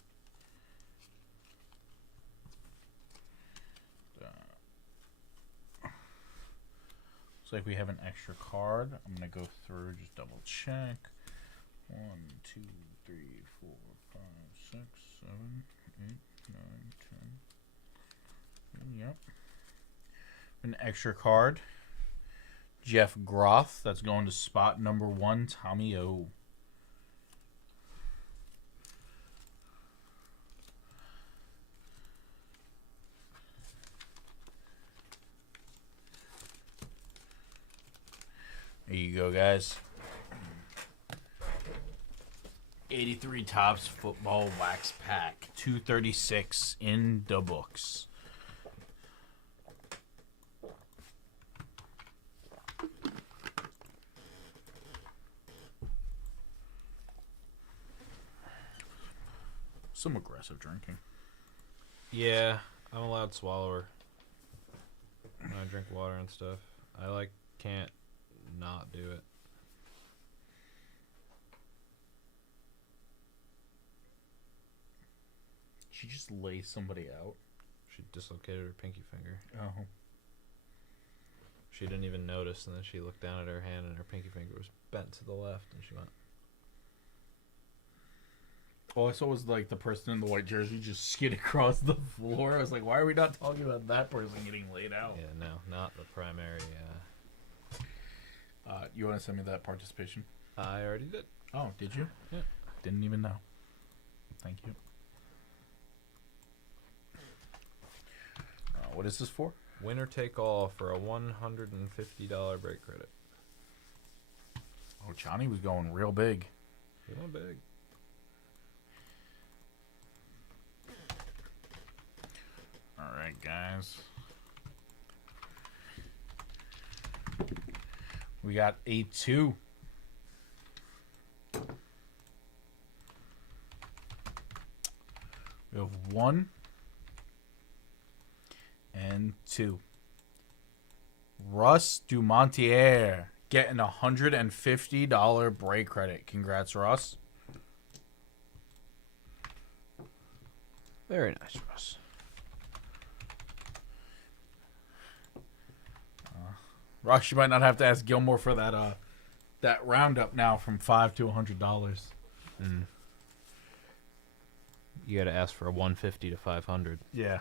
Looks like we have an extra card. I'm going to go through, just double check. 1, 2, 3, 4, 5, 6, 7, 8, 9, 10. Yep. An extra card. Jeff Groth. That's going to spot number 1, Tommy O. There you go, guys. 83 Topps Football Wax Pack. 236 in the books. Some aggressive drinking. Yeah, I'm a loud swallower. When I drink water and stuff. I can't not do it. She just lay somebody out. She dislocated her pinky finger. Oh. She didn't even notice, and then she looked down at her hand, and her pinky finger was bent to the left, and she went. All I saw was the person in the white jersey just skid across the floor. I was like, why are we not talking about that person getting laid out? Yeah, no, not the primary. You want to send me that participation? I already did. Oh, did you? Yeah. Didn't even know. Thank you. What is this for? Winner take all for a $150 break credit. Oh, Johnny was going real big. He went big. All right, guys. We got A2. We have 1 and 2. Russ Dumontier getting a $150 break credit. Congrats, Russ. Very nice, Russ. Russ, you might not have to ask Gilmore for that roundup now from $5 to $100. Mm. You got to ask for a 150 to 500. Yeah.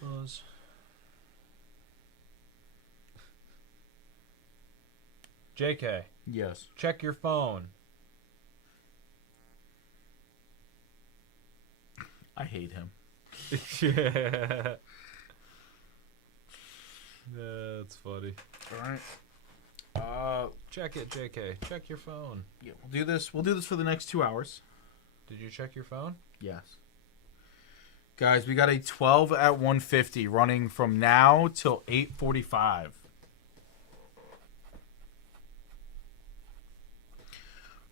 Buzz. JK, Yes. check your phone. I hate him. Yeah. That's funny. All right. Check it, JK. Check your phone. Yeah, we'll do this. We'll do this for the next 2 hours. Did you check your phone? Yes. Guys, we got a 12 at 150 running from now till 8:45.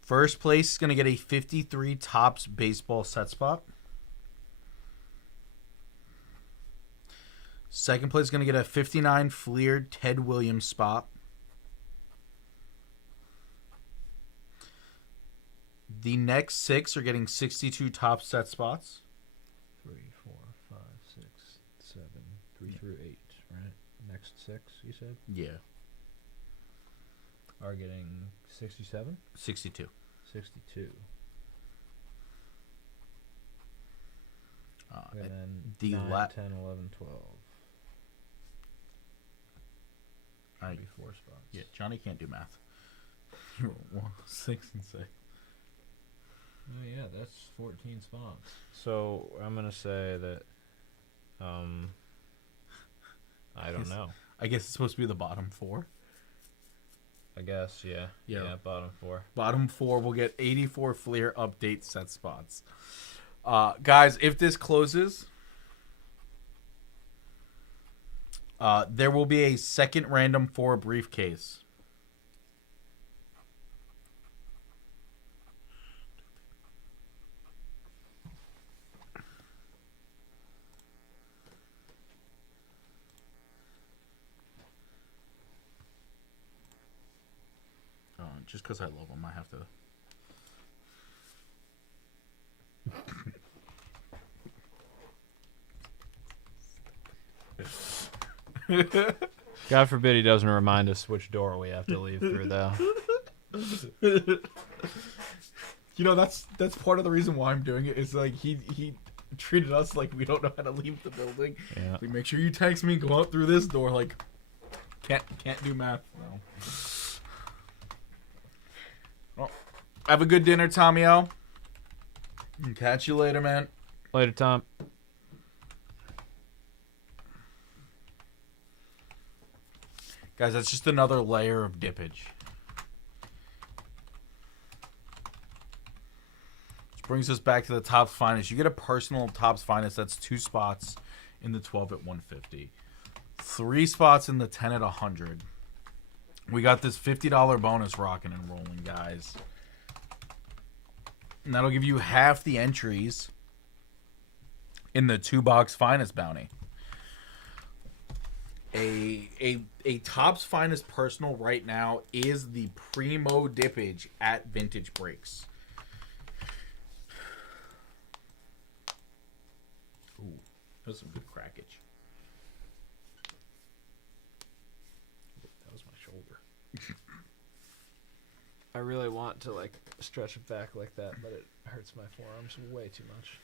First place is going to get a 53 Topps baseball set spot. Second place is going to get a 59 Fleer Ted Williams spot. The next 6 are getting 62 Topps set spots. 3, 4, 5, 6, 7, 3 through 8, right? Next 6, you said? Yeah. Are getting 67? 62. 62. And then the 9, 10, 11, 12. I, Maybe 4 spots. yeah, Johnny can't do math. 1, 6, and 6. Oh yeah, that's 14 spots. So I'm gonna say that, I don't know. I guess it's supposed to be the bottom 4. I guess, yeah. Yeah. Yeah, bottom 4. Bottom 4 will get 84 Fleer update set spots. Guys, if this closes, there will be a second random 4 briefcase. Just because I love them, I have to. God forbid he doesn't remind us which door we have to leave through, though. You know, that's part of the reason why I'm doing it. Is like he treated us like we don't know how to leave the building. Yeah. Like, make sure you text me, go out through this door. Like, can't do math. No. Well, have a good dinner, Tommy-O. Catch you later, man. Later, Tom. Guys, that's just another layer of dippage. Which brings us back to the Topps Finest. You get a personal Topps Finest. That's 2 spots in the 12 at 150. 3 spots in the 10 at 100. We got this $50 bonus rocking and rolling, guys. And that'll give you half the entries in the 2-box Finest bounty. A Topps Finest personal right now is the primo dippage at Vintage Breaks. Ooh, that was some good crackage. That was my shoulder. I really want to, like, stretch it back like that, but it hurts my forearms way too much.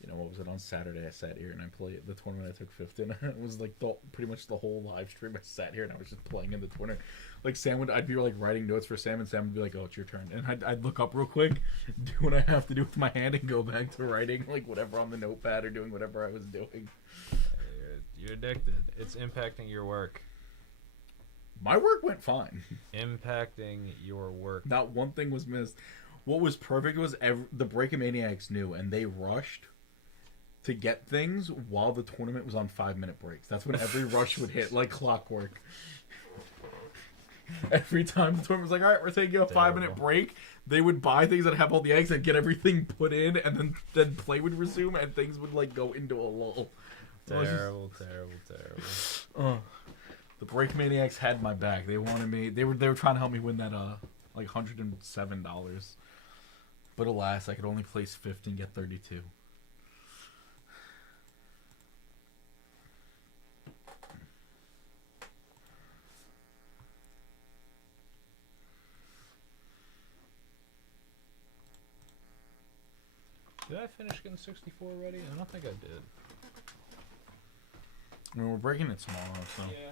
You know, what was it, on Saturday I sat here and I played the tournament I took 5th in. It was like pretty much the whole live stream I sat here and I was just playing in the tournament. Like I'd be like writing notes for Sam and Sam would be like, oh, it's your turn. And I'd look up real quick, do what I have to do with my hand and go back to writing like whatever on the notepad or doing whatever I was doing. You're addicted. It's impacting your work. My work went fine. Impacting your work. Not one thing was missed. What was perfect was the Breakamaniacs knew and they rushed to get things while the tournament was on 5-minute breaks. That's when every rush would hit like clockwork. Every time the tournament was like, all right, we're taking a 5-minute break, they would buy things that have all the eggs and get everything put in, and then play would resume and things would like go into a lull. Terrible. The Breakmaniacs had my back. They wanted me. They were trying to help me win that like $107. But alas, I could only place 5th and get 32. Did I finish getting 64 ready? I don't think I did. I mean, we're breaking it small, so. Yeah.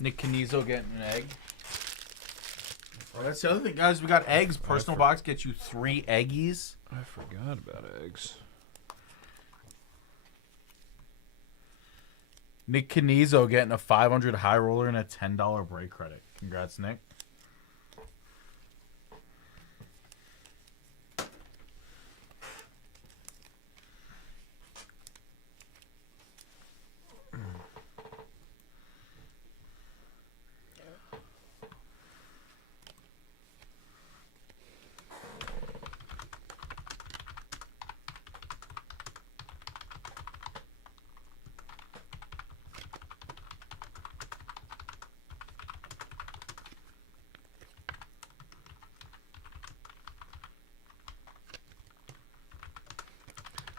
Nick Canizo getting an egg. Oh, that's the other thing, guys. We got eggs. Personal box gets you 3 eggies. I forgot about eggs. Nick Canizo getting a 500 high roller and a $10 break credit. Congrats, Nick.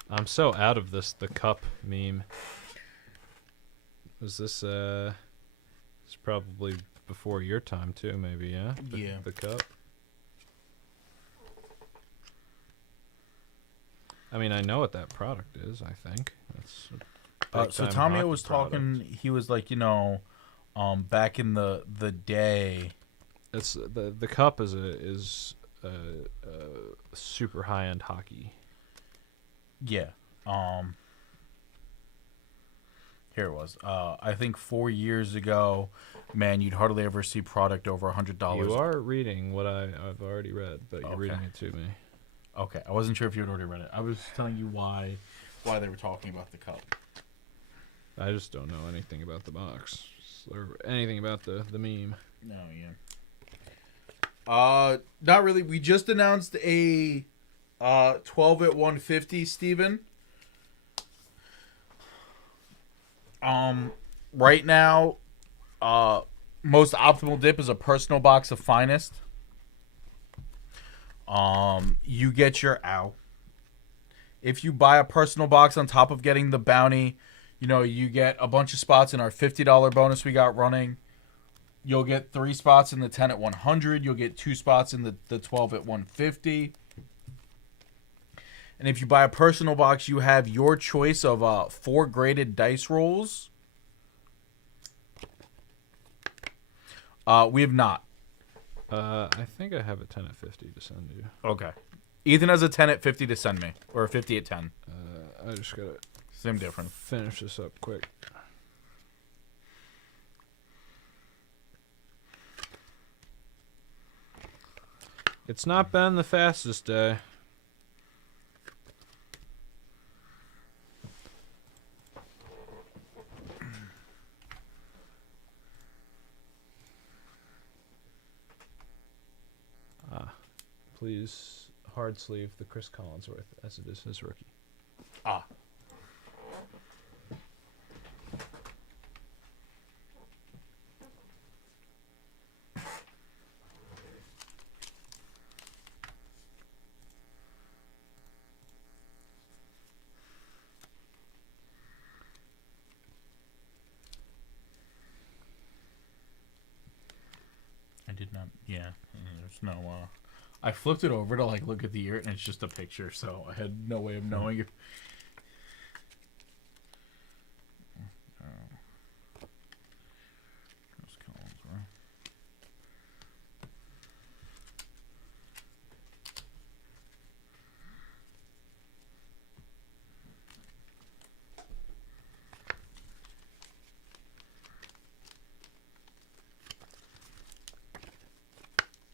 I'm so out of this. The cup meme. Was this? It's probably before your time too. Maybe yeah. Yeah. The cup. I mean, I know what that product is. I think that's. So big-time Tommy hockey was product. talking. He was like, back in the day. It's the cup is a super high end hockey. Yeah. Here it was. I think 4 years ago, man, you'd hardly ever see product over $100. You are reading what I've already read, but you're Okay. reading it to me. Okay, I wasn't sure if you had already read it. I was telling you why they were talking about the cup. I just don't know anything about the box or anything about the meme. No, yeah. Not really. We just announced a 12 at 150, Steven. Right now, most optimal dip is a personal box of finest. You get your ow. If you buy a personal box on top of getting the bounty, you get a bunch of spots in our $50 bonus we got running. You'll get 3 spots in the 10 at 100. You'll get 2 spots in the 12 at 150. And if you buy a personal box, you have your choice of 4 graded dice rolls. We have not. I think I have a 10 at 50 to send you. Okay. Ethan has a 10 at 50 to send me. Or a 50 at 10. I just gotta Same difference. finish this up quick. It's not been the fastest day. Please hard sleeve the Chris Collinsworth as it is his rookie. Ah. I did not. Yeah. There's no. I flipped it over to look at the year, and it's just a picture, so I had no way of knowing if.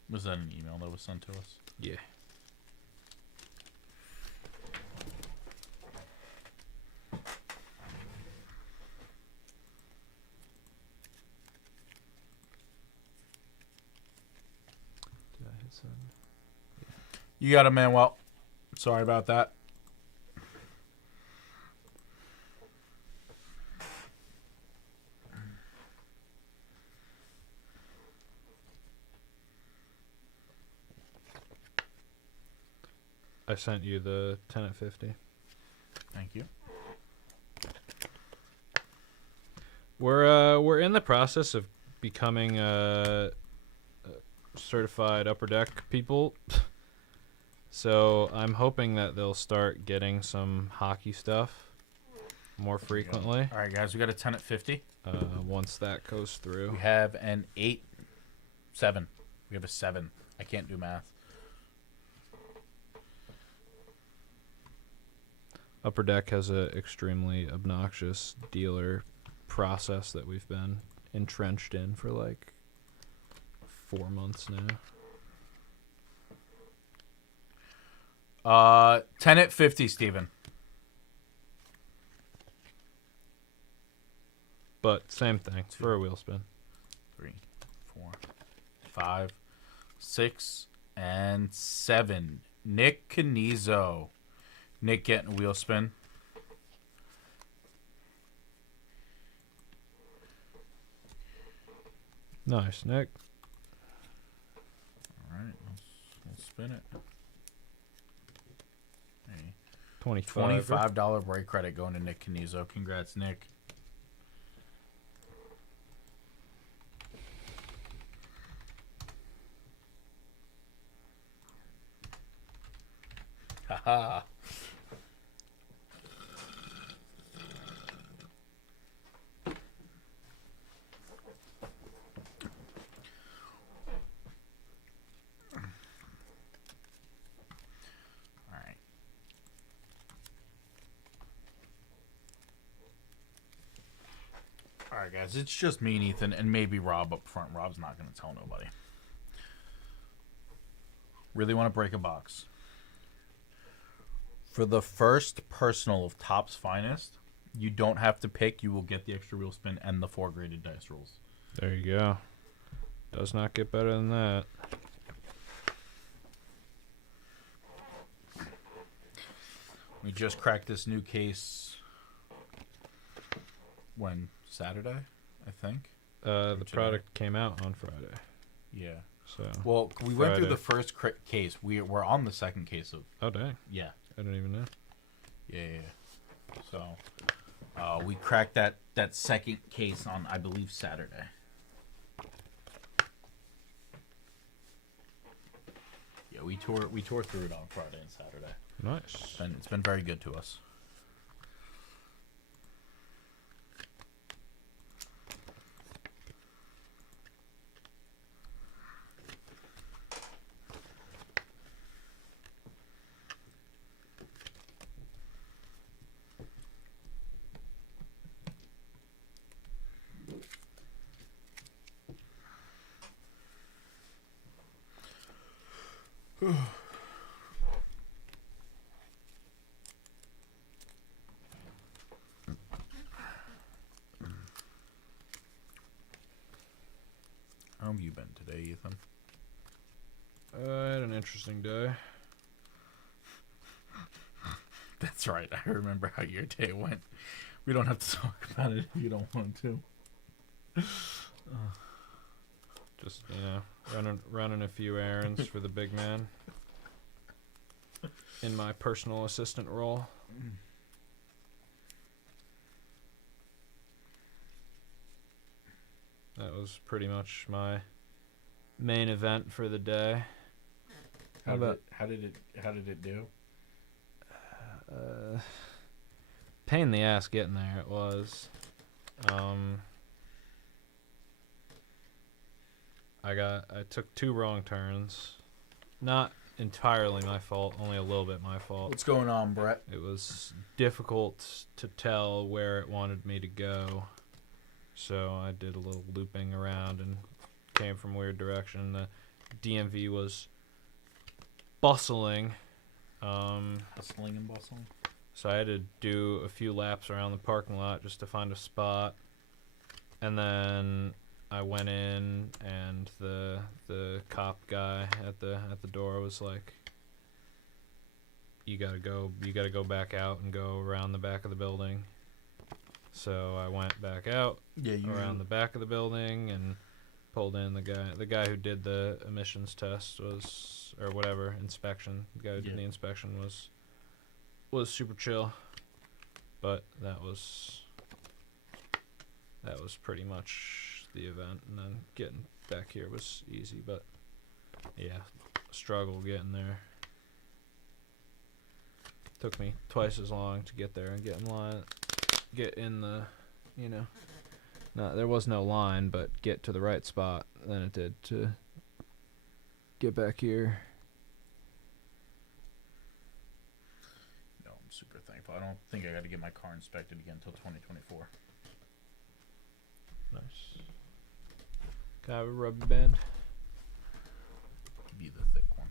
Was that an email that was sent to us? Yeah. Did I hit send? You got it, Manuel. Sorry about that. I sent you the 10 at 50. Thank you. We're in the process of becoming certified upper deck people. So I'm hoping that they'll start getting some hockey stuff more frequently. All right, guys, we got a 10 at 50. Once that goes through. We have an 7. We have a 7. I can't do math. Upper Deck has a extremely obnoxious dealer process that we've been entrenched in for 4 months now. 10 at 50, Steven. But same thing for a wheel spin. 3, 4, 5, 6, and 7. Nick Canizo. Nick getting a wheel spin. Nice, Nick. All right, let's spin it. Hey. $25 break credit going to Nick Canizo. Congrats, Nick. Haha. All right, guys, it's just me and Ethan, and maybe Rob up front. Rob's not going to tell nobody. Really want to break a box. For the first personal of Topps Finest, you don't have to pick. You will get the extra wheel spin and the 4 graded dice rolls. There you go. Does not get better than that. We just cracked this new case. When? Saturday, I think. The product came out on Friday. Yeah. So. Well, we went through the first case. We're on the second case of. Oh dang. Yeah. I didn't even know. Yeah. So, we cracked that second case on, I believe, Saturday. Yeah, we tore through it on Friday and Saturday. Nice. And it's been very good to us. How have you been today, Ethan? I had an interesting day. That's right. I remember how your day went. We don't have to talk about it if you don't want to. Just, running a few errands for the big man. In my personal assistant role. That was pretty much my main event for the day. How did it do? Pain in the ass getting there. It was. I took 2 wrong turns. Not entirely my fault, only a little bit my fault. What's going on, Brett? It was difficult to tell where it wanted me to go. So I did a little looping around and came from a weird direction. The DMV was bustling. Hustling and bustling? So I had to do a few laps around the parking lot just to find a spot. And then I went in, and the cop guy at the door was like, you gotta go back out and go around the back of the building. So I went back out around the back of the building and pulled in the guy who did the emissions test inspection. The guy who did the inspection was super chill, but that was pretty much the event. And then getting back here was easy, but yeah, struggle getting there. Took me twice as long to get there and get in line. Get in the, no, there was no line, but get to the right spot than it did to get back here. No, I'm super thankful. I don't think I got to get my car inspected again until 2024. Nice. Can I have a rubber band? Be the thick one.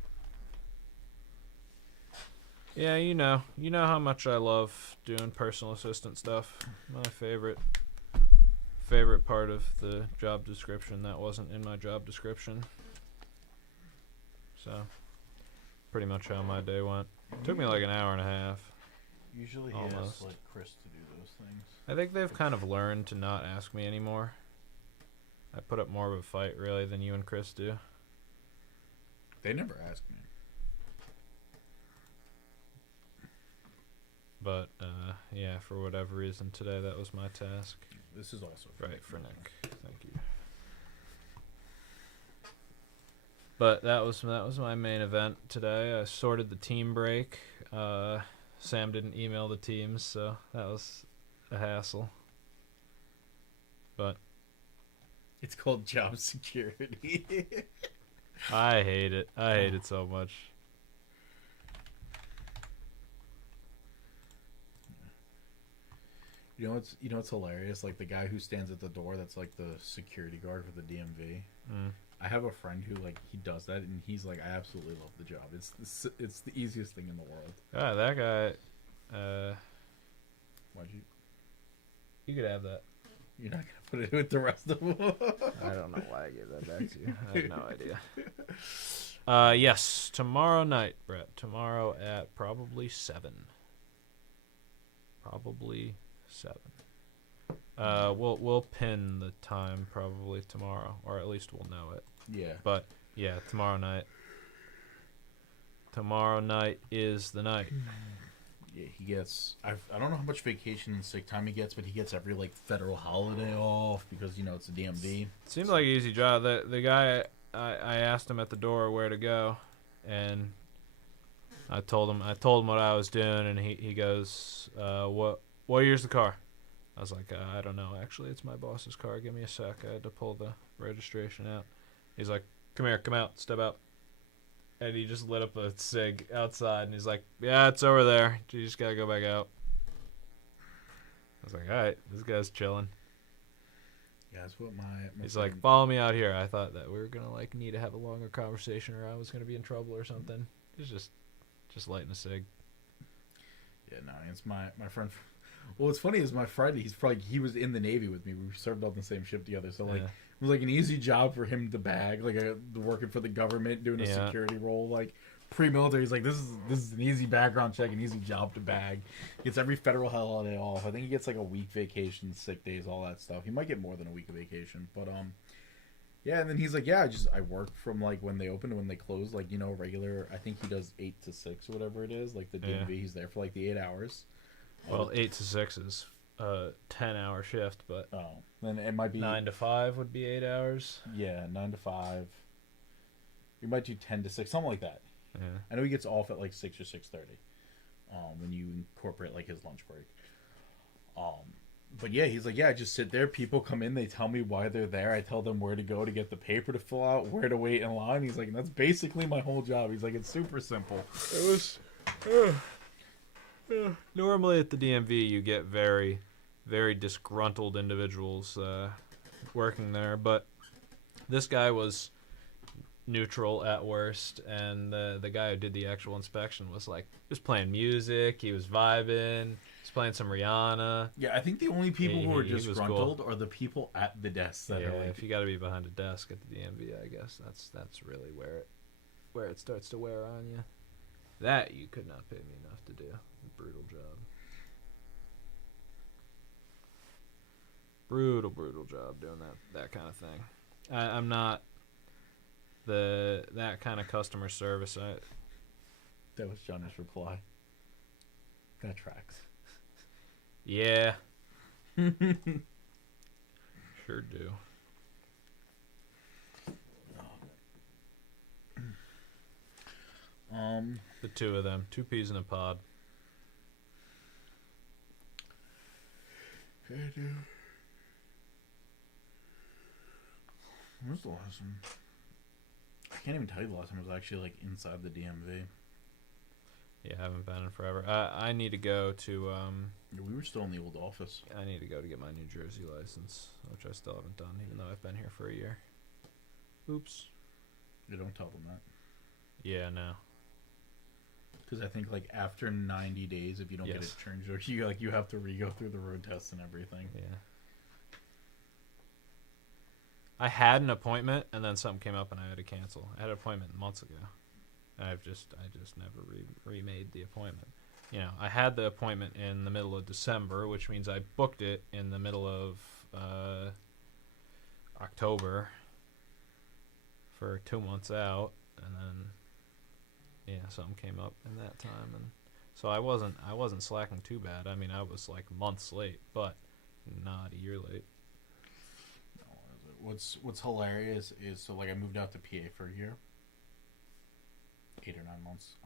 Yeah, you know how much I love doing personal assistant stuff. My favorite part of the job description that wasn't in my job description. So, pretty much how my day went. Took me like an hour and a half. Usually he asks like Chris to do those things. I think they've kind of learned to not ask me anymore. I put up more of a fight really than you and Chris do. They never ask me. But yeah, for whatever reason today, that was my task. This is also for Right, Nick. for Nick. Thank you. But that was my main event today. I sorted the team break. Sam didn't email the teams, so that was a hassle. But It's called job security. I hate it. I hate it so much. You know what's hilarious? Like the guy who stands at the door, that's like the security guard for the DMV. Mm. I have a friend who like he does that, and he's like, I absolutely love the job. It's the easiest thing in the world. Ah, that guy. Why'd you? You could have that. You're not gonna put it with the rest of them. I don't know why I gave that back to you. I have no idea. Yes, tomorrow night, Brett. Tomorrow at probably 7. Probably 7. We'll pin the time probably tomorrow, or at least we'll know it. Yeah. But yeah, tomorrow night. Tomorrow night is the night. Yeah, he gets. I don't know how much vacation and sick time he gets, but he gets every like federal holiday off because it's a DMV. Seemed like an easy job. The guy I asked him at the door where to go, and I told him what I was doing, and he goes, what year's the car? I was like, I don't know. Actually, it's my boss's car. Give me a sec. I had to pull the registration out. He's like, come here, come out, step out. And he just lit up a cig outside, and he's like, yeah, it's over there. You just gotta go back out. I was like, all right, this guy's chilling. Yeah, that's what my He's friend- like, follow me out here. I thought that we were gonna like need to have a longer conversation, or I was gonna be in trouble or something. He's just lighting a cig. Yeah, no, it's my friend. Well, what's funny is my friend. He was in the Navy with me. We served on the same ship together. So like, Yeah. it was like an easy job for him to bag, like working for the government, doing a Yeah. security role, like pre-military. He's like, this is an easy background check, an easy job to bag. Gets every federal holiday off. I think he gets like a week vacation, sick days, all that stuff. He might get more than a week of vacation, but yeah. And then he's like, yeah, I work from like when they open to when they close, like regular. I think he does 8 to 6, whatever it is, like the DMV. Yeah. He's there for like the 8 hours. Well, 8 to 6 is a 10-hour shift, but Oh, then it might be 9 to 5 would be 8 hours. Yeah, 9 to 5. We might do 10 to 6, something like that. Yeah. I know he gets off at like 6 or 6:30. When you incorporate like his lunch break. But yeah, he's like, yeah, I just sit there. People come in, they tell me why they're there. I tell them where to go to get the paper to fill out, where to wait in line. He's like, and that's basically my whole job. He's like, it's super simple. It was. Normally at the DMV, you get very, very disgruntled individuals working there, but this guy was neutral at worst, and the guy who did the actual inspection was like, just playing music, he was vibing, he's playing some Rihanna. Yeah, I think the only people who are He was disgruntled are the people at the desk that Yeah, are like, if you got to be behind a desk at the DMV, I guess that's really where it starts to wear on you. That you could not pay me enough to do. Brutal job. Brutal job doing that kind of thing. I'm not that kind of customer service. that was Johnny's reply. That tracks. Yeah. Sure do. The two of them, 2 peas in a pod. Hey, dude. When's the last time? I can't even tell you the last time I was actually like inside the DMV. Yeah, I haven't been in forever. I need to go to We were still in the old office. I need to go to get my New Jersey license, which I still haven't done, even though I've been here for a year. Oops. You don't tell them that. Yeah, no. Because I think like after 90 days, if you don't get Yes. it changed, you have to re-go through the road tests and everything. Yeah. I had an appointment, and then something came up, and I had to cancel. I had an appointment months ago. I just never remade the appointment. You know, I had the appointment in the middle of December, which means I booked it in the middle of October for 2 months out, and then something came up in that time, and So I wasn't slacking too bad. I mean, I was like months late, but not a year late. What's hilarious is, so like I moved out to PA for a year, 8 or 9 months.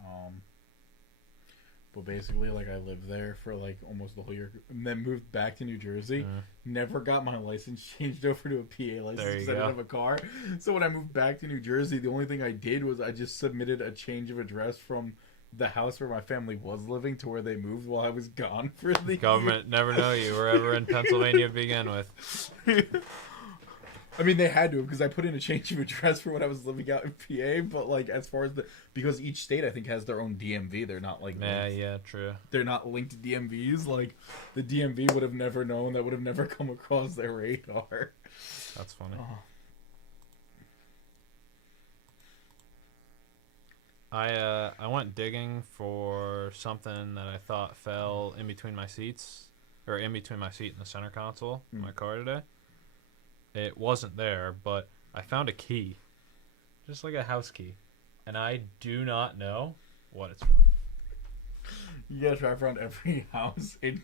But basically, like, I lived there for like almost the whole year, and then moved back to New Jersey. Never got my license changed over to a PA license because I didn't have a car. So when I moved back to New Jersey, the only thing I did was I just submitted a change of address from the house where my family was living to where they moved while I was gone for the Government never know you were ever in Pennsylvania to begin with. I mean, they had to, because I put in a change of address for when I was living out in PA. But like, as far as because each state I think has their own DMV, they're not like Yeah, true. They're not linked to DMVs. Like, the DMV would have never known. That would have never come across their radar. That's funny. I went digging for something that I thought fell in between my seats, or in between my seat and the center console in my car today. It wasn't there, but I found a key, just like a house key, and I do not know what it's from. You gotta drive around every house in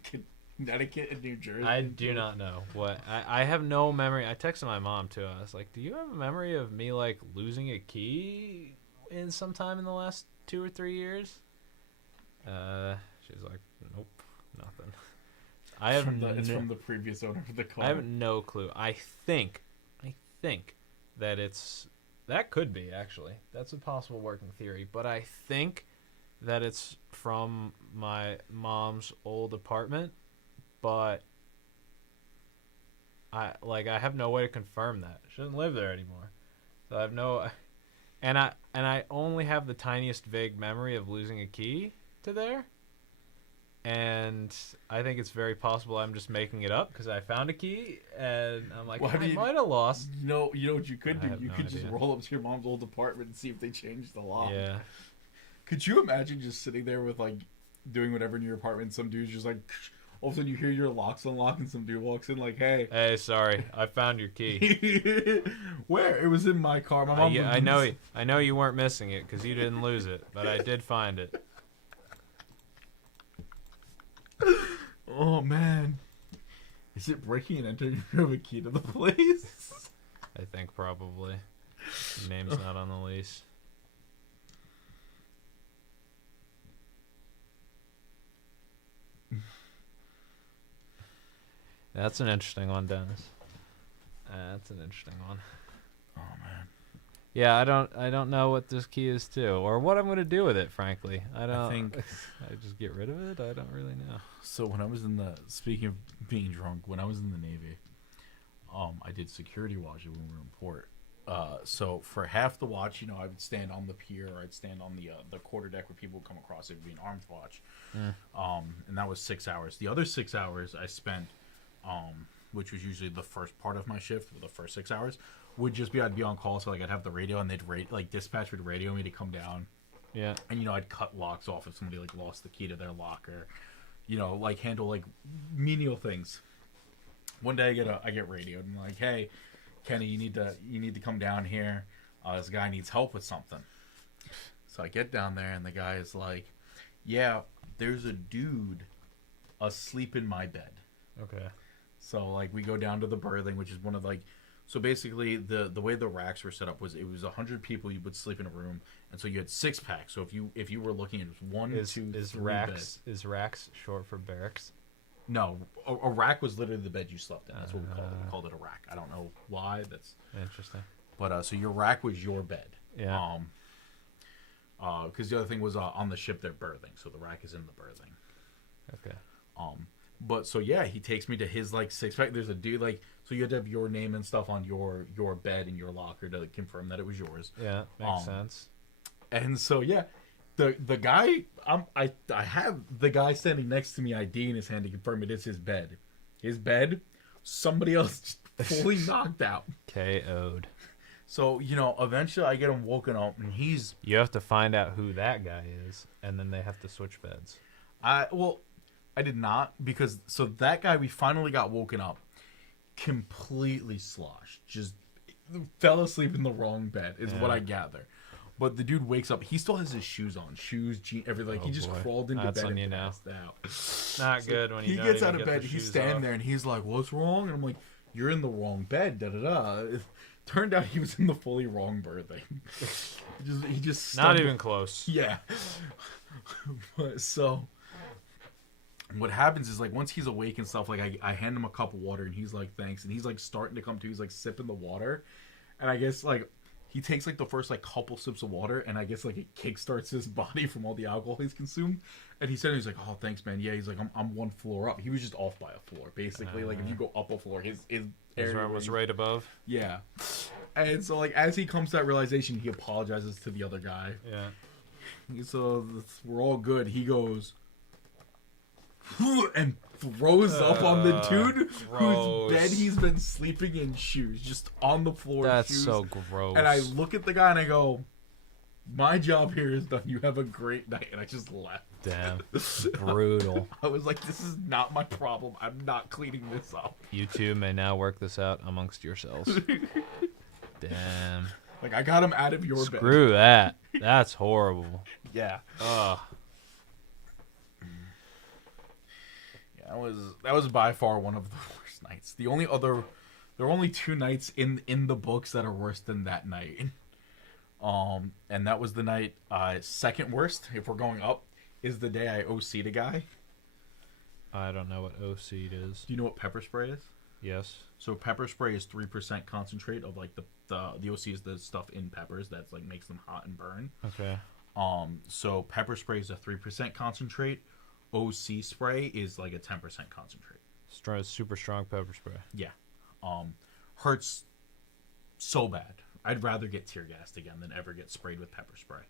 Connecticut and New Jersey. I do not know what. I have no memory. I texted my mom too. I was like, "Do you have a memory of me like losing a key in sometime in the last 2 or 3 years?" She's like, "Nope, nothing." It's from the previous owner of the car. I have no clue. I think that that could be, actually. That's a possible working theory. But I think that it's from my mom's old apartment. But I have no way to confirm that. She doesn't live there anymore. So I have no, and I only have the tiniest vague memory of losing a key to there. And I think it's very possible I'm just making it up because I found a key and I'm like, I might have lost. You know what you could do? You could idea. just roll up to your mom's old apartment and see if they changed the lock. Yeah. Could you imagine just sitting there with like doing whatever in your apartment and some dude's just like, all of a sudden you hear your locks unlock and some dude walks in like, hey, sorry, I found your key. Where? It was in my car. My mom. I know you weren't missing it because you didn't lose it, but I did find it. Oh man, is it breaking and entering? You have a key to the place? I think probably. Name's not on the lease. That's an interesting one, Dennis. That's an interesting one. Oh man. Yeah, I don't know what this key is to, or what I'm gonna do with it. Frankly, I think I just get rid of it. I don't really know. So when I was speaking of being drunk, when I was in the Navy, I did security watch when we were in port. So for half the watch, I would stand on the pier, or I'd stand on the quarterdeck where people would come across. It would be an armed watch, and that was 6 hours. The other 6 hours I spent, which was usually the first part of my shift, the first 6 hours, would just be I'd be on call, so like I'd have the radio, and they'd dispatch would radio me to come down. Yeah. And I'd cut locks off if somebody like lost the key to their locker, like handle like menial things. One day I get radioed and like, hey, Kenny, you need to come down here. This guy needs help with something. So I get down there and the guy is like, yeah, there's a dude asleep in my bed. Okay. So like we go down to the berthing, which is one of like. So basically, the way the racks were set up was it was 100 people you would sleep in a room, and so you had 6 packs. So if you were looking at 1, 2, 3 beds. Is racks short for barracks? No, a rack was literally the bed you slept in. That's what we called it. We called it a rack. I don't know why. That's interesting. But so your rack was your bed. Yeah. Because the other thing was on the ship they're berthing, so the rack is in the berthing. Okay. But so yeah, he takes me to his like 6-pack. There's a dude like. So you had to have your name and stuff on your bed and your locker to confirm that it was yours. Yeah, makes sense. And so yeah, the guy I have the guy standing next to me ID in his hand to confirm it is his bed. His bed, somebody else fully knocked out. KO'd. So eventually I get him woken up and he's. You have to find out who that guy is, and then they have to switch beds. I did not, because so that guy, we finally got woken up. Completely sloshed, just fell asleep in the wrong bed is what I gather. But the dude wakes up. He still has his shoes on, jeans, everything. Like, he just boy. crawled into That's bed when and you know. passed out. Not good when you He don't gets even out of get bed. the He's shoes standing off. there, and he's like, "What's wrong?" And I'm like, "You're in the wrong bed." Da da da. Turned out he was in the fully wrong berthing. he just Not even close. Yeah. But so what happens is, like, once he's awake and stuff, like, I hand him a cup of water, and he's like, "Thanks," and he's like starting to come to. He's like sipping the water, and I guess like he takes like the first like couple sips of water, and I guess like it kickstarts his body from all the alcohol he's consumed. And he said, he's like, "Oh, thanks, man." Yeah, he's like, I'm one floor up. He was just off by a floor, basically. Like, if you go up a floor, his area Was right above. Yeah. And so, like, as he comes to that realization, he apologizes to the other guy. Yeah. So we're all good. He goes and throws up on the dude gross. whose bed he's been sleeping in, shoes, just on the floor. That's shoes. so gross. And I look at the guy and I go, "My job here is done. You have a great night." And I just left. Damn. Brutal. I was like, "This is not my problem. I'm not cleaning this up." You two may now work this out amongst yourselves. Damn. Like, I got him out of your bed. Screw that. That's horrible. Yeah. Ugh. Yeah, that was by far one of the worst nights. There are only 2 nights in the books that are worse than that night. And that was the night, second worst, if we're going up, is the day I OC'd a guy. I don't know what OC is. Do you know what pepper spray is? Yes. So pepper spray is 3% concentrate of, like, the OC is the stuff in peppers that's, like, makes them hot and burn. Okay. So pepper spray is a 3% concentrate. OC spray is like a 10% concentrate. Super strong pepper spray. Yeah. Hurts so bad. I'd rather get tear gassed again than ever get sprayed with pepper spray.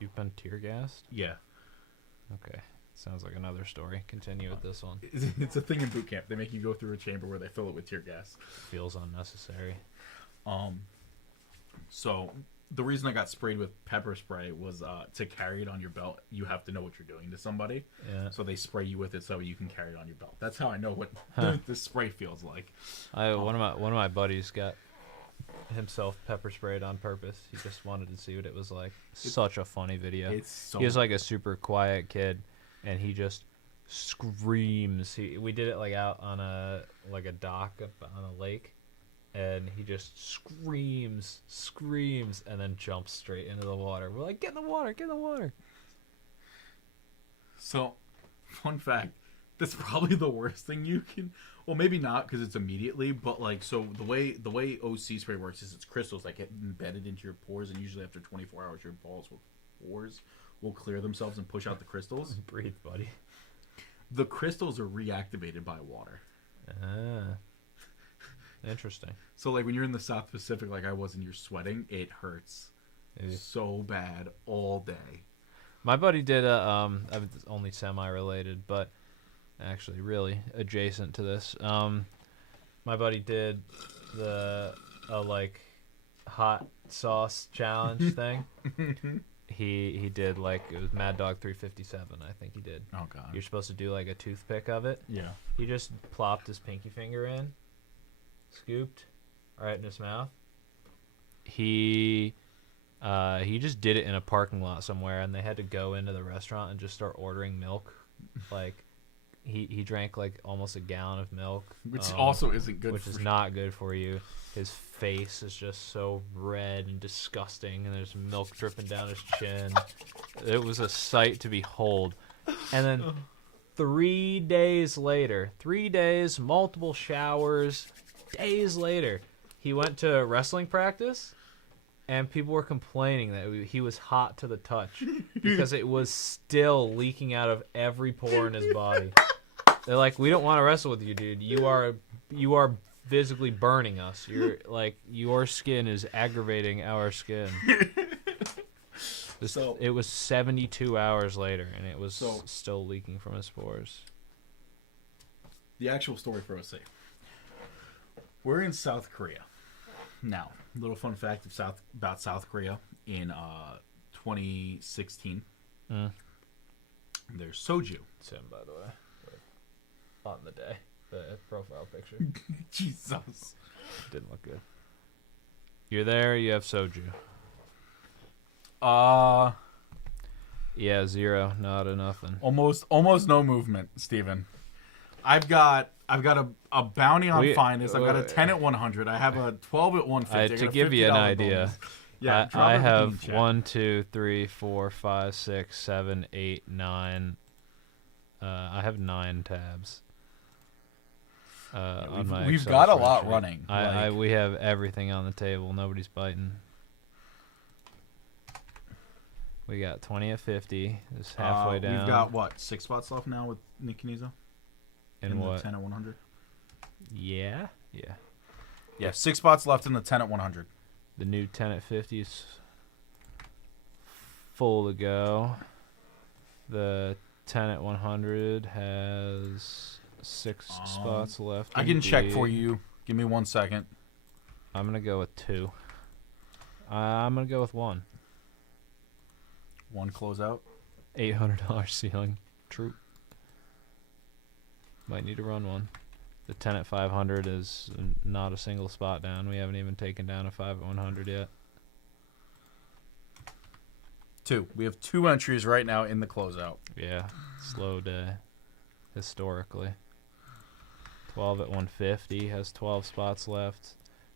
You've been tear gassed? Yeah. Okay. Sounds like another story. Continue with this one. It's a thing in boot camp. They make you go through a chamber where they fill it with tear gas. Feels unnecessary. So the reason I got sprayed with pepper spray was to carry it on your belt. You have to know what you're doing to somebody. Yeah. So they spray you with it so you can carry it on your belt. That's how I know what the spray feels like. One of my buddies got himself pepper sprayed on purpose. He just wanted to see what it was like. Such a funny video. He was like a super quiet kid, and he just screams. We did it like out on a dock up on a lake. And he just screams, and then jumps straight into the water. We're like, get in the water, get in the water. So, fun fact, that's probably the worst thing you can... Well, maybe not, because it's immediately, but, like, so the way OC spray works is it's crystals that get embedded into your pores, and usually after 24 hours, your pores will clear themselves and push out the crystals. Breathe, buddy. The crystals are reactivated by water. Interesting. So, like, when you're in the South Pacific, like I was, and you're sweating, it hurts so bad all day. My buddy did it's only semi-related, but actually really adjacent to this. My buddy did the like hot sauce challenge thing. He did, like, it was Mad Dog 357, I think he did. Oh, God. You're supposed to do, like, a toothpick of it. Yeah. He just plopped his pinky finger in, scooped right in his mouth. He just did it in a parking lot somewhere, and they had to go into the restaurant and just start ordering milk. Like, he drank, like, almost a gallon of milk. Which also isn't good which is not good for you. His face is just so red and disgusting, and there's milk dripping down his chin. It was a sight to behold. And then 3 days later, multiple showers, days later, he went to wrestling practice, and people were complaining that he was hot to the touch because it was still leaking out of every pore in his body. They're like, "We don't want to wrestle with you, dude. You are physically burning us. You're like, your skin is aggravating our skin." It was 72 hours later, and it was still leaking from his pores. The actual story for OC. We're in South Korea. Now, little fun fact about South Korea in 2016. There's soju. It's him, by the way. On the day, the profile picture. Jesus. Didn't look good. You're there, you have soju. Yeah, 0. Not a nothing. Almost no movement, Steven. I've got a bounty on Finest. I've got a 10 at 100. I have a 12 at 150. To give you an idea, bonus. Yeah, drop I everything in have chat. 1, 2, 3, 4, 5, 6, 7, 8, 9. I have 9 tabs. On my We've Excel got a lot spreadsheet. running. We have everything on the table. Nobody's biting. We got 20 at 50. It's halfway down. We've got what, 6 spots left now with Nick Canizo? In what? The 10 at 100. Yeah. Yeah, 6 spots left in the 10 at 100. The new 10 at 50 is full to go. The 10 at 100 has 6 spots left. I can check for you. Give me 1 second. I'm going to go with 2. I'm going to go with 1. 1 closeout. $800 ceiling. True. Might need to run one. The 10 at 500 is not a single spot down. We haven't even taken down a 5 at 100 yet. 2. We have 2 entries right now in the closeout. Yeah, slow day. Historically. 12 at 150 has 12 spots left.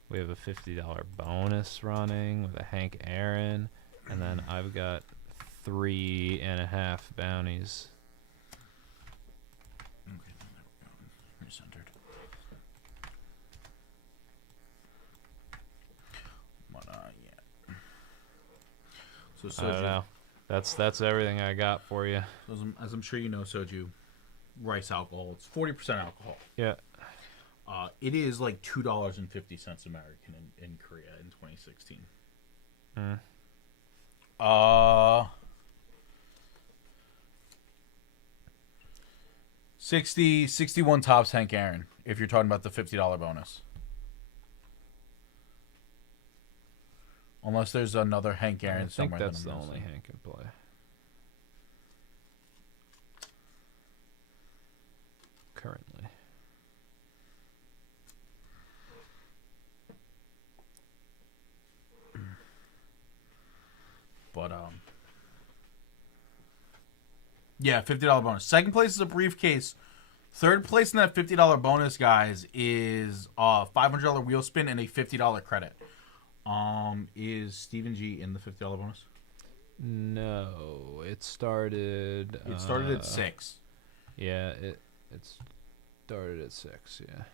We have a $50 bonus running with a Hank Aaron. And then I've got 3.5 bounties. Recentered. But yeah. So I don't know. That's everything I got for you. So as I'm sure you know, soju, rice alcohol. It's 40% alcohol. Yeah. It is like $2.50 American in Korea in 2016. 61 tops Hank Aaron, if you're talking about the $50 bonus. Unless there's another Hank Aaron I think somewhere. that's that the I'm only missing. Hank in play. Currently. But yeah, $50 bonus. Second place is a briefcase. Third place in that $50 bonus, guys, is $500 wheel spin and a $50 credit. Is Steven G in the $50 bonus? No, it started. It started at 6. Yeah, it started at 6. Yeah.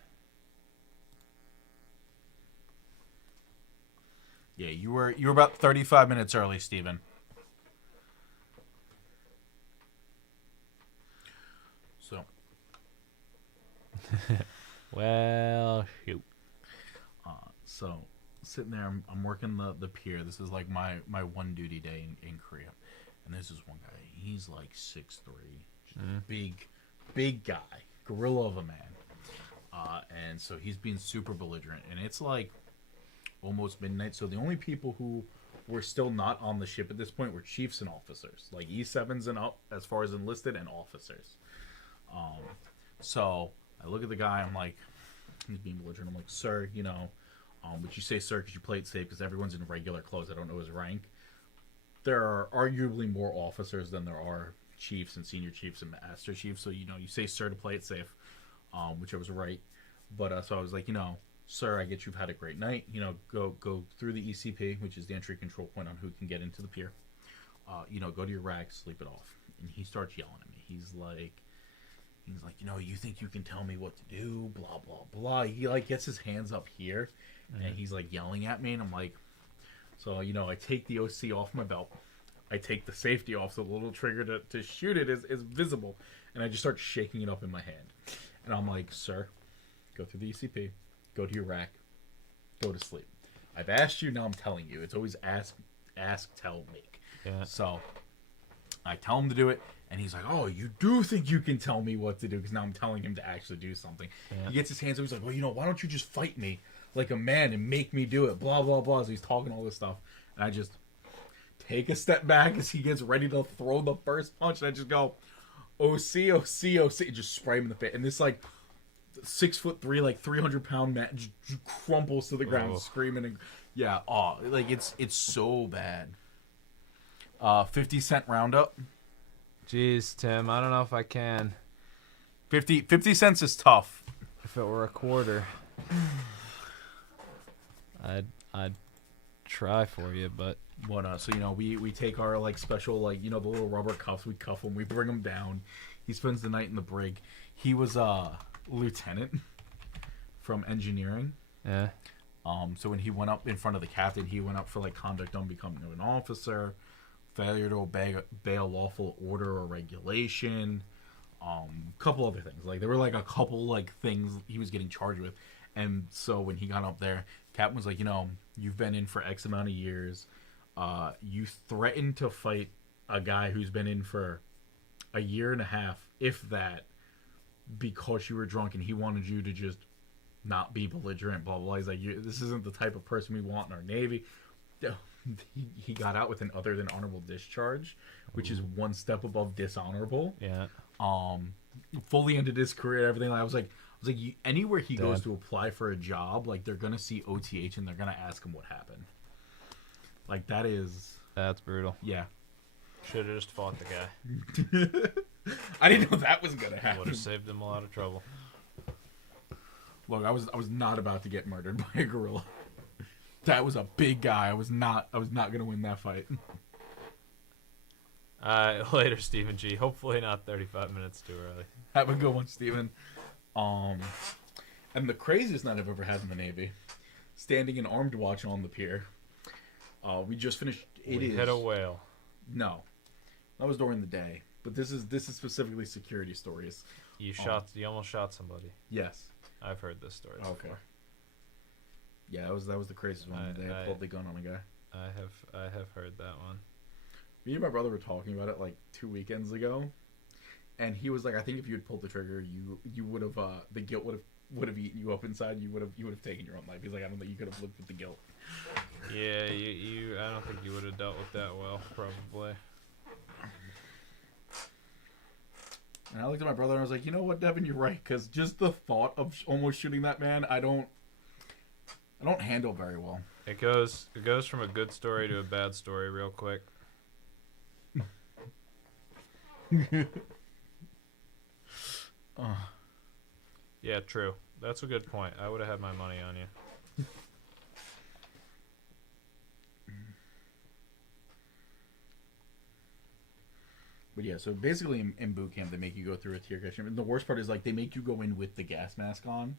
Yeah, you were about 35 minutes early, Steven. So Well, shoot. so sitting there, I'm working the pier. This is like my one duty day in Korea, and this is one guy. He's like 6'3", big guy, gorilla of a man. And so he's being super belligerent, and it's like almost midnight. So the only people who were still not on the ship at this point were chiefs and officers, like E7s and up as far as enlisted and officers. So I look at the guy. I'm like, he's being belligerent. I'm like, sir, would you say sir because you play it safe because everyone's in regular clothes. I don't know his rank. There are arguably more officers than there are chiefs and senior chiefs and master chiefs. So you say sir to play it safe, which I was right. But so I was like, sir, I get you've had a great night. Go through the ECP, which is the entry control point on who can get into the pier. Go to your rack, sleep it off. And he starts yelling at me. He's like, you think you can tell me what to do? Blah blah blah. He like gets his hands up here, and he's like yelling at me, and I'm like, so I take the OC off my belt. I take the safety off, so the little trigger to shoot it is visible, and I just start shaking it up in my hand. And I'm like, sir, go through the ECP, go to your rack, go to sleep. I've asked you, now I'm telling you. It's always ask, tell, make. Yeah. So I tell him to do it, and he's like, oh, you do think you can tell me what to do? Because now I'm telling him to actually do something. Yeah. He gets his hands up. He's like, well, why don't you just fight me like a man and make me do it? Blah, blah, blah. So he's talking all this stuff. And I just take a step back as he gets ready to throw the first punch. And I just go, OC, OC, OC. Just spray him in the face. And this, 6'3", 300-pound man just crumples to the ground, screaming. And, yeah, it's so bad. 50-cent roundup. Jeez, Tim, I don't know if I can. 50 cents is tough. If it were a quarter, I'd try for you, but What? So we take our like special like the little rubber cuffs. We cuff him. We bring him down. He spends the night in the brig. He was a lieutenant from engineering. yeah. So when he went up in front of the captain, he went up for like conduct unbecoming of an officer, failure to obey a lawful order or regulation, couple other things. Like there were like a couple like things he was getting charged with, and so when he got up there, captain was like, you've been in for X amount of years. You threatened to fight a guy who's been in for a year and a half, if that, because you were drunk, and he wanted you to just not be belligerent, blah, blah, blah. He's like, this isn't the type of person we want in our Navy. He got out with an other than honorable discharge, which is one step above dishonorable. Yeah. Fully ended his career and everything. I was like, anywhere he goes to apply for a job, like they're gonna see OTH and they're gonna ask him what happened. Like That's brutal. yeah. Should have just fought the guy. I didn't know that was gonna Would happen. have saved him a lot of trouble. Look, I was not about to get murdered by a gorilla. That was a big guy. I was not gonna win that fight. Later, Stephen G. Hopefully not 35 minutes too early. Have a good one, Steven. And the craziest night I've ever had in the Navy, standing in armed watch on the pier. We just finished. We hit a whale. No, that was during the day. But this is specifically security stories. You almost shot somebody. Yes. I've heard this story before. Yeah, that was the craziest one. They pulled the gun on a guy. I have heard that one. Me and my brother were talking about it like 2 weekends ago, and he was like, "I think if you had pulled the trigger, you would have the guilt would have eaten you up inside. You would have taken your own life." He's like, "I don't think you could have lived with the guilt." Yeah, you. I don't think you would have dealt with that well, probably. And I looked at my brother and I was like, "You know what, Devin, you're right. Because just the thought of almost shooting that man, I don't handle very well." It goes from a good story to a bad story real quick. Yeah, true. That's a good point. I would have had my money on you. But yeah, so basically in boot camp, they make you go through a tear gas chamber. And the worst part is like they make you go in with the gas mask on,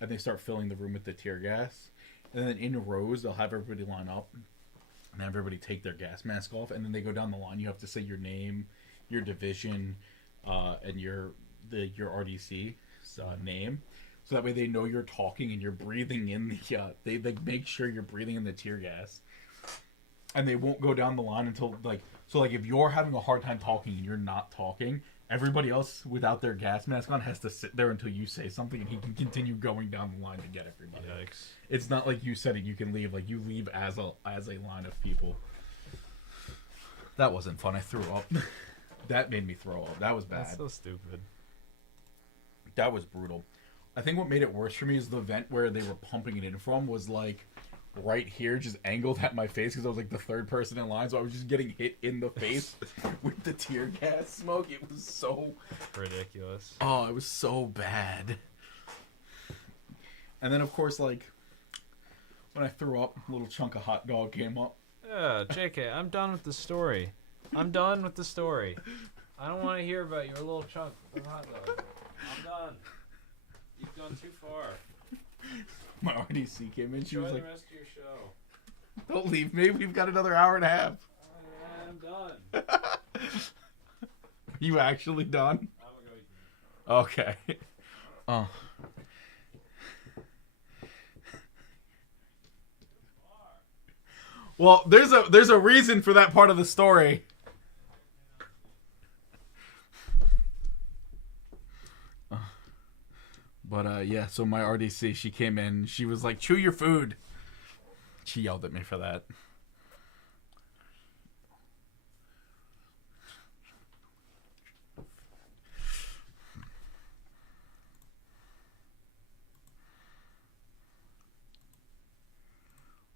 and they start filling the room with the tear gas. And then in rows, they'll have everybody line up and have everybody take their gas mask off. And then they go down the line. You have to say your name, your division, and your RDC name. So that way they know you're talking and you're breathing in the. They make sure you're breathing in the tear gas. And they won't go down the line until like. So like if you're having a hard time talking and you're not talking, everybody else without their gas mask on has to sit there until you say something, and he can continue going down the line to get everybody. Yikes. It's not like you said it, you can leave. Like you leave as a line of people. That wasn't fun. I threw up. That made me throw up. That was bad. That's so stupid. That was brutal. I think what made it worse for me is the vent where they were pumping it in from was like right here, just angled at my face because I was like the third person in line, so I was just getting hit in the face with the tear gas smoke. It was so ridiculous. Oh, it was so bad. And then of course, like when I threw up, a little chunk of hot dog came up. Yeah, JK, I'm done with the story. I'm done with the story. I don't want to hear about your little chunk of hot dog. I'm done. You've gone too far. My RDC came in. She was Enjoy like, the rest of your show. "Don't leave me. We've got another hour and a half." I'm done. You actually done? I'm gonna go eat. Okay. Oh. Well, there's a reason for that part of the story. But yeah, so my RDC, she came in, she was like, "Chew your food." She yelled at me for that.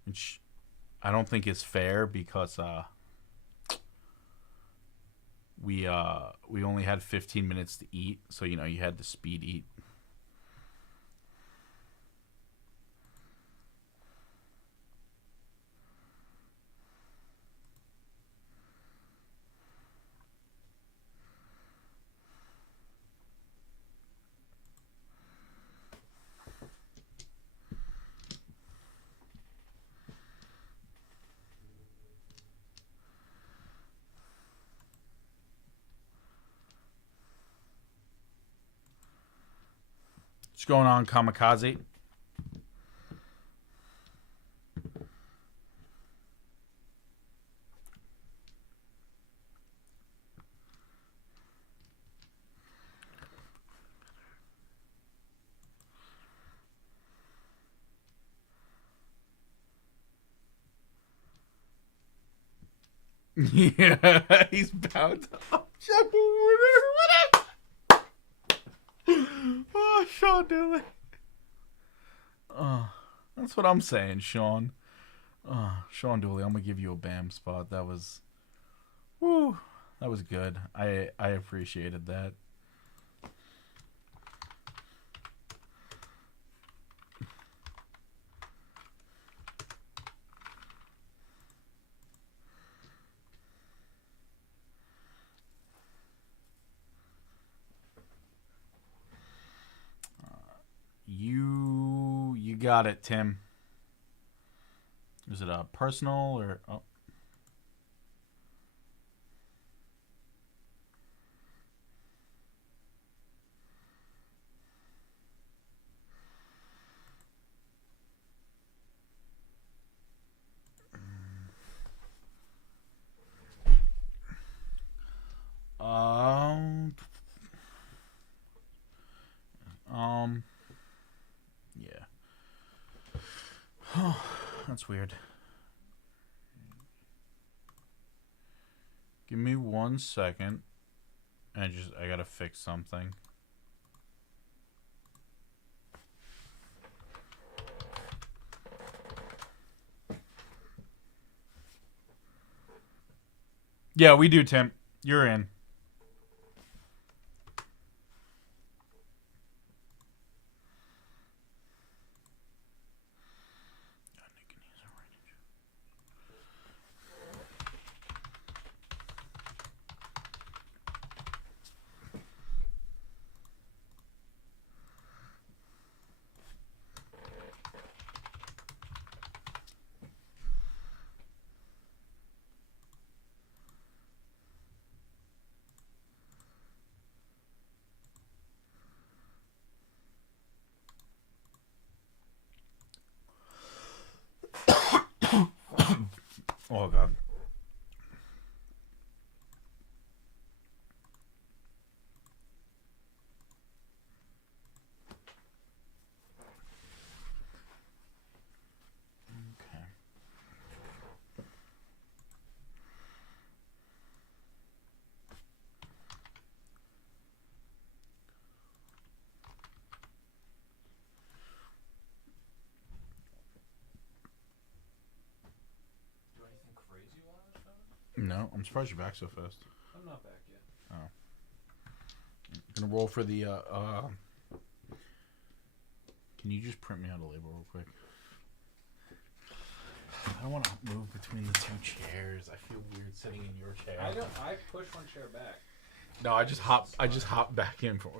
Which I don't think is fair because we only had 15 minutes to eat, so you had to speed eat. What's going on, Kamikaze? Yeah, he's bound to upchuck whatever. Oh, Sean Dooley. That's what I'm saying, Sean. Sean Dooley, I'm gonna give you a BAM spot. That was, woo, that was good. I appreciated that. You got it, Tim. Is it a personal or oh? Um, yeah. That's weird. Give me 1 second. I gotta fix something. Yeah, we do, Tim. You're in. Oh God. Okay. Do anything crazy while I was gone? No, I'm surprised you're back so fast. I'm not back yet. Oh. Gonna roll for the Can you just print me out a label real quick? I don't want to move between the two chairs. I feel weird sitting in your chair. I push one chair back. No, I just hop back in for.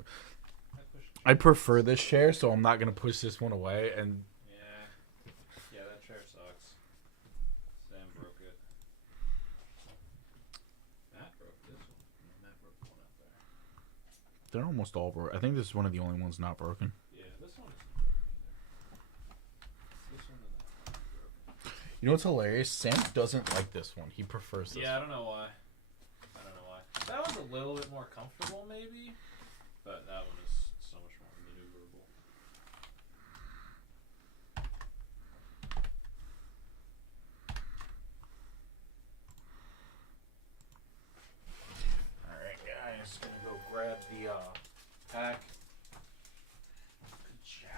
I pushed. I prefer this chair, so I'm not gonna push this one away. And Yeah, that chair sucks. Sam broke it. Matt broke this one. No, Matt broke the one up there. they're almost all broken. I think this is one of the only ones not broken. Yeah, this one isn't broken either. This one is not broken. You know what's hilarious? Sam doesn't like this one. He prefers this. Yeah, I don't know why. That one's a little bit more comfortable, maybe, but that one is so much more maneuverable. All right, guys, gonna go grab the pack. Ciao.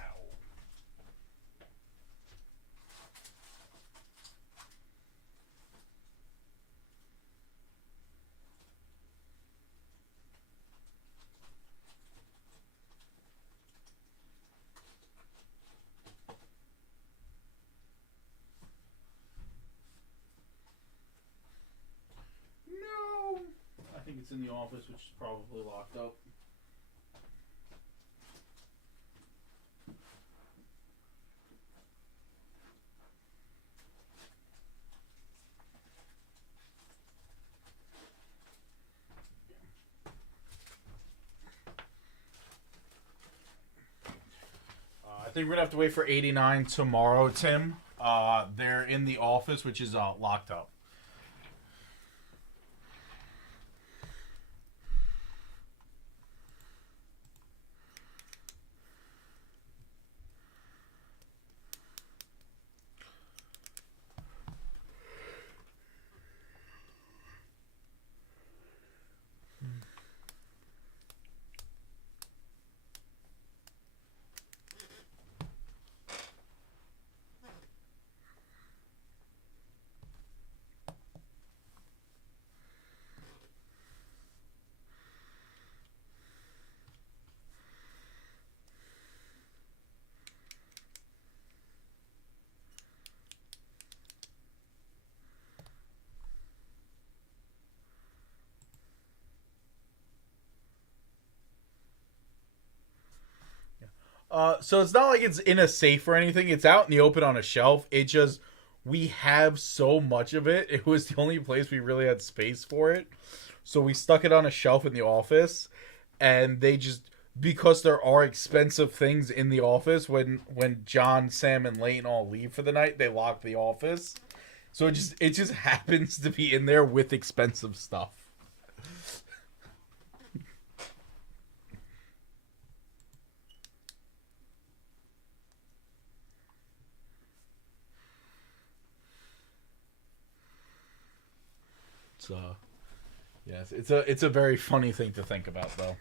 it's in the office, which is probably locked up. I think we're gonna have to wait for 89 tomorrow, Tim. They're in the office, which is locked up. So it's not like it's in a safe or anything. It's out in the open on a shelf. It just, we have so much of it. It was the only place we really had space for it. So we stuck it on a shelf in the office, and they just, because there are expensive things in the office, when John, Sam, and Layton all leave for the night, they lock the office. So it just happens to be in there with expensive stuff. So, yes, it's a very funny thing to think about, though.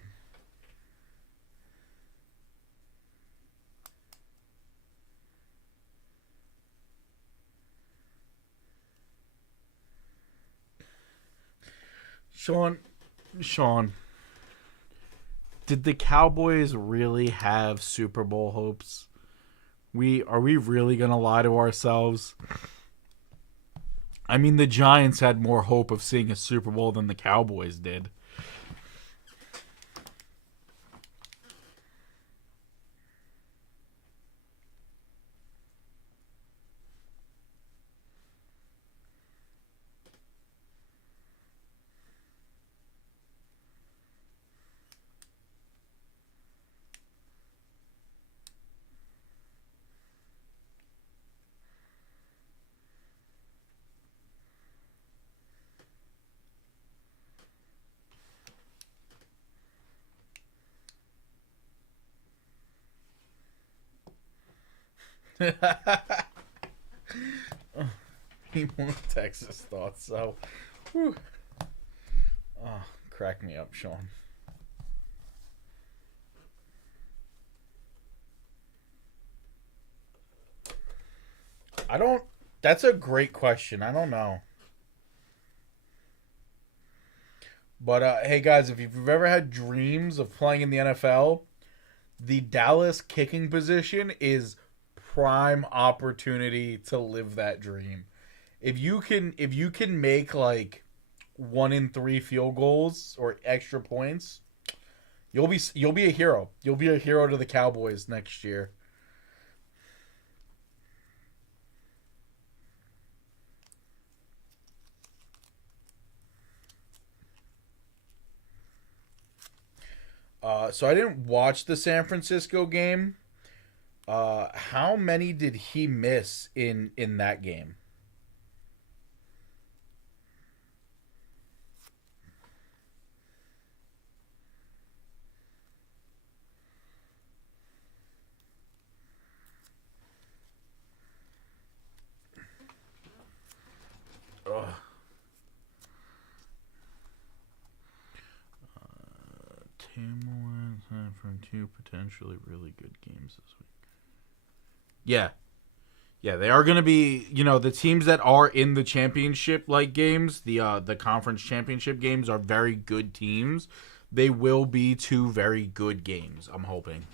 Sean, did the Cowboys really have Super Bowl hopes? Are we really gonna lie to ourselves? I mean, the Giants had more hope of seeing a Super Bowl than the Cowboys did. He won't Texas thoughts, so. Whew. Oh, crack me up, Sean. I don't. That's a great question. I don't know. But hey, guys, if you've ever had dreams of playing in the NFL, the Dallas kicking position is prime opportunity to live that dream. If you can make like 1 in 3 field goals or extra points, you'll be a hero. You'll be a hero to the Cowboys next year. So I didn't watch the San Francisco game. How many did he miss in that game? Ugh. Tim went from 2 potentially really good games this week. Yeah. Yeah, they are going to be, the teams that are in the championship like games, the conference championship games are very good teams. They will be 2 very good games, I'm hoping.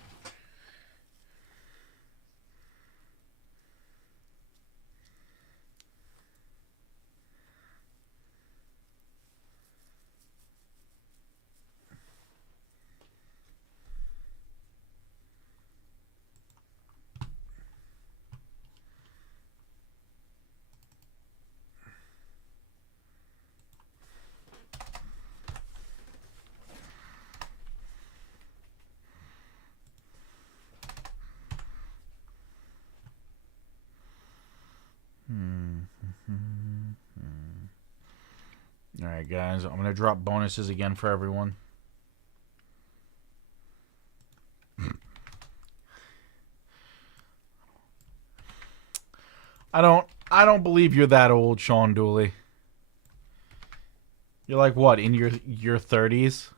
All right, guys. I'm going to drop bonuses again for everyone. I don't believe you're that old, Sean Dooley. You're like what, in your 30s?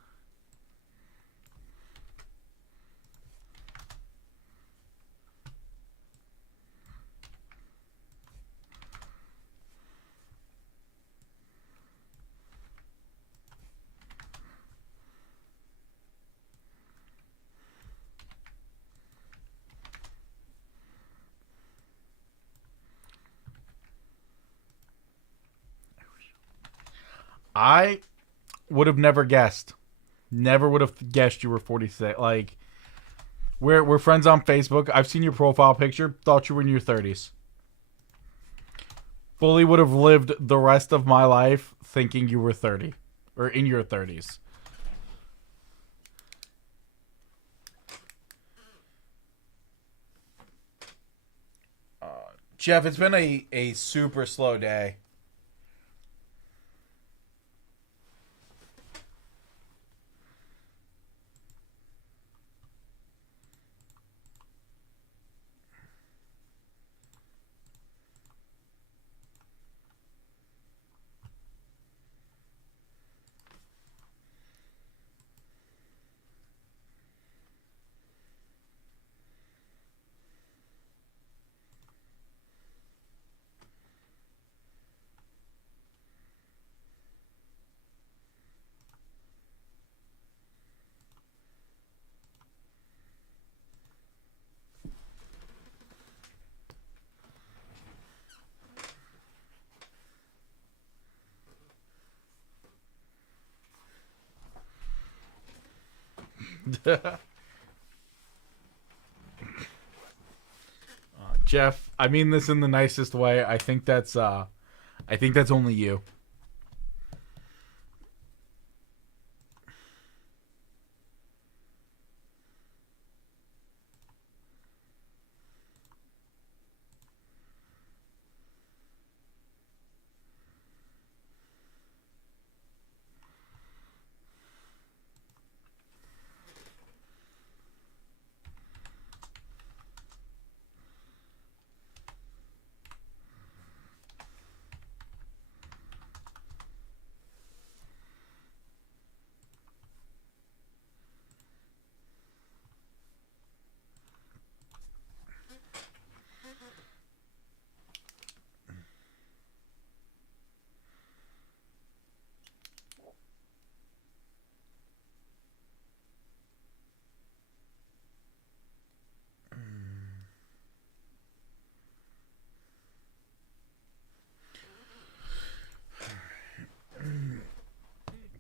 I would have never guessed. Never would have guessed you were 46. Like, we're friends on Facebook. I've seen your profile picture. Thought you were in your 30s. Fully would have lived the rest of my life thinking you were 30. Or in your 30s. Jeff, it's been a super slow day. Jeff, I mean this in the nicest way. I think that's only you.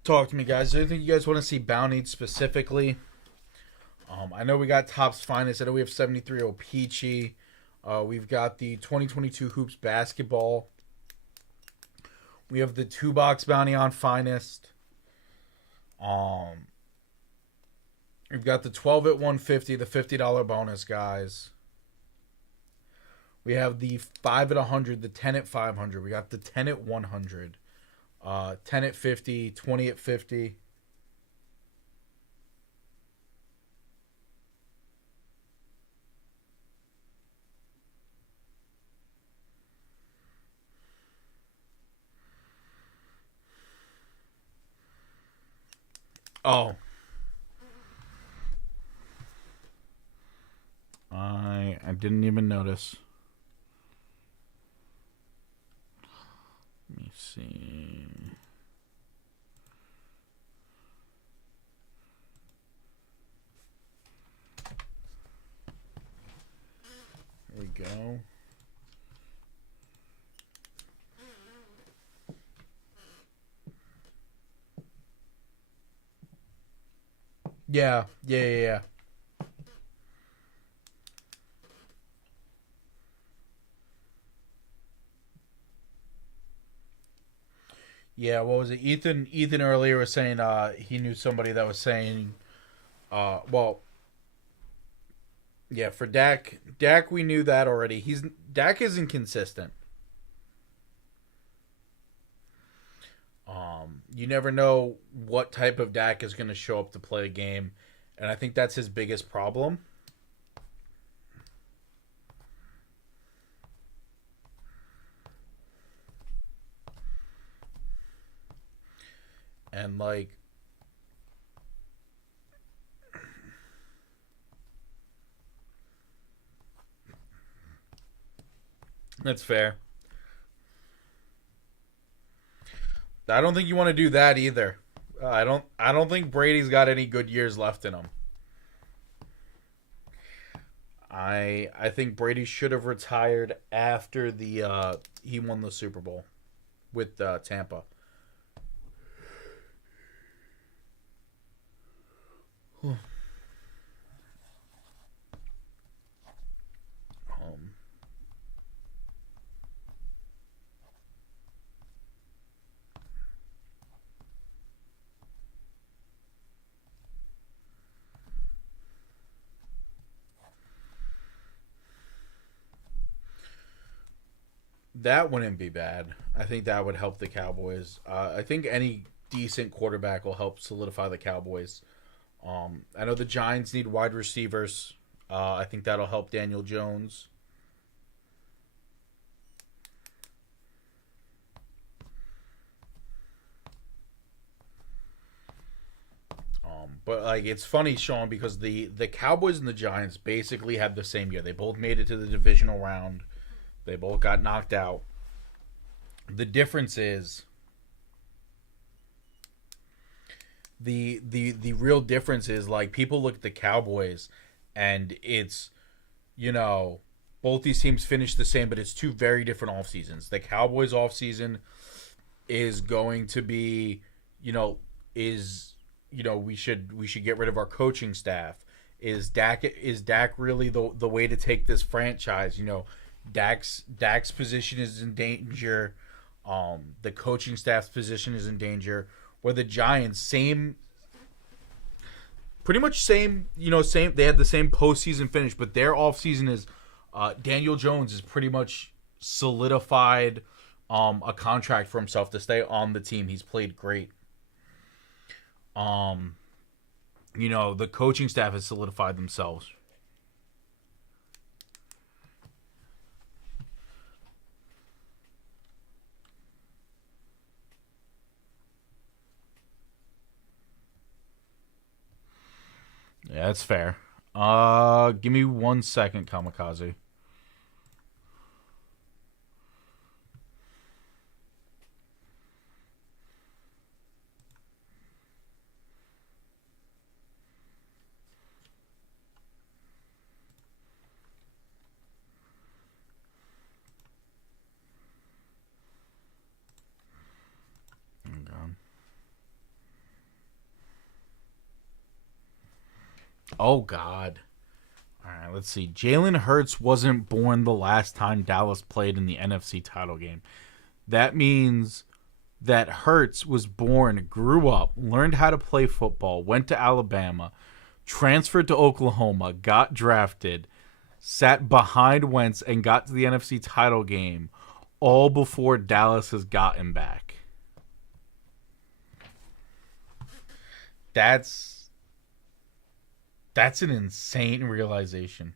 Talk to me, guys. Is there anything you guys want to see bountied specifically? I know we got Topps Finest. I know we have 73 Peachy. We've got the 2022 Hoops Basketball. We have the 2-box bounty on Finest. We've got the 12 at 150, the $50 bonus, guys. We have the 5 at 100, the 10 at 500. We got the 10 at 100. 10 at 50, 20 at 50. Oh. I didn't even notice. Let me see. Here we go. Yeah. Yeah, what was it? Ethan earlier was saying he knew somebody that was saying well, yeah, for Dak we knew that already. Dak is inconsistent. you never know what type of Dak is going to show up to play a game, and I think that's his biggest problem. And like, that's fair. I don't think you want to do that either. I don't think Brady's got any good years left in him. I think Brady should have retired after the he won the Super Bowl with Tampa. Um, that wouldn't be bad. I think that would help the Cowboys. I think any decent quarterback will help solidify the Cowboys. I know the Giants need wide receivers. I think that'll help Daniel Jones. But like it's funny, Sean, because the Cowboys and the Giants basically had the same year. They both made it to the divisional round. They both got knocked out. The difference is the real difference is like people look at the Cowboys and it's both these teams finished the same, but it's two very different off seasons. The Cowboys off season is going to be we should get rid of our coaching staff. Is Dak really the way to take this franchise? Dak's position is in danger. The coaching staff's position is in danger. Where the Giants, pretty much same. They had the same postseason finish, but their offseason is Daniel Jones is pretty much solidified a contract for himself to stay on the team. He's played great. The coaching staff has solidified themselves. Yeah, that's fair. Give me 1 second, Kamikaze. Oh, God. All right, let's see. Jalen Hurts wasn't born the last time Dallas played in the NFC title game. That means that Hurts was born, grew up, learned how to play football, went to Alabama, transferred to Oklahoma, got drafted, sat behind Wentz, and got to the NFC title game all before Dallas has gotten back. That's an insane realization.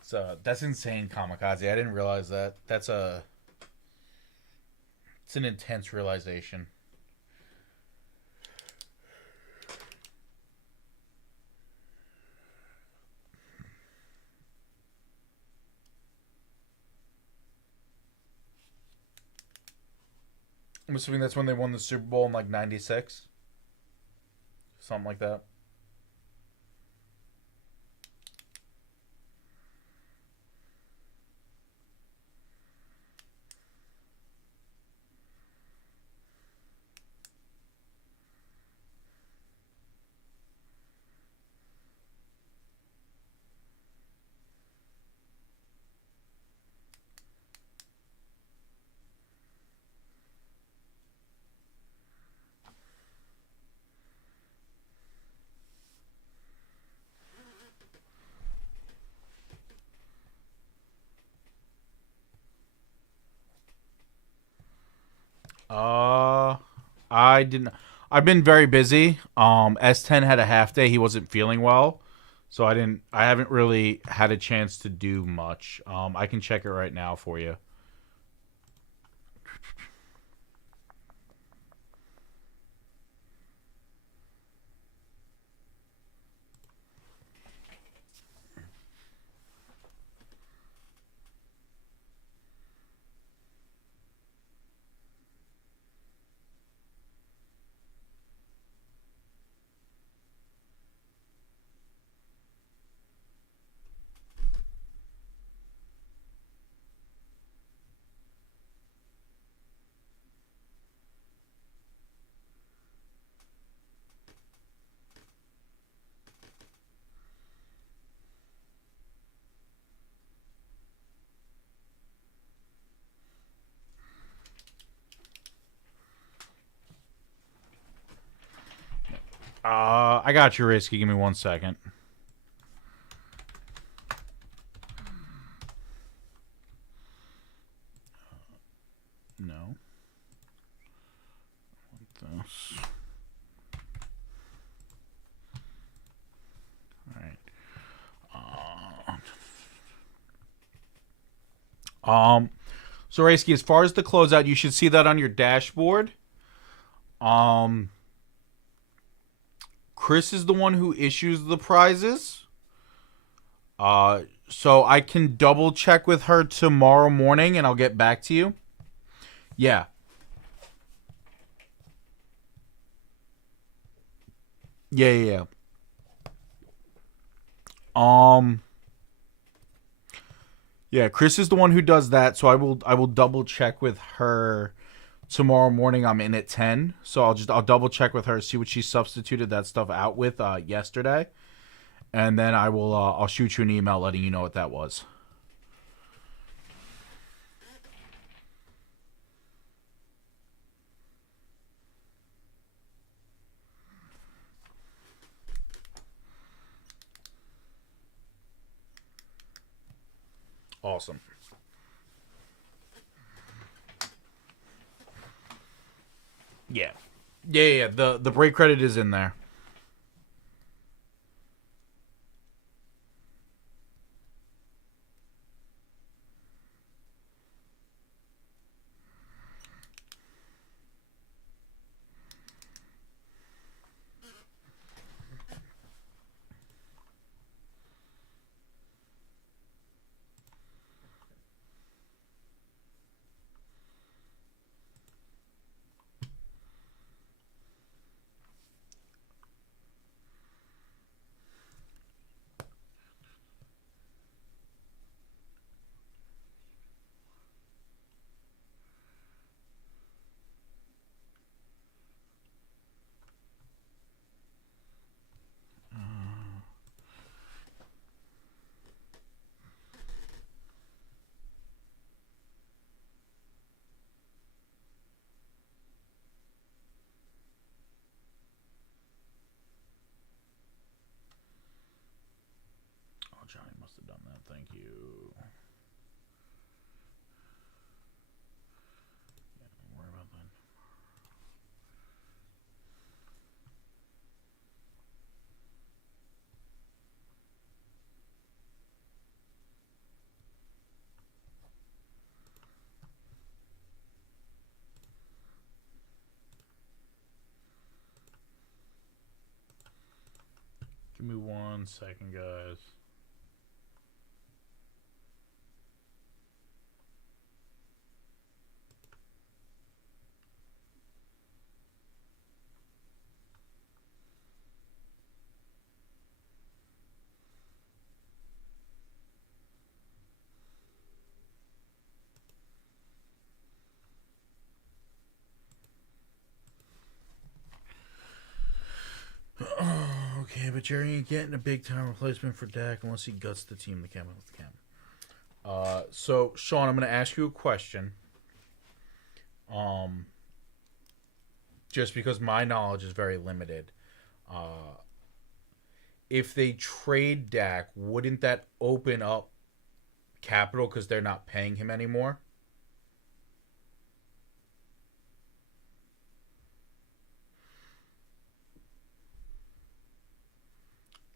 So that's insane, Kamikaze. I didn't realize that. It's an intense realization. I'm assuming that's when they won the Super Bowl in like '96, something like that. I didn't. I've been very busy. S10 had a half day. He wasn't feeling well, so I didn't. I haven't really had a chance to do much. I can check it right now for you. I got you, Risky. Give me 1 second. No. This. All right. So Risky, as far as the closeout, you should see that on your dashboard. Chris is the one who issues the prizes. So I can double check with her tomorrow morning and I'll get back to you. Yeah. Yeah. Yeah, Chris is the one who does that, so I will double check with her tomorrow morning. I'm in at 10, so I'll double check with her, see what she substituted that stuff out with yesterday. And then I'll shoot you an email letting you know what that was. Awesome. Yeah. Yeah. The break credit is in there. Oh, Johnny must have done that. Thank you. Yeah, don't worry about that. Give me 1 second, guys. Okay, but Jerry ain't getting a big time replacement for Dak unless he guts the team. The camera. So Sean, I'm going to ask you a question. Just because my knowledge is very limited. If they trade Dak, wouldn't that open up capital because they're not paying him anymore?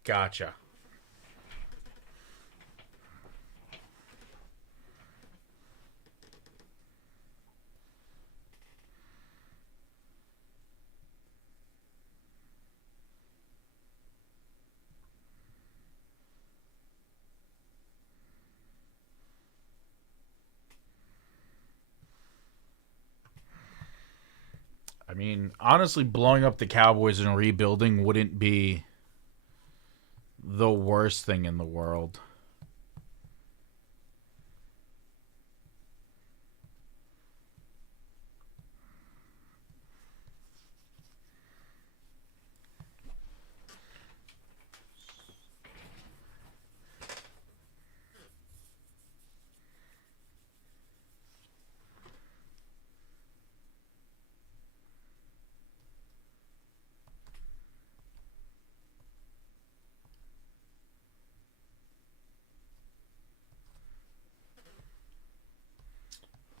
Gotcha. I mean, honestly, blowing up the Cowboys and rebuilding wouldn't be the worst thing in the world.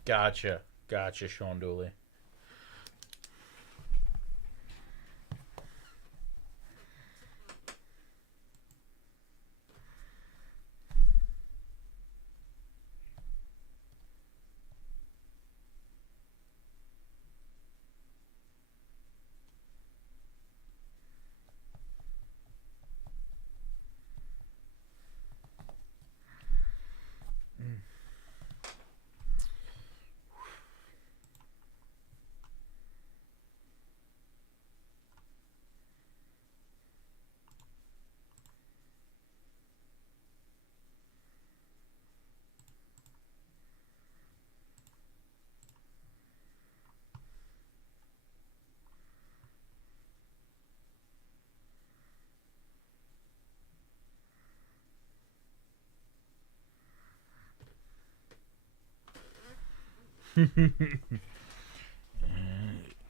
Gotcha. Gotcha, Sean Dooley.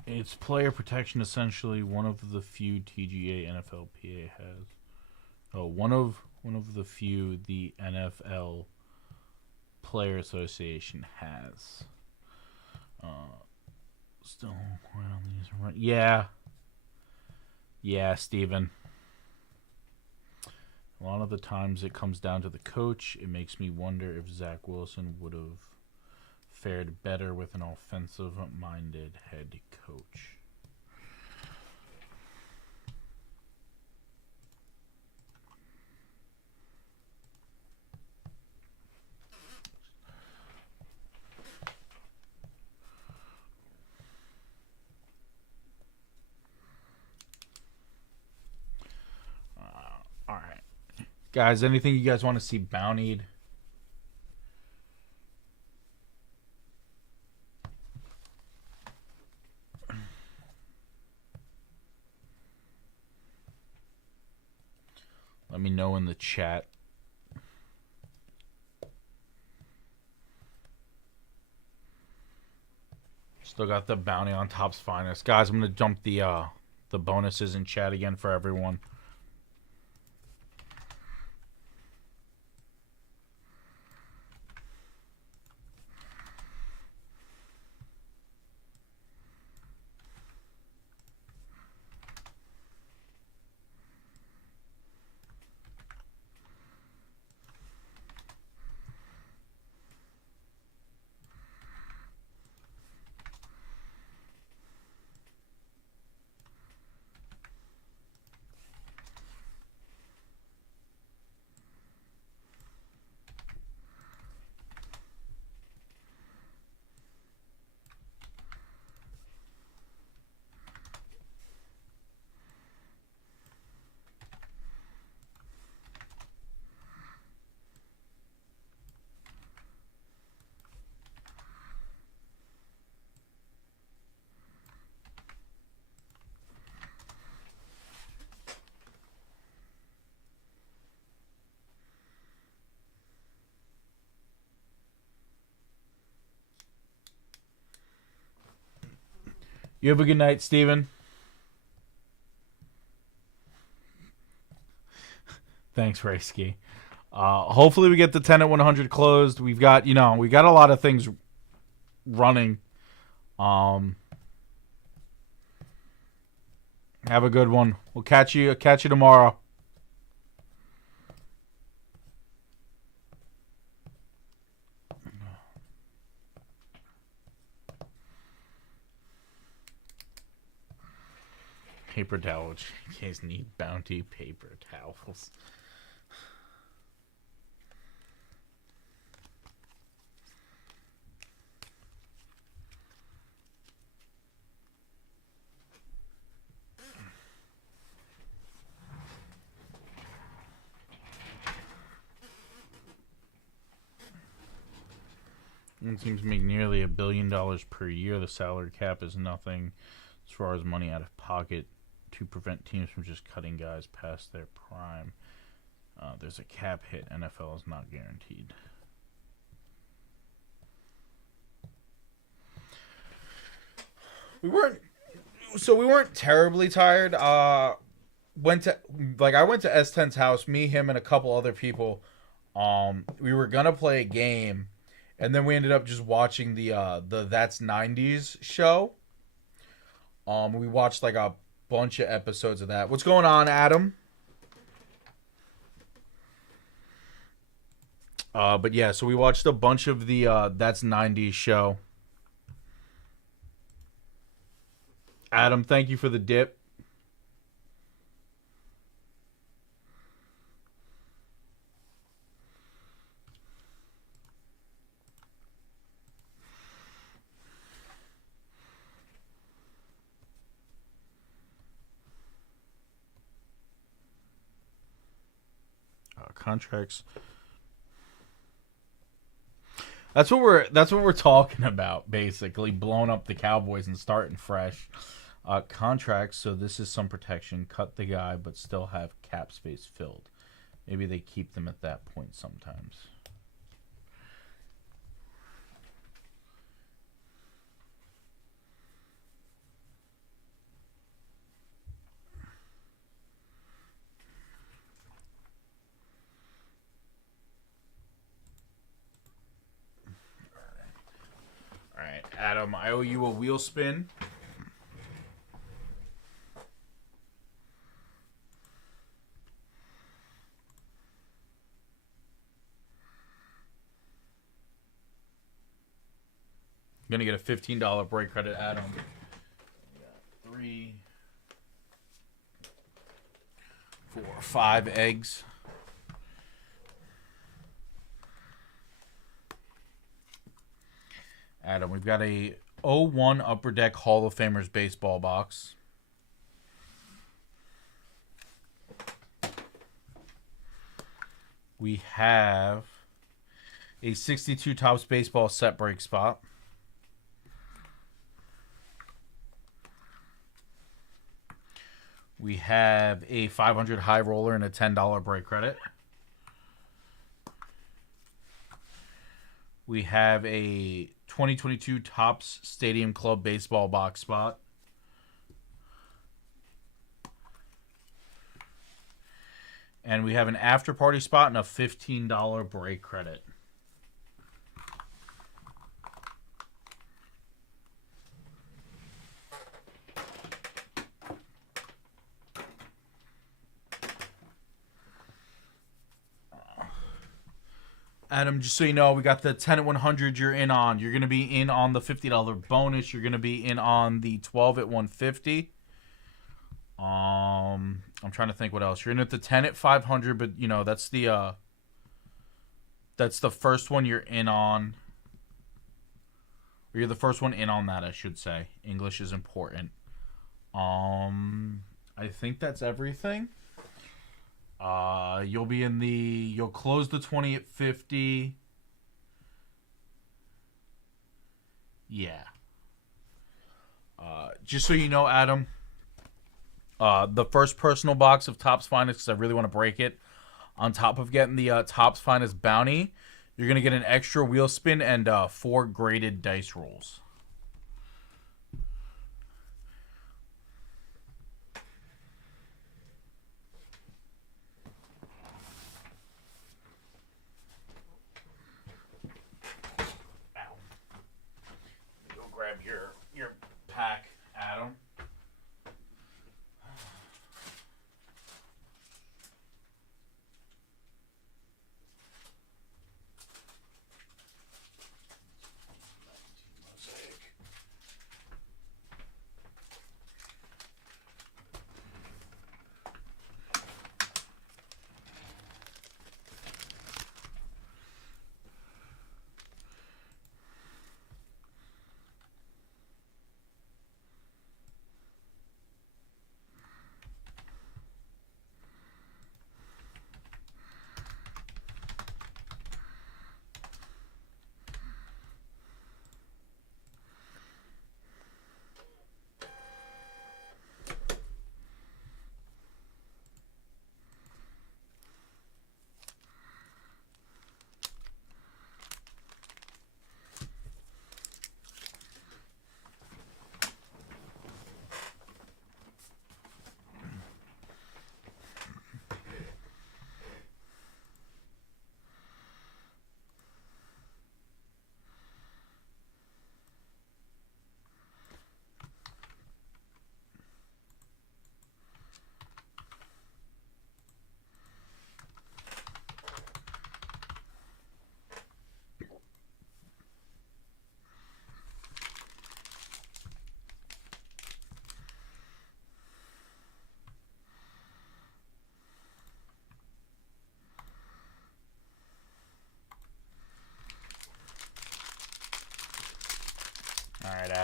It's player protection, essentially one of the few TGA NFLPA has. Oh, one of the few the NFL Player Association has. Still, yeah, Steven. A lot of the times it comes down to the coach. It makes me wonder if Zach Wilson would have fared better with an offensive-minded head coach. All right. Guys, anything you guys want to see bountied? Let me know in the chat. Still got the bounty on Top's Finest. Guys, I'm going to dump the bonuses in chat again for everyone. You have a good night, Steven. Thanks, Raysky. Hopefully we get the 10 at 100 closed. We've got, we got a lot of things running. Have a good one. We'll catch you tomorrow. Paper towel. Case need bounty paper towels. One teams make nearly $1 billion per year. The salary cap is nothing as far as money out of pocket to prevent teams from just cutting guys past their prime. There's a cap hit. NFL is not guaranteed. We weren't terribly tired. I went to S10's house. Me, him, and a couple other people. We were gonna play a game. And then we ended up just watching the That's 90s show. We watched like a bunch of episodes of that. What's going on, Adam? But yeah, so we watched a bunch of the That's 90s show. Adam, thank you for the dip. Contracts. That's what we're talking about, basically blowing up the Cowboys and starting fresh. Contracts. So this is some protection. Cut the guy, but still have cap space filled. Maybe they keep them at that point sometimes. Adam, I owe you a wheel spin. I'm gonna get a $15 break credit, Adam. 3, 4, 5 eggs. Adam, we've got a 01 Upper Deck Hall of Famers baseball box. We have a 62 Topps baseball set break spot. We have a 500 high roller and a $10 break credit. We have a 2022 Topps Stadium Club baseball box spot. And we have an after party spot and a $15 break credit. Adam, just so you know, we got the 10 at 100 you're in on. You're going to be in on the $50 bonus. You're going to be in on the 12 at 150. I'm trying to think what else. You're in at the 10 at 500, but you know, that's the first one you're in on. Or you're the first one in on that, I should say. English is important. I think that's everything. You'll close the 20 at 50. Yeah. Just so you know, Adam, the first personal box of Topps Finest, because I really want to break it, on top of getting the Topps Finest bounty, you're going to get an extra wheel spin and 4 graded dice rolls. Your pack, Adam.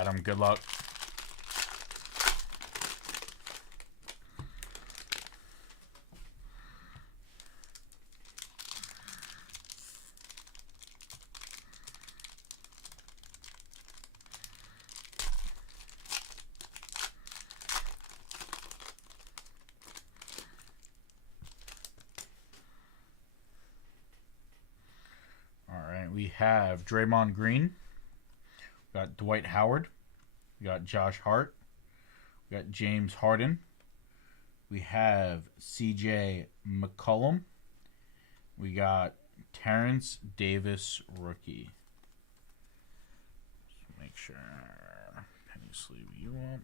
Adam. Good luck. We have Draymond Green. We got Dwight Howard. We got Josh Hart. We got James Harden. We have CJ McCollum. We got Terrence Davis, rookie. Just make sure. Penny sleeve you want.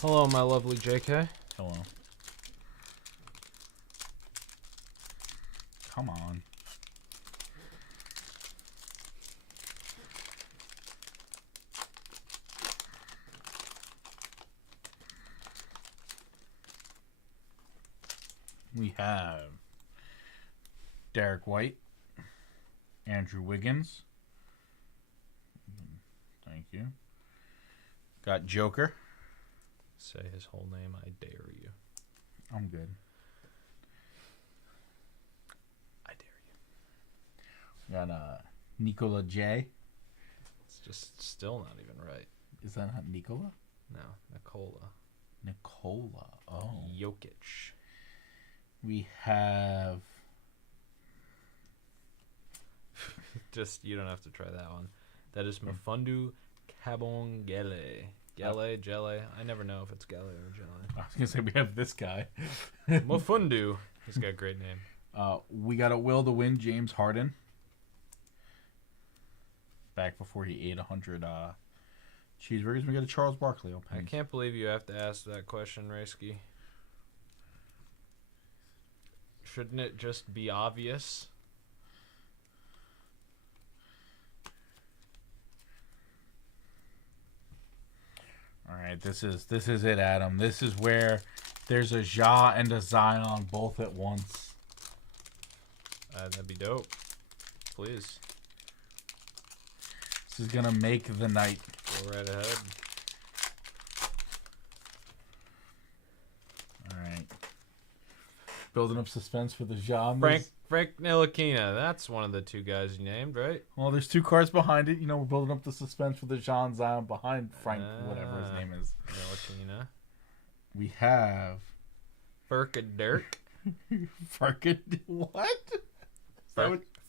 Hello, my lovely JK. Hello. Come on. We have Derek White, Andrew Wiggins. Thank you. Got Joker. Say his whole name, I dare you. I'm good. I dare you. Got Nikola J. It's just still not even right. Is that not Nikola? No, Nikola. Nikola. Oh. Jokic. We have... Just, you don't have to try that one. That is Mafundu Kabongele. Gele. I never know if it's Gele or Gele. I was going to say we have this guy. Mafundu. He's got a great name. We got a will to win James Harden. Back before he ate 100 cheeseburgers. We got a Charles Barkley. I can't believe you have to ask that question, Raisky. Shouldn't it just be obvious? All right, this is it, Adam. This is where there's a Ja and a Zion both at once. That'd be dope. Please. This is gonna make the night. Go right ahead. All right. Building up suspense for the Ja. Frank Ntilikina. That's one of the two guys you named, right? Well, there's two cards behind it. You know, we're building up the suspense for the Ja and Zion behind Frank, whatever his name is. Ntilikina. We have Furkadirk. What?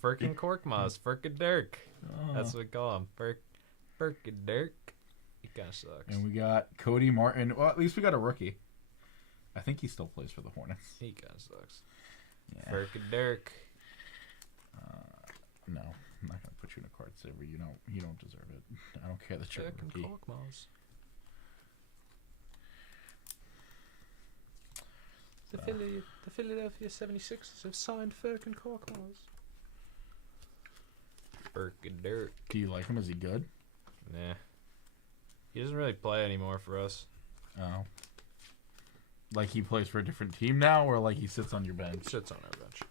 Firkin Korkmaz. Furkadirk. That's what we call him. Furkadirk. He kind of sucks. And we got Cody Martin. Well, at least we got a rookie. I think he still plays for the Hornets. He kind of sucks. Yeah. Furkadirk. No, I'm not gonna put you in a card saver. You don't deserve it. I don't care that you're a rookie. Korkmaz. The Philadelphia 76ers have signed Firkin Korkmaz. Furkadirk. Do you like him? Is he good? Nah. He doesn't really play anymore for us. Oh. Like he plays for a different team now, or like he sits on your bench? Sits on our bench.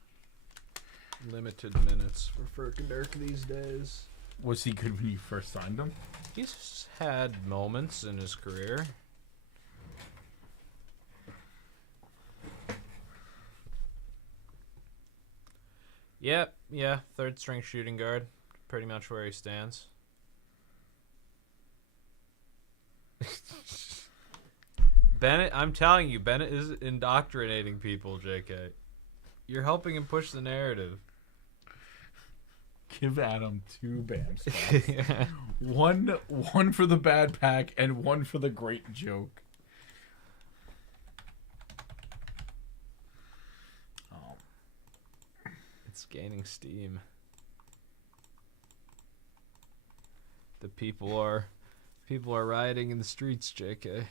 Limited minutes for Furkadirk these days. Was he good when you first signed him? He's had moments in his career. Yep, yeah, third string shooting guard. Pretty much where he stands. Bennett, I'm telling you, Bennett is indoctrinating people, JK. You're helping him push the narrative. Give Adam 2 BAM spots. One for the bad pack and one for the great joke. Oh. It's gaining steam. The people are rioting in the streets, JK.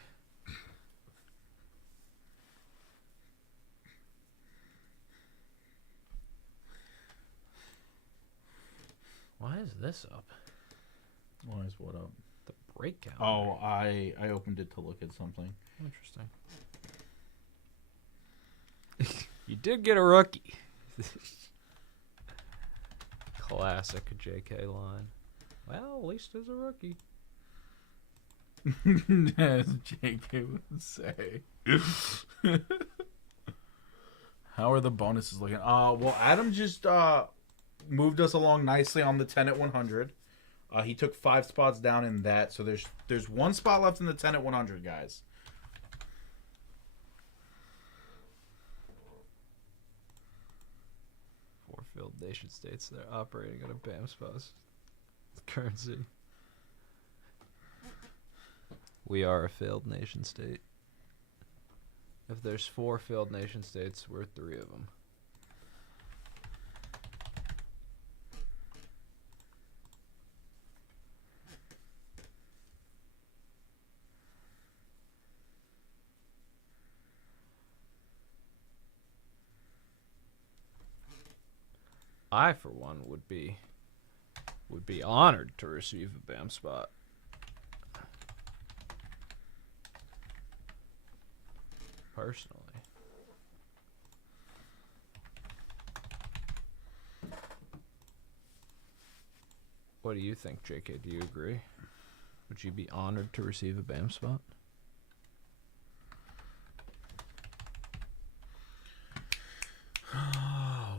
Why is this up? Why is what up? The break calendar. Oh, I opened it to look at something. Interesting. You did get a rookie. Classic JK line. Well, at least it's a rookie. As JK would say. How are the bonuses looking? Well, Adam just moved us along nicely on the 10 at 100. He took 5 spots down in that, so there's 1 spot left in the 10 at 100, guys. Field nation states that are operating on a BAM spouse currency. We are a failed nation state. If there's 4 failed nation states, we're 3 of them. I, for one, would be honored to receive a BAM spot. Personally. What do you think, JK? Do you agree? Would you be honored to receive a BAM spot?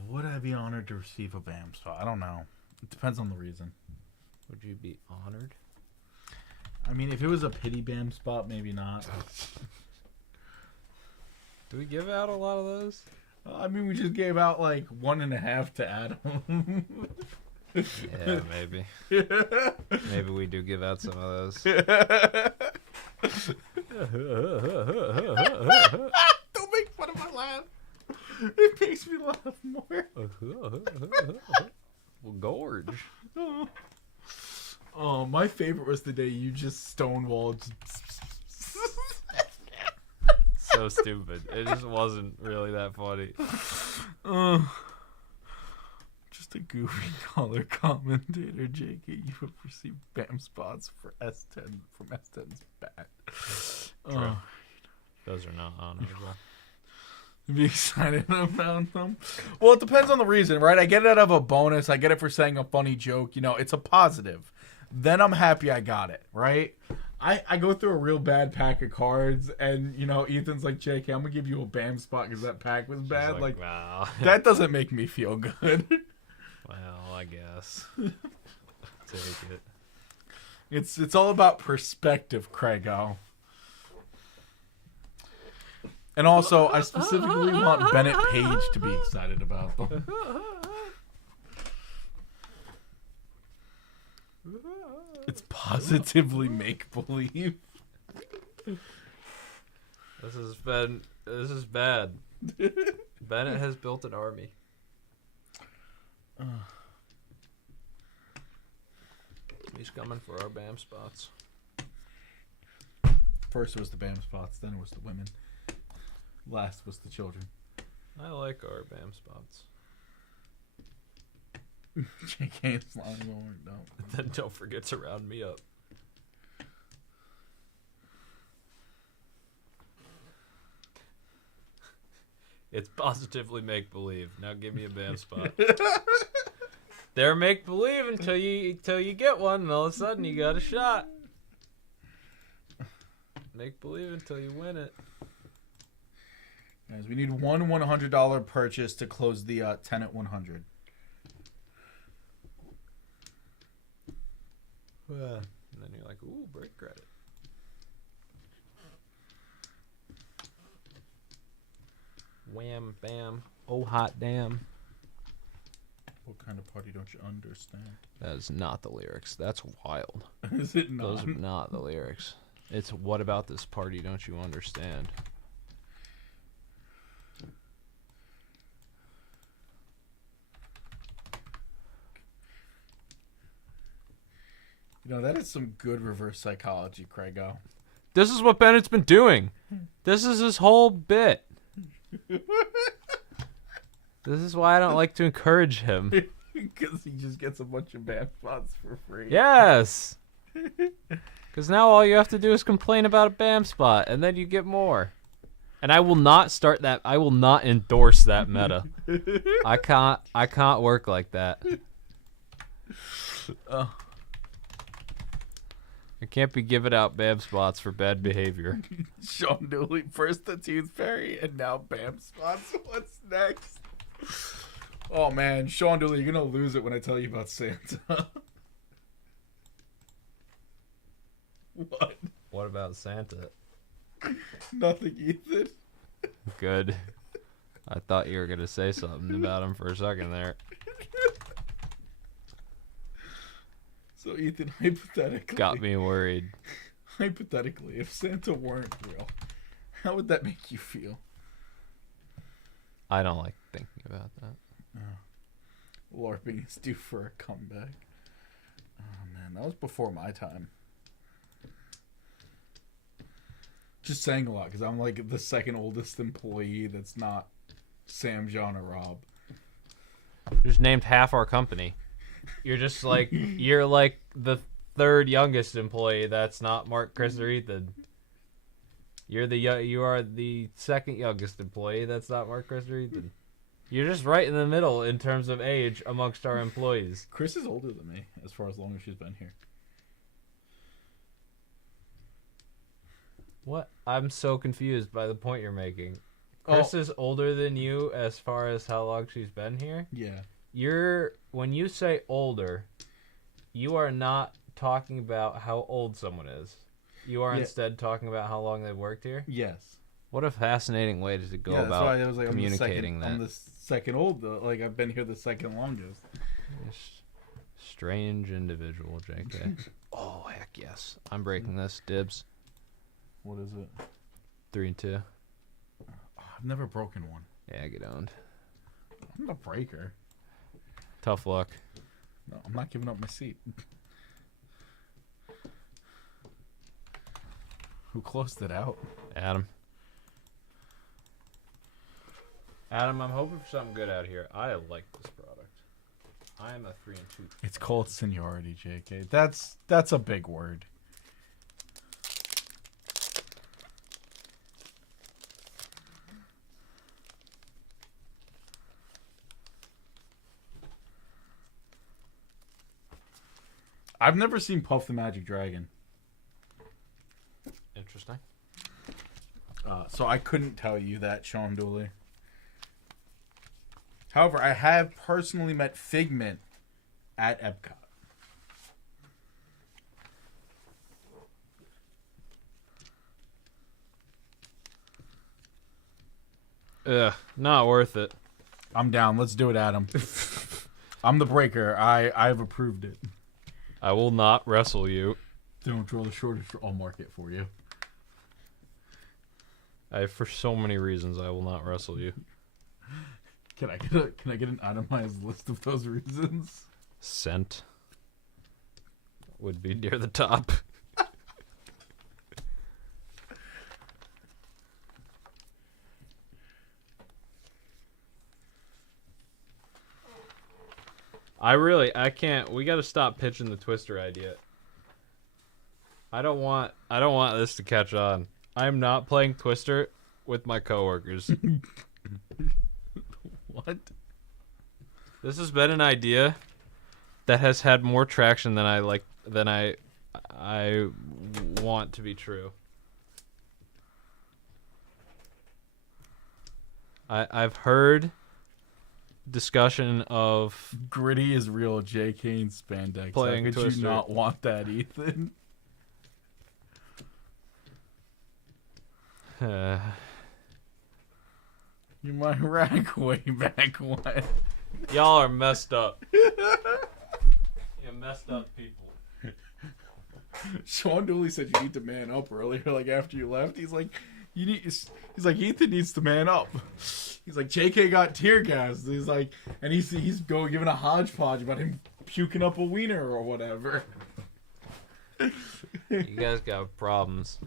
Would I be honored to receive a BAM spot? I don't know. It depends on the reason. Would you be honored? I mean, if it was a pity BAM spot, maybe not. Do we give out a lot of those? I mean, we just gave out like 1.5 to Adam. Yeah, maybe. Maybe we do give out some of those. Don't make fun of my laugh. It makes me laugh more. Well, gorge. Oh, my favorite was the day you just stonewalled. So stupid. It just wasn't really that funny. Just a goofy color commentator, JK. You have received BAM spots for S10 from S10's bat. True. Those are not honorable. Be excited about them. Well, it depends on the reason, right? I get it out of a bonus. I get it for saying a funny joke. You know, it's a positive. Then I'm happy I got it, right? I go through a real bad pack of cards, and, you know, Ethan's like, JK, I'm going to give you a BAM spot because that pack was bad. Like, wow. That doesn't make me feel good. Well, I guess. Take it. It's all about perspective, Craigo. And also, I specifically want Bennett Page to be excited about them. It's positively make-believe. This is bad. Bennett has built an army. He's coming for our BAM spots. First was the BAM spots, then it was the women. Last was the children. I like our BAM spots. JK's lying over. No. Then don't forget to round me up. It's positively make-believe. Now give me a BAM spot. They're make-believe until you get one, and all of a sudden you got a shot. Make-believe until you win it. Guys, we need one $100 purchase to close the 10 at 100. And then you're like, ooh, break credit. Wham, bam, oh hot damn. What kind of party don't you understand? That is not the lyrics. That's wild. Is it not? Those are not the lyrics. It's what about this party don't you understand? You know, that is some good reverse psychology, Craigo. This is what Bennett's been doing. This is his whole bit. This is why I don't like to encourage him. Because he just gets a bunch of BAM spots for free. Yes. Because now all you have to do is complain about a BAM spot, and then you get more. And I will not start that. I will not endorse that meta. I can't work like that. I can't be giving out BAM spots for bad behavior. Sean Dooley, first the Tooth Fairy, and now BAM spots. What's next? Oh man, Sean Dooley, you're gonna lose it when I tell you about Santa. What? What about Santa? Nothing, Ethan. Good. I thought you were gonna say something about him for a second there. So Ethan, hypothetically, Got me worried. hypothetically, if Santa weren't real, how would that make you feel? I don't like thinking about that. LARPing is due for a comeback. Oh man, that was before my time. Just saying a lot because I'm like the second oldest employee that's not Sam, John, or Rob. You just named half our company. You're just like you're like the third youngest employee that's not Mark, Chris, or Ethan. You are the second youngest employee that's not Mark, Chris, or Ethan. You're just right in the middle in terms of age amongst our employees. Chris is older than me as far as long as she's been here. What? I'm so confused by the point you're making. Chris is older than you as far as how long she's been here? Yeah. When you say older, you are not talking about how old someone is. You are instead talking about how long they've worked here? Yes. What a fascinating way to go That's about why I was like, communicating that. I'm the second old, like I've been here the second longest. Strange individual, JK. Oh, heck yes. I'm breaking this. Dibs. What is it? 3 and 2. I've never broken one. Yeah, get owned. I'm a breaker. Tough luck. No, I'm not giving up my seat. Who closed it out? Adam. Adam, I'm hoping for something good out here. I like this product. I am a 3 and 2. It's called seniority, JK. That's a big word. I've never seen Puff the Magic Dragon. Interesting. So I couldn't tell you that, Sean Dooley. However, I have personally met Figment at Epcot. Ugh, not worth it. I'm down. Let's do it, Adam. I'm the breaker. I've approved it. I will not wrestle you. Don't draw the shortest. I'll mark it for you. For so many reasons, I will not wrestle you. Can I get an itemized list of those reasons? Scent would be near the top. I can't. We got to stop pitching the Twister idea. I don't want this to catch on. I'm not playing Twister with my coworkers. What? This has been an idea that has had more traction than I want to be true. I've heard discussion of Gritty is real JK and spandex. Playing How could Twister. you not want that, Ethan? You might rack way back when. Y'all are messed up. You messed up people. Sean Dooley said you need to man up earlier, like after you left. He's like, he's like, Ethan needs to man up. He's like, JK got tear gassed. He's like, and he's giving a hodgepodge about him puking up a wiener or whatever. You guys got problems.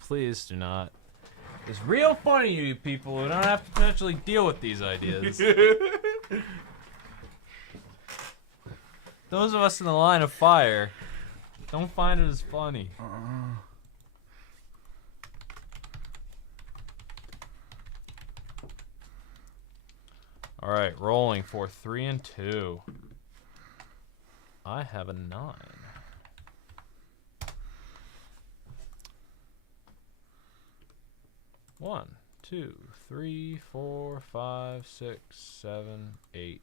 Please do not. It's real funny, you people who don't have to potentially deal with these ideas. Those of us in the line of fire don't find it as funny. All right, rolling for 3 and 2. I have a 9. 1, 2, 3, 4, 5, 6, 7, 8,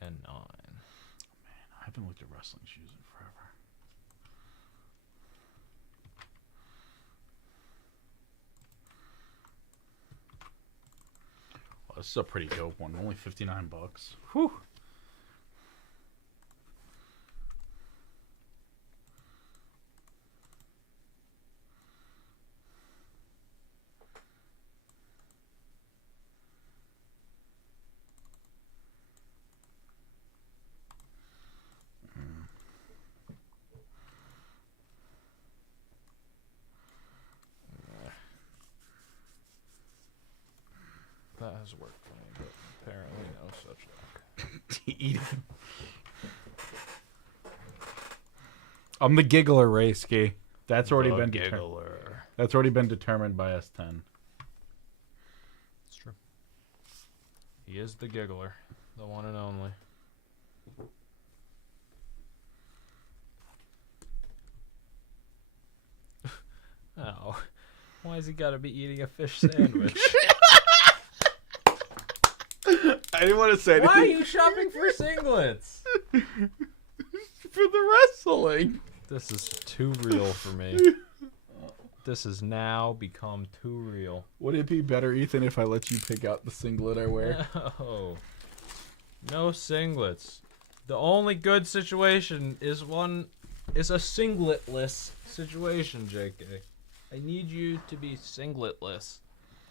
and 9. Man, I haven't looked at wrestling shoes in forever. Well, this is a pretty dope one. Only $59. Whew. That has worked for me, but apparently no such luck. Eat it. I'm the giggler, Ray-Ski. That's already been determined. That's already been determined by S10. It's true. He is the giggler, the one and only. Oh, why has he got to be eating a fish sandwich? I didn't want to say anything. Why are you shopping for singlets? For the wrestling. This is too real for me. This has now become too real. Would it be better, Ethan, if I let you pick out the singlet I wear? No. No singlets. The only good situation is a singletless situation, JK. I need you to be singletless.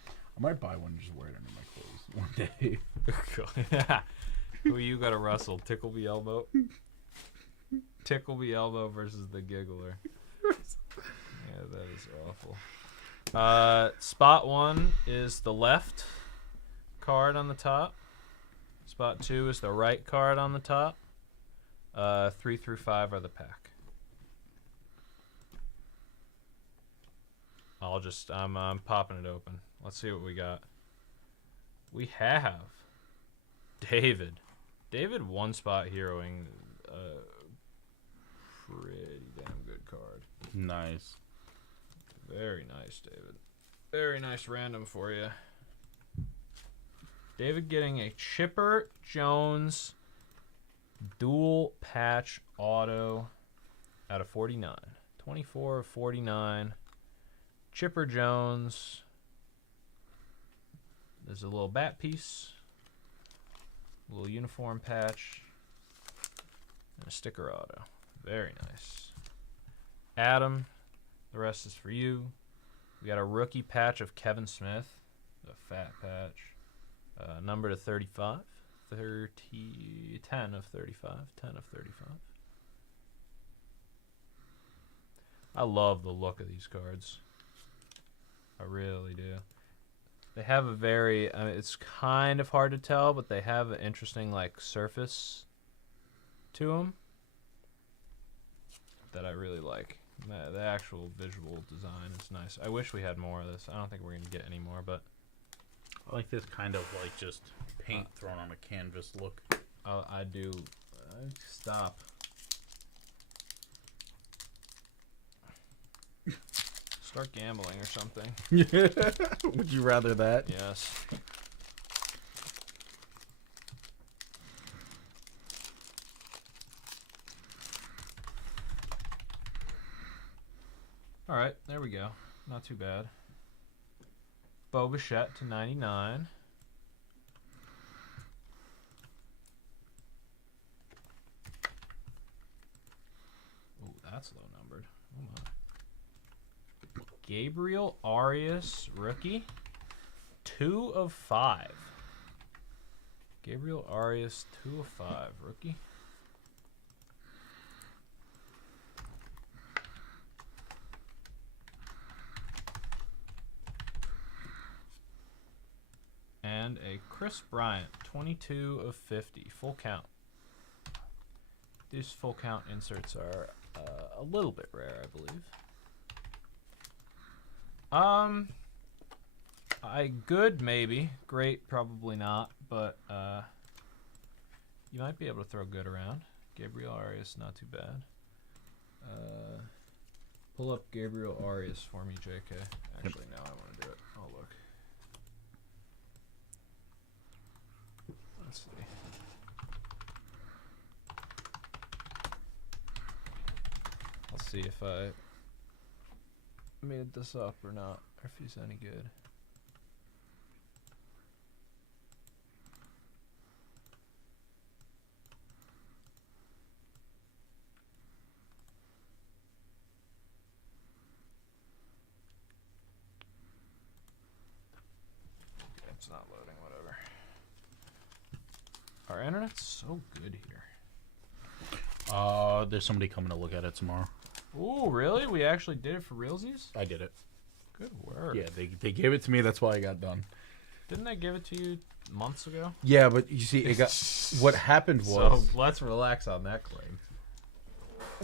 I might buy one and just wear it under my clothes one day. Who you gotta wrestle? Tickleby Elbow? Tickleby Elbow versus the Giggler. Yeah, that is awful. Spot 1 is the left card on the top. Spot 2 is the right card on the top. 3 through 5 are the pack. I'm popping it open. Let's see what we got. We have David. David one spot heroing. Pretty damn good card. Nice. Very nice, David. Very nice random for you. David getting a Chipper Jones dual patch auto out of 49. 24 of 49. Chipper Jones. There's a little bat piece. A little uniform patch. And a sticker auto. Very nice. Adam, the rest is for you. We got a rookie patch of Kevin Smith. A fat patch. Number to 35. 10 of 35. 10 of 35. I love the look of these cards. I really do. They have a very, it's kind of hard to tell, but they have an interesting like surface to them that I really like. The actual visual design is nice. I wish we had more of this. I don't think we're going to get any more, but I like this kind of like just paint thrown on a canvas look. I do. Stop. Start gambling or something. Would you rather that? Yes. All right, there we go. Not too bad. Bo Bichette to 99. Ooh, that's low numbered. Oh my. Gabriel Arias, rookie. 2 of 5. Gabriel Arias, 2 of 5, rookie. and a Chris Bryant, 22 of 50, full count. These full count inserts are a little bit rare, I believe. Good maybe, great probably not, but you might be able to throw good around. Gabriel Arias, not too bad. Pull up Gabriel Arias for me, JK. Actually, now I want to do it. Oh, look. Let's see. I'll see if I made this up or not, or if he's any good. It's not loading, whatever. Our internet's so good here. There's somebody coming to look at it tomorrow. Ooh, really? We actually did it for realsies? I did it. Good work. Yeah, they gave it to me. That's why I got done. Didn't they give it to you months ago? Yeah, but you see, it got. What happened was. So let's relax on that claim.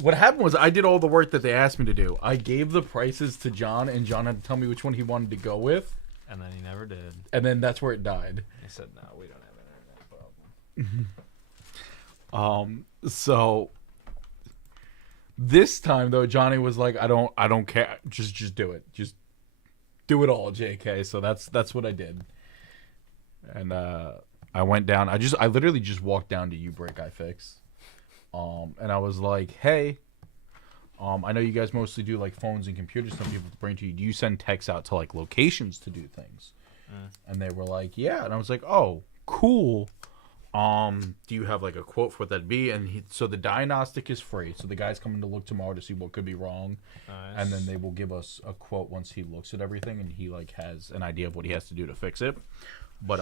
What happened was I did all the work that they asked me to do. I gave the prices to John, and John had to tell me which one he wanted to go with. And then he never did. And then that's where it died. He said, "No, we don't have an internet problem." So this time though, Johnny was like, I don't care. Just do it. Just do it all, JK. So that's what I did. And I went down. I literally just walked down to You Break I Fix. And I was like, hey, I know you guys mostly do like phones and computers. Some people bring to you. Do you send texts out to like locations to do things? And they were like, yeah. And I was like, oh, cool. Do you have like a quote for what that'd be? And so the diagnostic is free. So the guy's coming to look tomorrow to see what could be wrong. Nice. And then they will give us a quote once he looks at everything and he like has an idea of what he has to do to fix it. But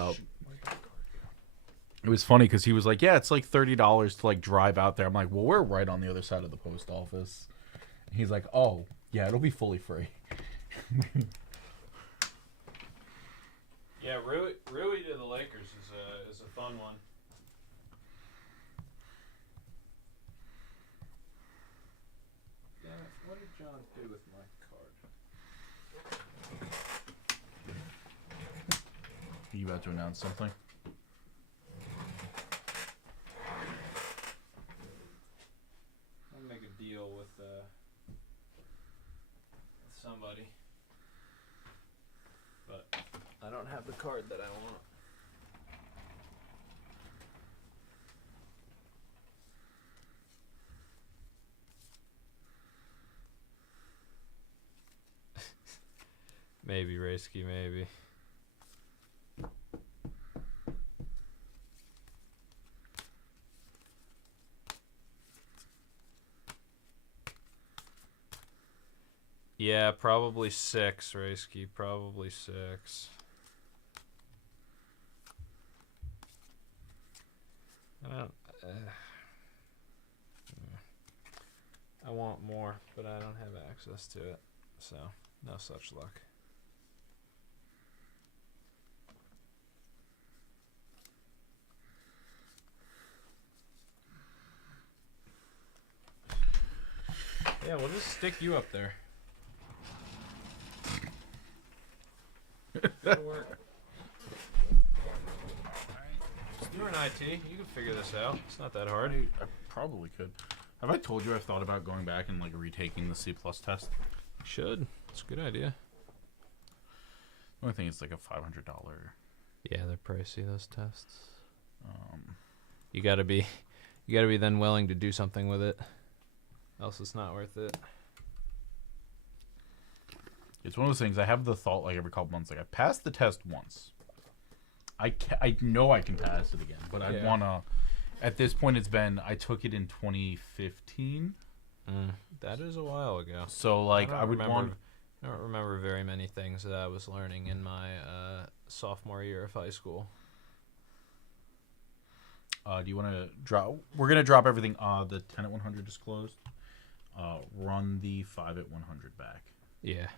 it was funny because he was like, yeah, it's like $30 to like drive out there. I'm like, well, we're right on the other side of the post office. And he's like, oh, yeah, it'll be fully free. Yeah, Rui to the Lakers is a fun one. Yeah, what did John do with my card? Are you about to announce something? I'll make a deal with somebody, but I don't have the card that I want. Maybe, Raisky, maybe. Yeah, probably 6, Raisky. Probably 6. I want more, but I don't have access to it, so no such luck. Yeah, we'll just stick you up there. That'll work. You're in IT. You can figure this out. It's not that hard. I probably could. Have I told you I've thought about going back and like retaking the C+ test? You should. It's a good idea. The only thing is like a $500. Yeah, they're pricey, those tests. You gotta be then willing to do something with it. Else it's not worth it. It's one of those things. I have the thought like every couple months, like I passed the test once. I know I can pass it again, but I wanna. At this point, I took it in 2015. That is a while ago. So like I would want. I don't remember very many things that I was learning in my sophomore year of high school. Do you want to drop? We're gonna drop everything. The 10 at 100 is closed. Run the 5 at 100 back. Yeah.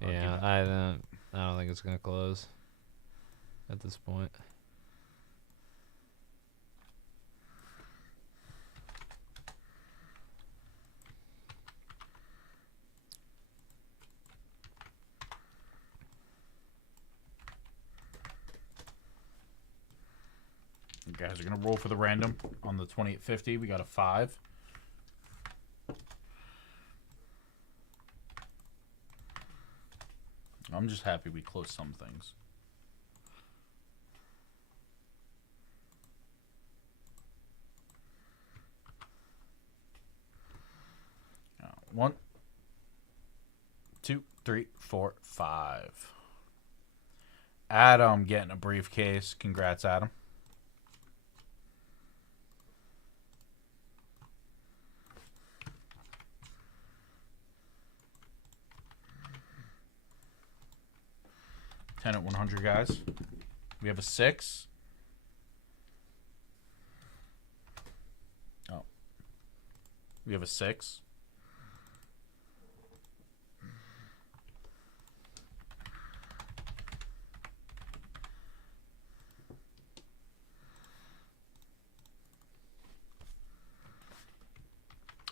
Yeah, I don't think it's gonna close. at this point. You guys are going to roll for the random on the 2850. We got a 5. I'm just happy we closed some things. One, 2, 3, 4, 5. Adam getting a briefcase. Congrats, Adam. At 100, guys. We have a 6. Oh. We have a 6.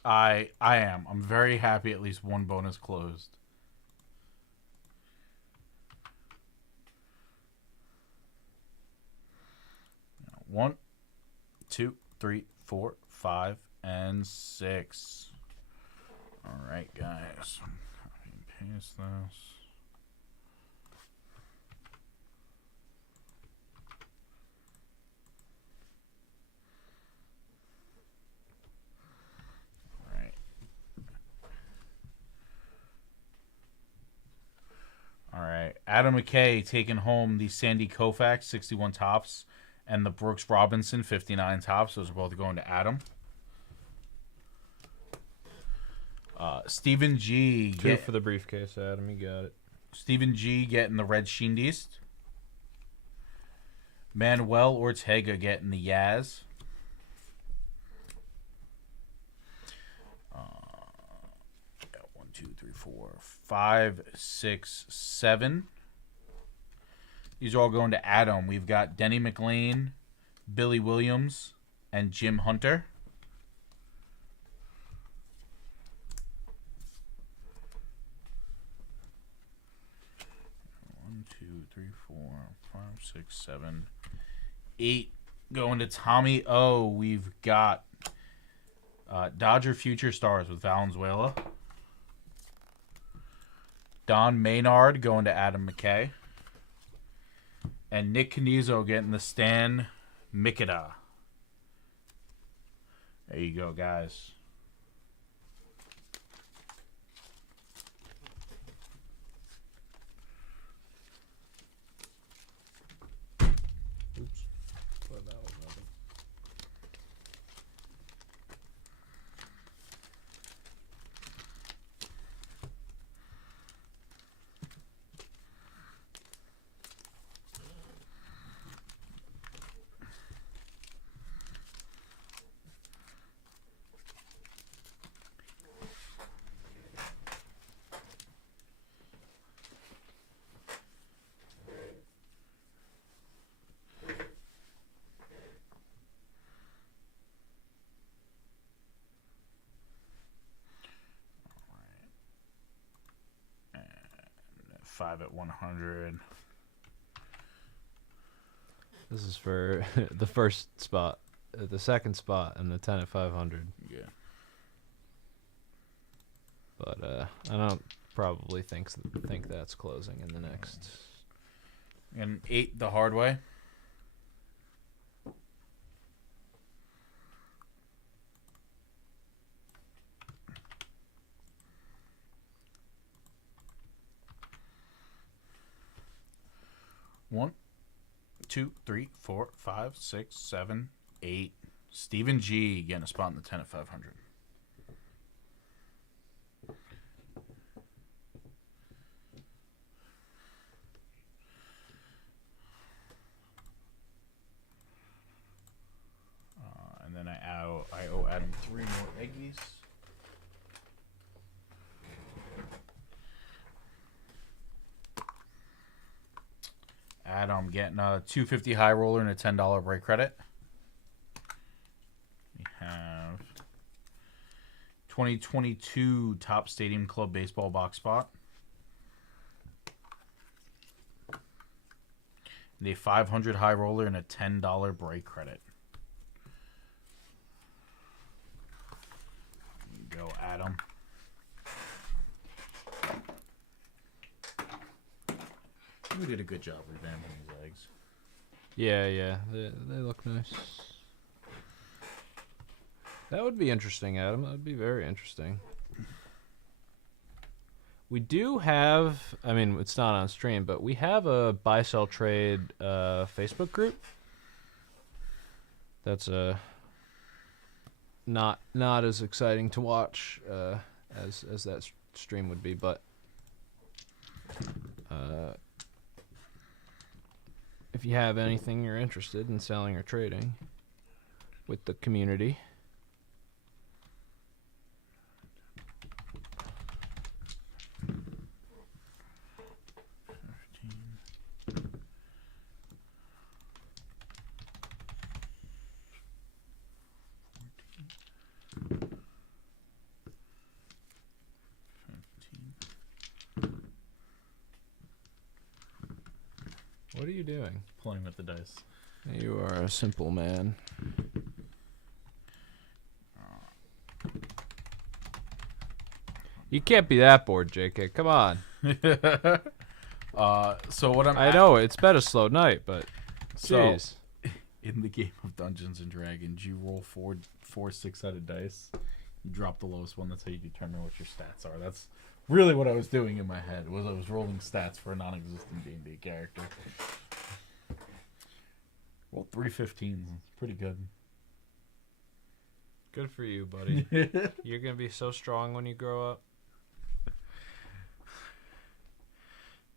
I am. I'm very happy at least one bonus closed. 1, 2, 3, 4, 5, and 6. All right, guys. Copy and paste this. All right. All right. Adam McKay taking home the Sandy Koufax 61 tops. And the Brooks Robinson 59 tops. Those are both going to Adam. Stephen G. 2 for the briefcase, Adam. You got it. Stephen G. getting the Red Shindies. Manuel Ortega getting the Yaz. 1, 2, 3, 4, 5, 6, 7. These are all going to Adam. We've got Denny McLean, Billy Williams, and Jim Hunter. One, 2, 3, 4, 5, 6, 7, 8. Going to Tommy O. We've got Dodger Future Stars with Valenzuela. Don Maynard going to Adam McKay. And Nick Canizo getting the Stan Mikita. There you go, guys. Oops. Well, that was nothing. And 5 at 100. This is for the first spot, the second spot, and the 10 at 500. Yeah. But I don't probably think that's closing in the next. And 8 the hard way. One, 2, 3, 4, 5, 6, 7, 8. Stephen G getting a spot in the 10 at 500. And then I owe Adam 3 more eggies. Adam I'm getting a 250 high roller and a $10 break credit. We have 2022 Top Stadium Club Baseball box spot. And a 500 high roller and a $10 break credit. Go, Adam. We did a good job revamping these eggs. Yeah, they look nice. That would be interesting, Adam. That would be very interesting. We do have, I mean, it's not on stream, but we have a buy sell trade Facebook group. That's not as exciting to watch as that stream would be, but if you have anything you're interested in selling or trading with the community. What are you doing? Playing with the dice. You are a simple man. You can't be that bored, JK. Come on. So what I know it's been a slow night, but So- jeez. in the game of Dungeons and Dragons, you roll four six-sided dice. You drop the lowest one. That's how you determine what your stats are. That's really what I was doing in my head. Was I was rolling stats for a non-existent D&D character. Well, 3 15s. Pretty good. Good for you, buddy. You're gonna be so strong when you grow up.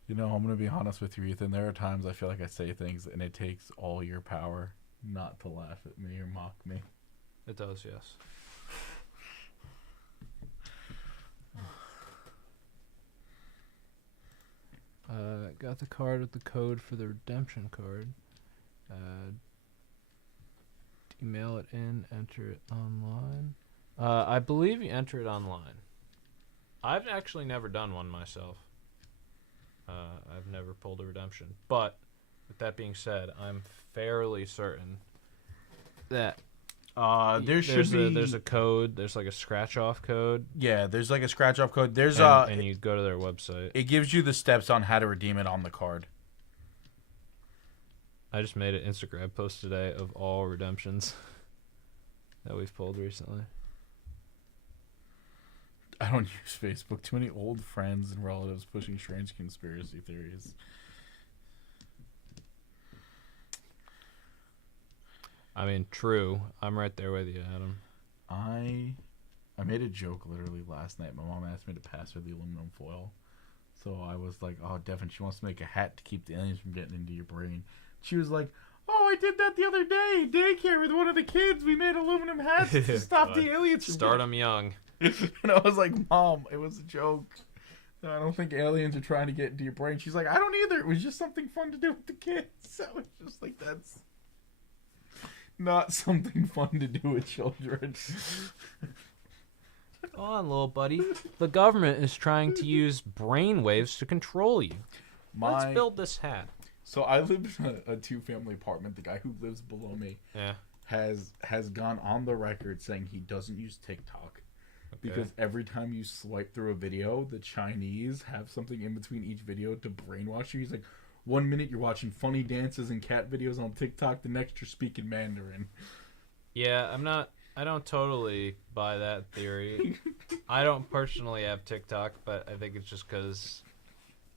You know, I'm going to be honest with you, Ethan. There are times I feel like I say things and it takes all your power not to laugh at me or mock me. It does, yes. Got the card with the code for the redemption card. Email it in, enter it online. I believe you enter it online. I've actually never done one myself. I've never pulled a redemption. But, with that being said, I'm fairly certain that there's a code. There's like a scratch-off code. Yeah, there's like a scratch-off code. There's and you go to their website. It gives you the steps on how to redeem it on the card. I just made an Instagram post today of all redemptions that we've pulled recently. I don't use Facebook. Too many old friends and relatives pushing strange conspiracy theories. I mean, true. I'm right there with you, Adam. I made a joke literally last night. My mom asked me to pass her the aluminum foil. So I was like, oh, Devin, she wants to make a hat to keep the aliens from getting into your brain. She was like, oh, I did that the other day. Daycare with one of the kids. We made aluminum hats to stop the aliens from Start them young. And I was like, Mom, it was a joke. I don't think aliens are trying to get into your brain. She's like, I don't either. It was just something fun to do with the kids. So it's just like, that's not something fun to do with children. Go on, little buddy. The government is trying to use brain waves to control you. Let's build this hat. So I live in a two-family apartment. The guy who lives below me has gone on the record saying he doesn't use TikTok. Okay. Because every time you swipe through a video, the Chinese have something in between each video to brainwash you. He's like, 1 minute you're watching funny dances and cat videos on TikTok, the next you're speaking Mandarin. Yeah, I don't totally buy that theory. I don't personally have TikTok, but I think it's just because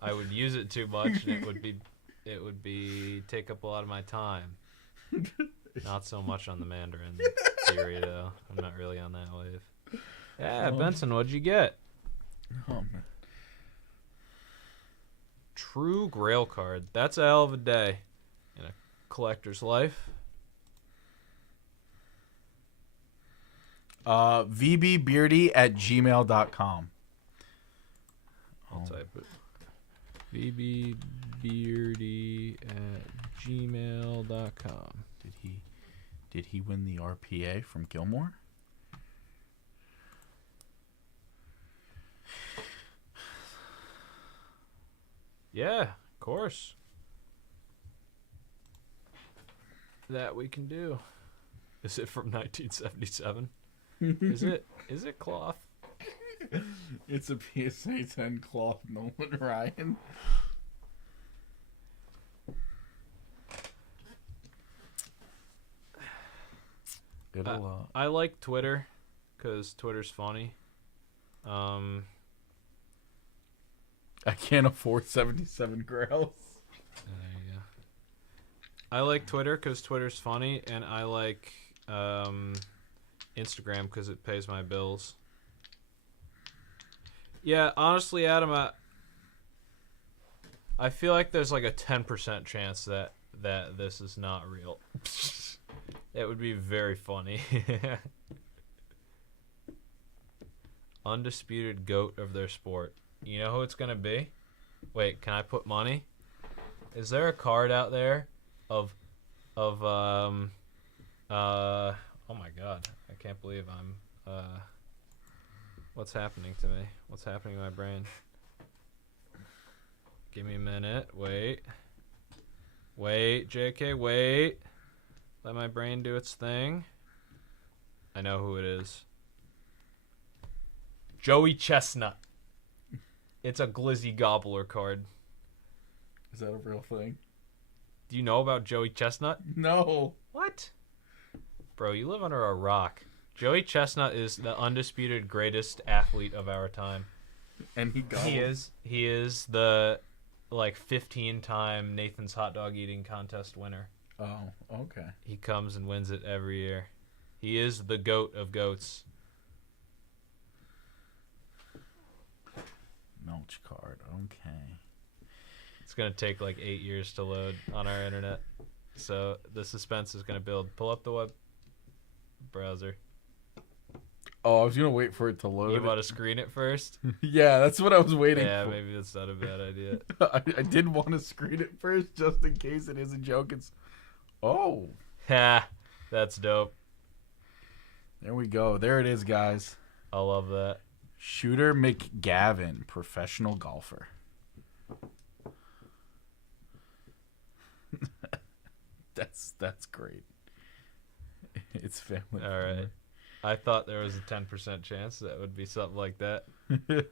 I would use it too much and it would be take up a lot of my time. Not so much on the Mandarin theory, though. I'm not really on that wave. Yeah, Benson, what'd you get? Oh, man. True Grail card. That's a hell of a day in a collector's life. vbbeardy@gmail.com. I'll type it. VB beardy@gmail.com. Did he win the RPA from Gilmore? Yeah, of course. That we can do. Is it from 1977? Is it cloth? It's a PSA 10 cloth Nolan Ryan. I like Twitter because Twitter's funny. I can't afford 77 grails. There you go. I like Twitter because Twitter's funny, and I like Instagram because it pays my bills. Yeah, honestly, Adam, I feel like there's like a 10% chance that this is not real. It would be very funny. Undisputed GOAT of their sport. You know who it's going to be? Wait, can I put money? Is there a card out there of oh my god, I can't believe I'm what's happening to me? What's happening to my brain? Give me a minute. Wait, JK, wait. Let my brain do its thing. I know who it is. Joey Chestnut. It's a Glizzy Gobbler card. Is that a real thing? Do you know about Joey Chestnut? No. What? Bro, you live under a rock. Joey Chestnut is the undisputed greatest athlete of our time. And he is the 15-time Nathan's hot dog eating contest winner. Oh, okay. He comes and wins it every year. He is the GOAT of goats. Melch card. Okay. It's going to take 8 years to load on our internet. So the suspense is going to build. Pull up the web browser. Oh, I was going to wait for it to load. You want to screen it first? Yeah, that's what I was waiting for. Yeah, maybe that's not a bad idea. I did want to screen it first just in case it is a joke. Oh. Ha, that's dope. There we go. There it is, guys. I love that. Shooter McGavin, professional golfer. That's great. It's family. All right. I thought there was a 10% chance that would be something like that. This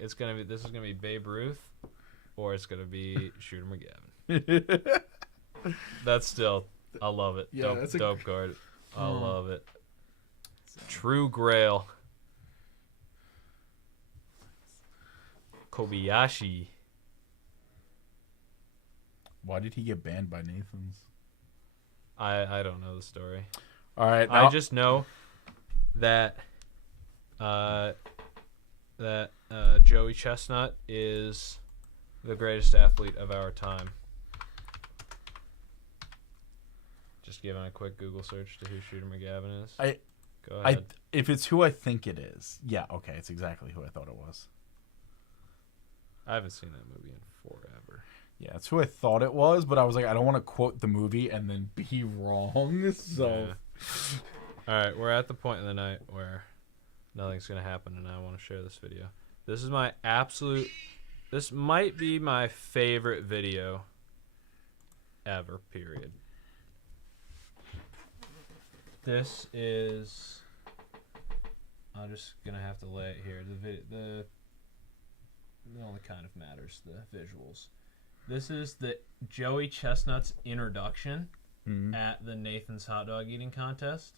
is gonna be Babe Ruth, or it's gonna be Shooter McGavin. That's still, I love it. Yeah, dope card. I love it. True Grail. Kobayashi. Why did he get banned by Nathan's? I don't know the story. All right, I just know that Joey Chestnut is the greatest athlete of our time. Just giving a quick Google search to who Shooter McGavin is. Go ahead. If it's who I think it is, yeah, okay, it's exactly who I thought it was. I haven't seen that movie in forever. Yeah, it's who I thought it was, but I was like, I don't want to quote the movie and then be wrong. So, yeah. All right, we're at the point in the night where nothing's gonna happen, and I want to share this video. This is my absolute. This might be my favorite video ever. Period. This is. I'm just gonna have to lay it here. It only kind of matters, the visuals. This is the Joey Chestnut's introduction at the Nathan's hot dog eating contest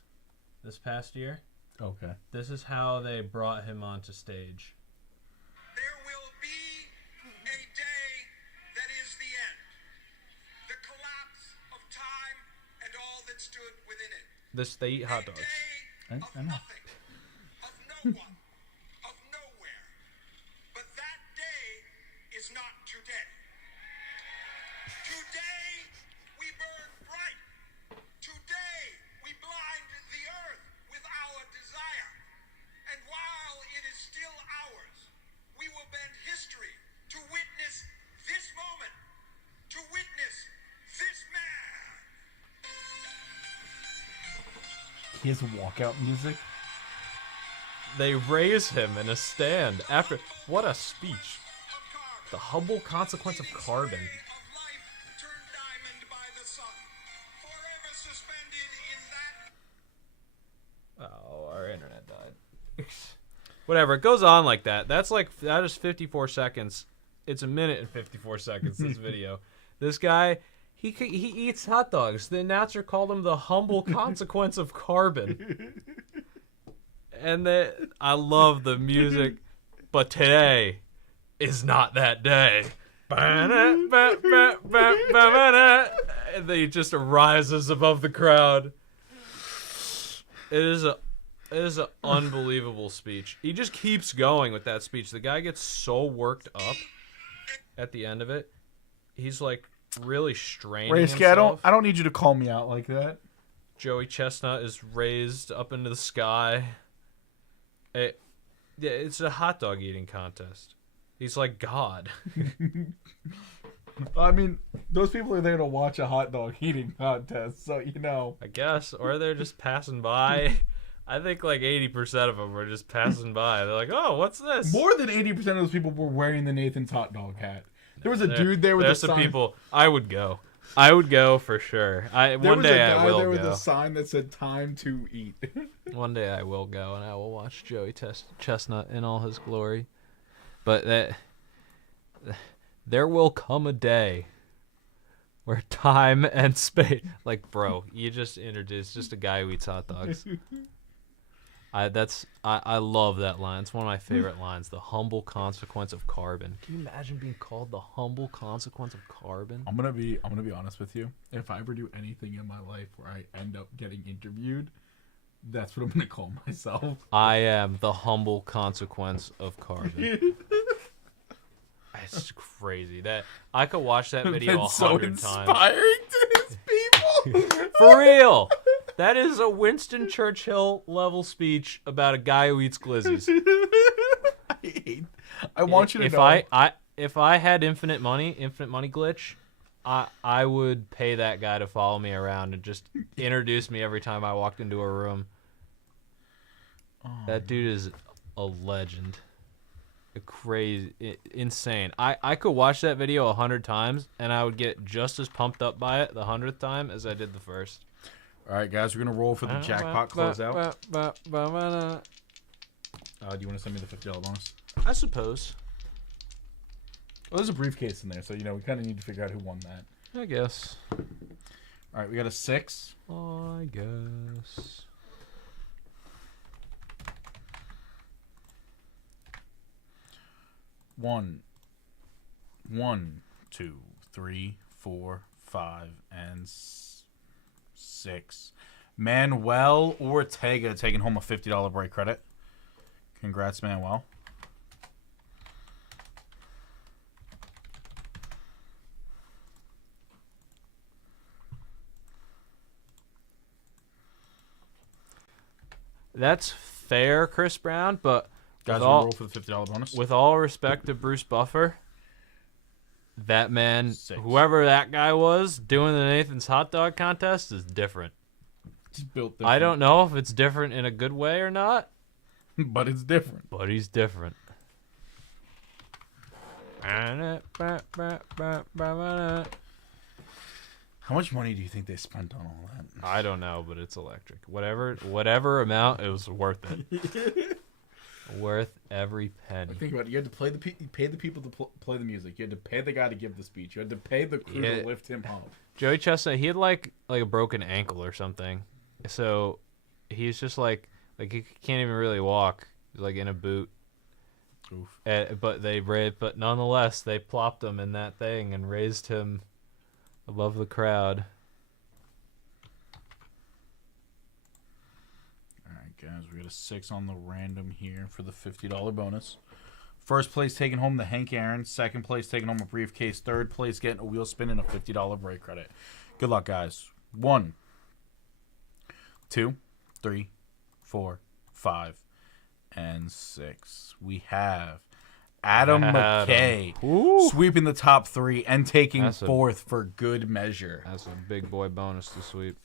this past year. Okay. This is how they brought him onto stage. There will be a day that is the end. The collapse of time and all that stood within it. They eat hot dogs. A day of I know. nothing, of no one, of nowhere. But that day is not today. Today we burn bright. Today we blind the earth with our desire. And while it is still ours, we will bend history to witness this he has walkout music. They raise him in a stand after. What a speech. The humble consequence of carbon. Of life turned diamond by the sun, forever suspended in that. Oh, our internet died. Whatever, it goes on like that. That is 54 seconds. It's a minute and 54 seconds, this video. This guy, he eats hot dogs. The announcer called him the humble consequence of carbon. And I love the music, but today is not that day. And then he just rises above the crowd. It is an unbelievable speech. He just keeps going with that speech. The guy gets so worked up at the end of it. He's like really straining himself. I don't need you to call me out like that. Joey Chestnut is raised up into the sky. It's a hot dog eating contest. He's like God. I mean, those people are there to watch a hot dog eating contest, so you know. I guess. Or they're just passing by. I think like 80% of them were just passing by. They're like, oh, what's this? More than 80% of those people were wearing the Nathan's hot dog hat. There was a dude there with There's a some sign. people. I would go. I would go for sure. One day I will there with go. a sign that said "Time to eat." One day I will go and I will watch Joey Chestnut in all his glory. But there will come a day where time and space, like, bro, you just introduced just a guy who eats hot dogs. I love that line. It's one of my favorite lines. The humble consequence of carbon. Can you imagine being called the humble consequence of carbon? I'm gonna be honest with you. If I ever do anything in my life where I end up getting interviewed, that's what I'm gonna call myself. I am the humble consequence of carbon. It's crazy that I could watch that video 100 so times. inspiring to his people. For real. That is a Winston Churchill level speech about a guy who eats glizzies. I want you to know. If I had infinite money glitch, I would pay that guy to follow me around and just introduce me every time I walked into a room. That dude is a legend. Insane. I could watch that video 100 times and I would get just as pumped up by it the 100th time as I did the first. All right, guys, we're gonna roll for the jackpot closeout. Do you want to send me the $50 bonus? I suppose. Well, there's a briefcase in there, so you know we kind of need to figure out who won that. I guess. All right, we got a 6. I guess. One, 2, 3, 4, 5, and 6. Manuel Ortega taking home a $50 break credit. Congrats, Manuel. That's fair, Chris Brown, but Guys, we'll roll for the $50 bonus. with all respect to Bruce Buffer, that man, 6. whoever that guy was doing the Nathan's hot dog contest is different. He's built I different. don't know if it's different in a good way or not, But it's different. but he's different. How much money do you think they spent on all that? I don't know, but it's electric. Whatever amount, it was worth it. Worth every penny. Think about it. You had to pay the people to play the music. You had to pay the guy to give the speech. You had to pay the crew to lift him up. Joey Chestnut, he had like a broken ankle or something, so he's just like he can't even really walk. He's like in a boot. Oof. But nonetheless, they plopped him in that thing and raised him above the crowd. All right, guys, we got a 6 on the random here for the $50 bonus. First place taking home the Hank Aaron. Second place taking home a briefcase. Third place getting a wheel spin and a $50 break credit. Good luck, guys. 1, 2, 3, 4, 5, and 6. We have Adam McKay sweeping the top 3 and taking fourth for good measure. That's a big boy bonus to sweep.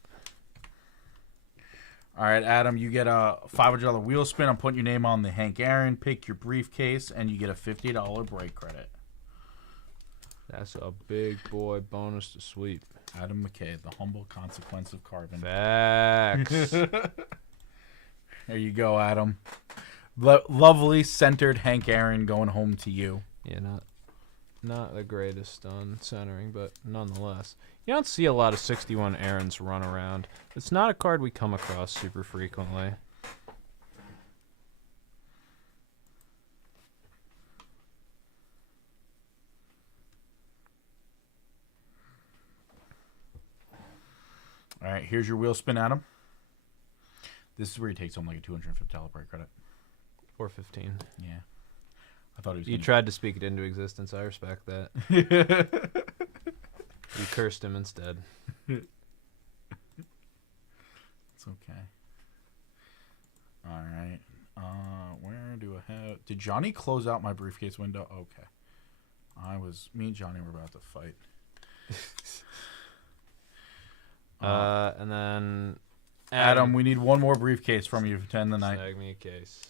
All right, Adam, you get a $500 wheel spin. I'm putting your name on the Hank Aaron. Pick your briefcase, and you get a $50 break credit. That's a big boy bonus to sweep. Adam McKay, the humble consequence of carbon. Facts. There you go, Adam. Lovely centered Hank Aaron going home to you. Yeah, not the greatest on centering, but nonetheless. You don't see a lot of 61 Aarons run around. It's not a card we come across super frequently. All right, here's your wheel spin, Adam. This is where he takes home like a $250 break credit. Or 15. Yeah. I thought he was You gonna... tried to speak it into existence. I respect that. You cursed him instead. It's okay. All right. Where do I have... Did Johnny close out my briefcase window? Okay. Me and Johnny were about to fight. And then... Adam, we need one more briefcase from you to end the night. Snag me a case.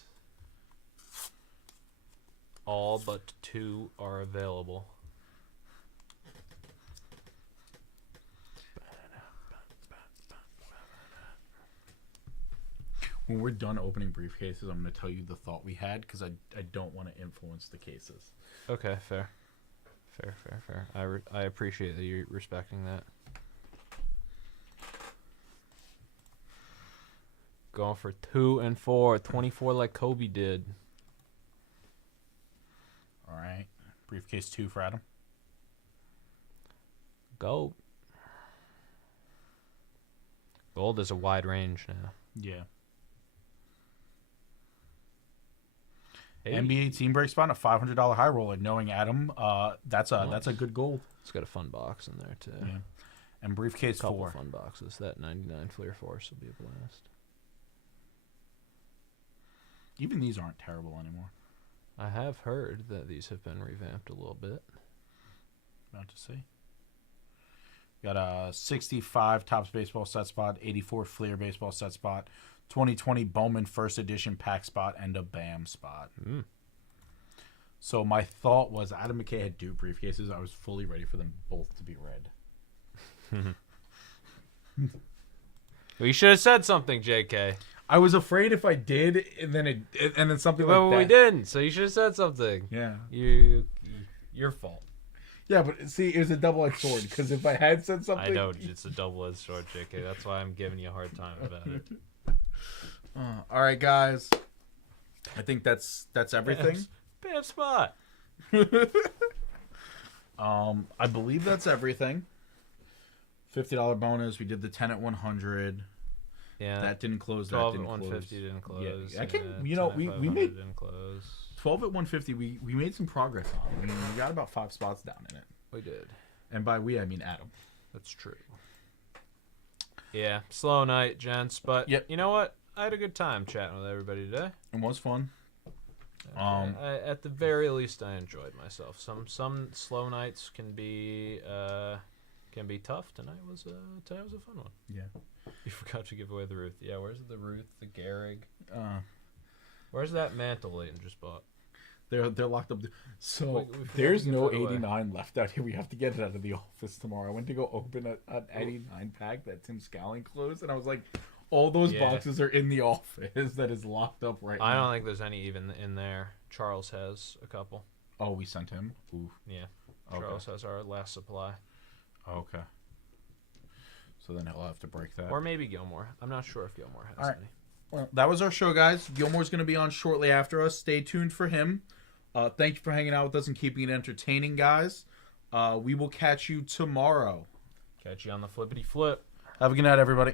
All but 2 are available. When we're done opening briefcases, I'm going to tell you the thought we had because I don't want to influence the cases. Okay, fair. Fair. I appreciate that you're respecting that. Going for 2 and 4. 24 like Kobe did. All right. Briefcase 2 for Adam. Gold. Gold is a wide range now. Yeah. Hey. NBA team break spot, a $500 high roller. Knowing Adam, that's a good goal. It's got a fun box in there too. Yeah. And briefcase Couple 4. fun boxes. That 99 Fleer Force will be a blast. Even these aren't terrible anymore. I have heard that these have been revamped a little bit. About to see. Got a 65 Topps baseball set spot, 84 Fleer baseball set spot, 2020 Bowman first edition pack spot, and a BAM spot. So my thought was Adam McKay had 2 briefcases. I was fully ready for them both to be red. Well, you should have said something, JK. I was afraid if I did, and then something like that. Well, we didn't, so you should have said something. Yeah. Your fault. Yeah, but see, it was a double-edged sword, because if I had said something... I know, it's a double-edged sword, JK. That's why I'm giving you a hard time about it. all right, guys. I think that's everything. Bam spot. I believe that's everything. $50 bonus. We did the 10 at 100. Yeah. That didn't close. 12 That at didn't 150 close. didn't close. Yeah, I can. Yeah, We made didn't close. 12 at 150. We made some progress on. We got about 5 spots down in it. We did. And by we, I mean Adam. That's true. Yeah, slow night, gents. But Yep. you know what? I had a good time chatting with everybody today. It was fun. At the very least, I enjoyed myself. Some slow nights can be tough. Tonight was a fun one. Yeah. You forgot to give away the Ruth. Yeah, where's the Ruth, the Gehrig? Uh, Where's that mantle Leighton just bought? they're locked up. So We forgot there's to give no it away. 89 left out here. We have to get it out of the office tomorrow. I went to go open an 89 pack that Tim Scowling closed, and I was like, all those Yeah. boxes are in the office that is locked up right I now. don't think there's any even in there. Charles has a couple. Oh, we sent him? Ooh. Yeah. Okay. Charles has our last supply. Okay. So then he'll have to break that. Or maybe Gilmore. I'm not sure if Gilmore has All right. any. Well, that was our show, guys. Gilmore's going to be on shortly after us. Stay tuned for him. Thank you for hanging out with us and keeping it entertaining, guys. We will catch you tomorrow. Catch you on the flippity flip. Have a good night, everybody.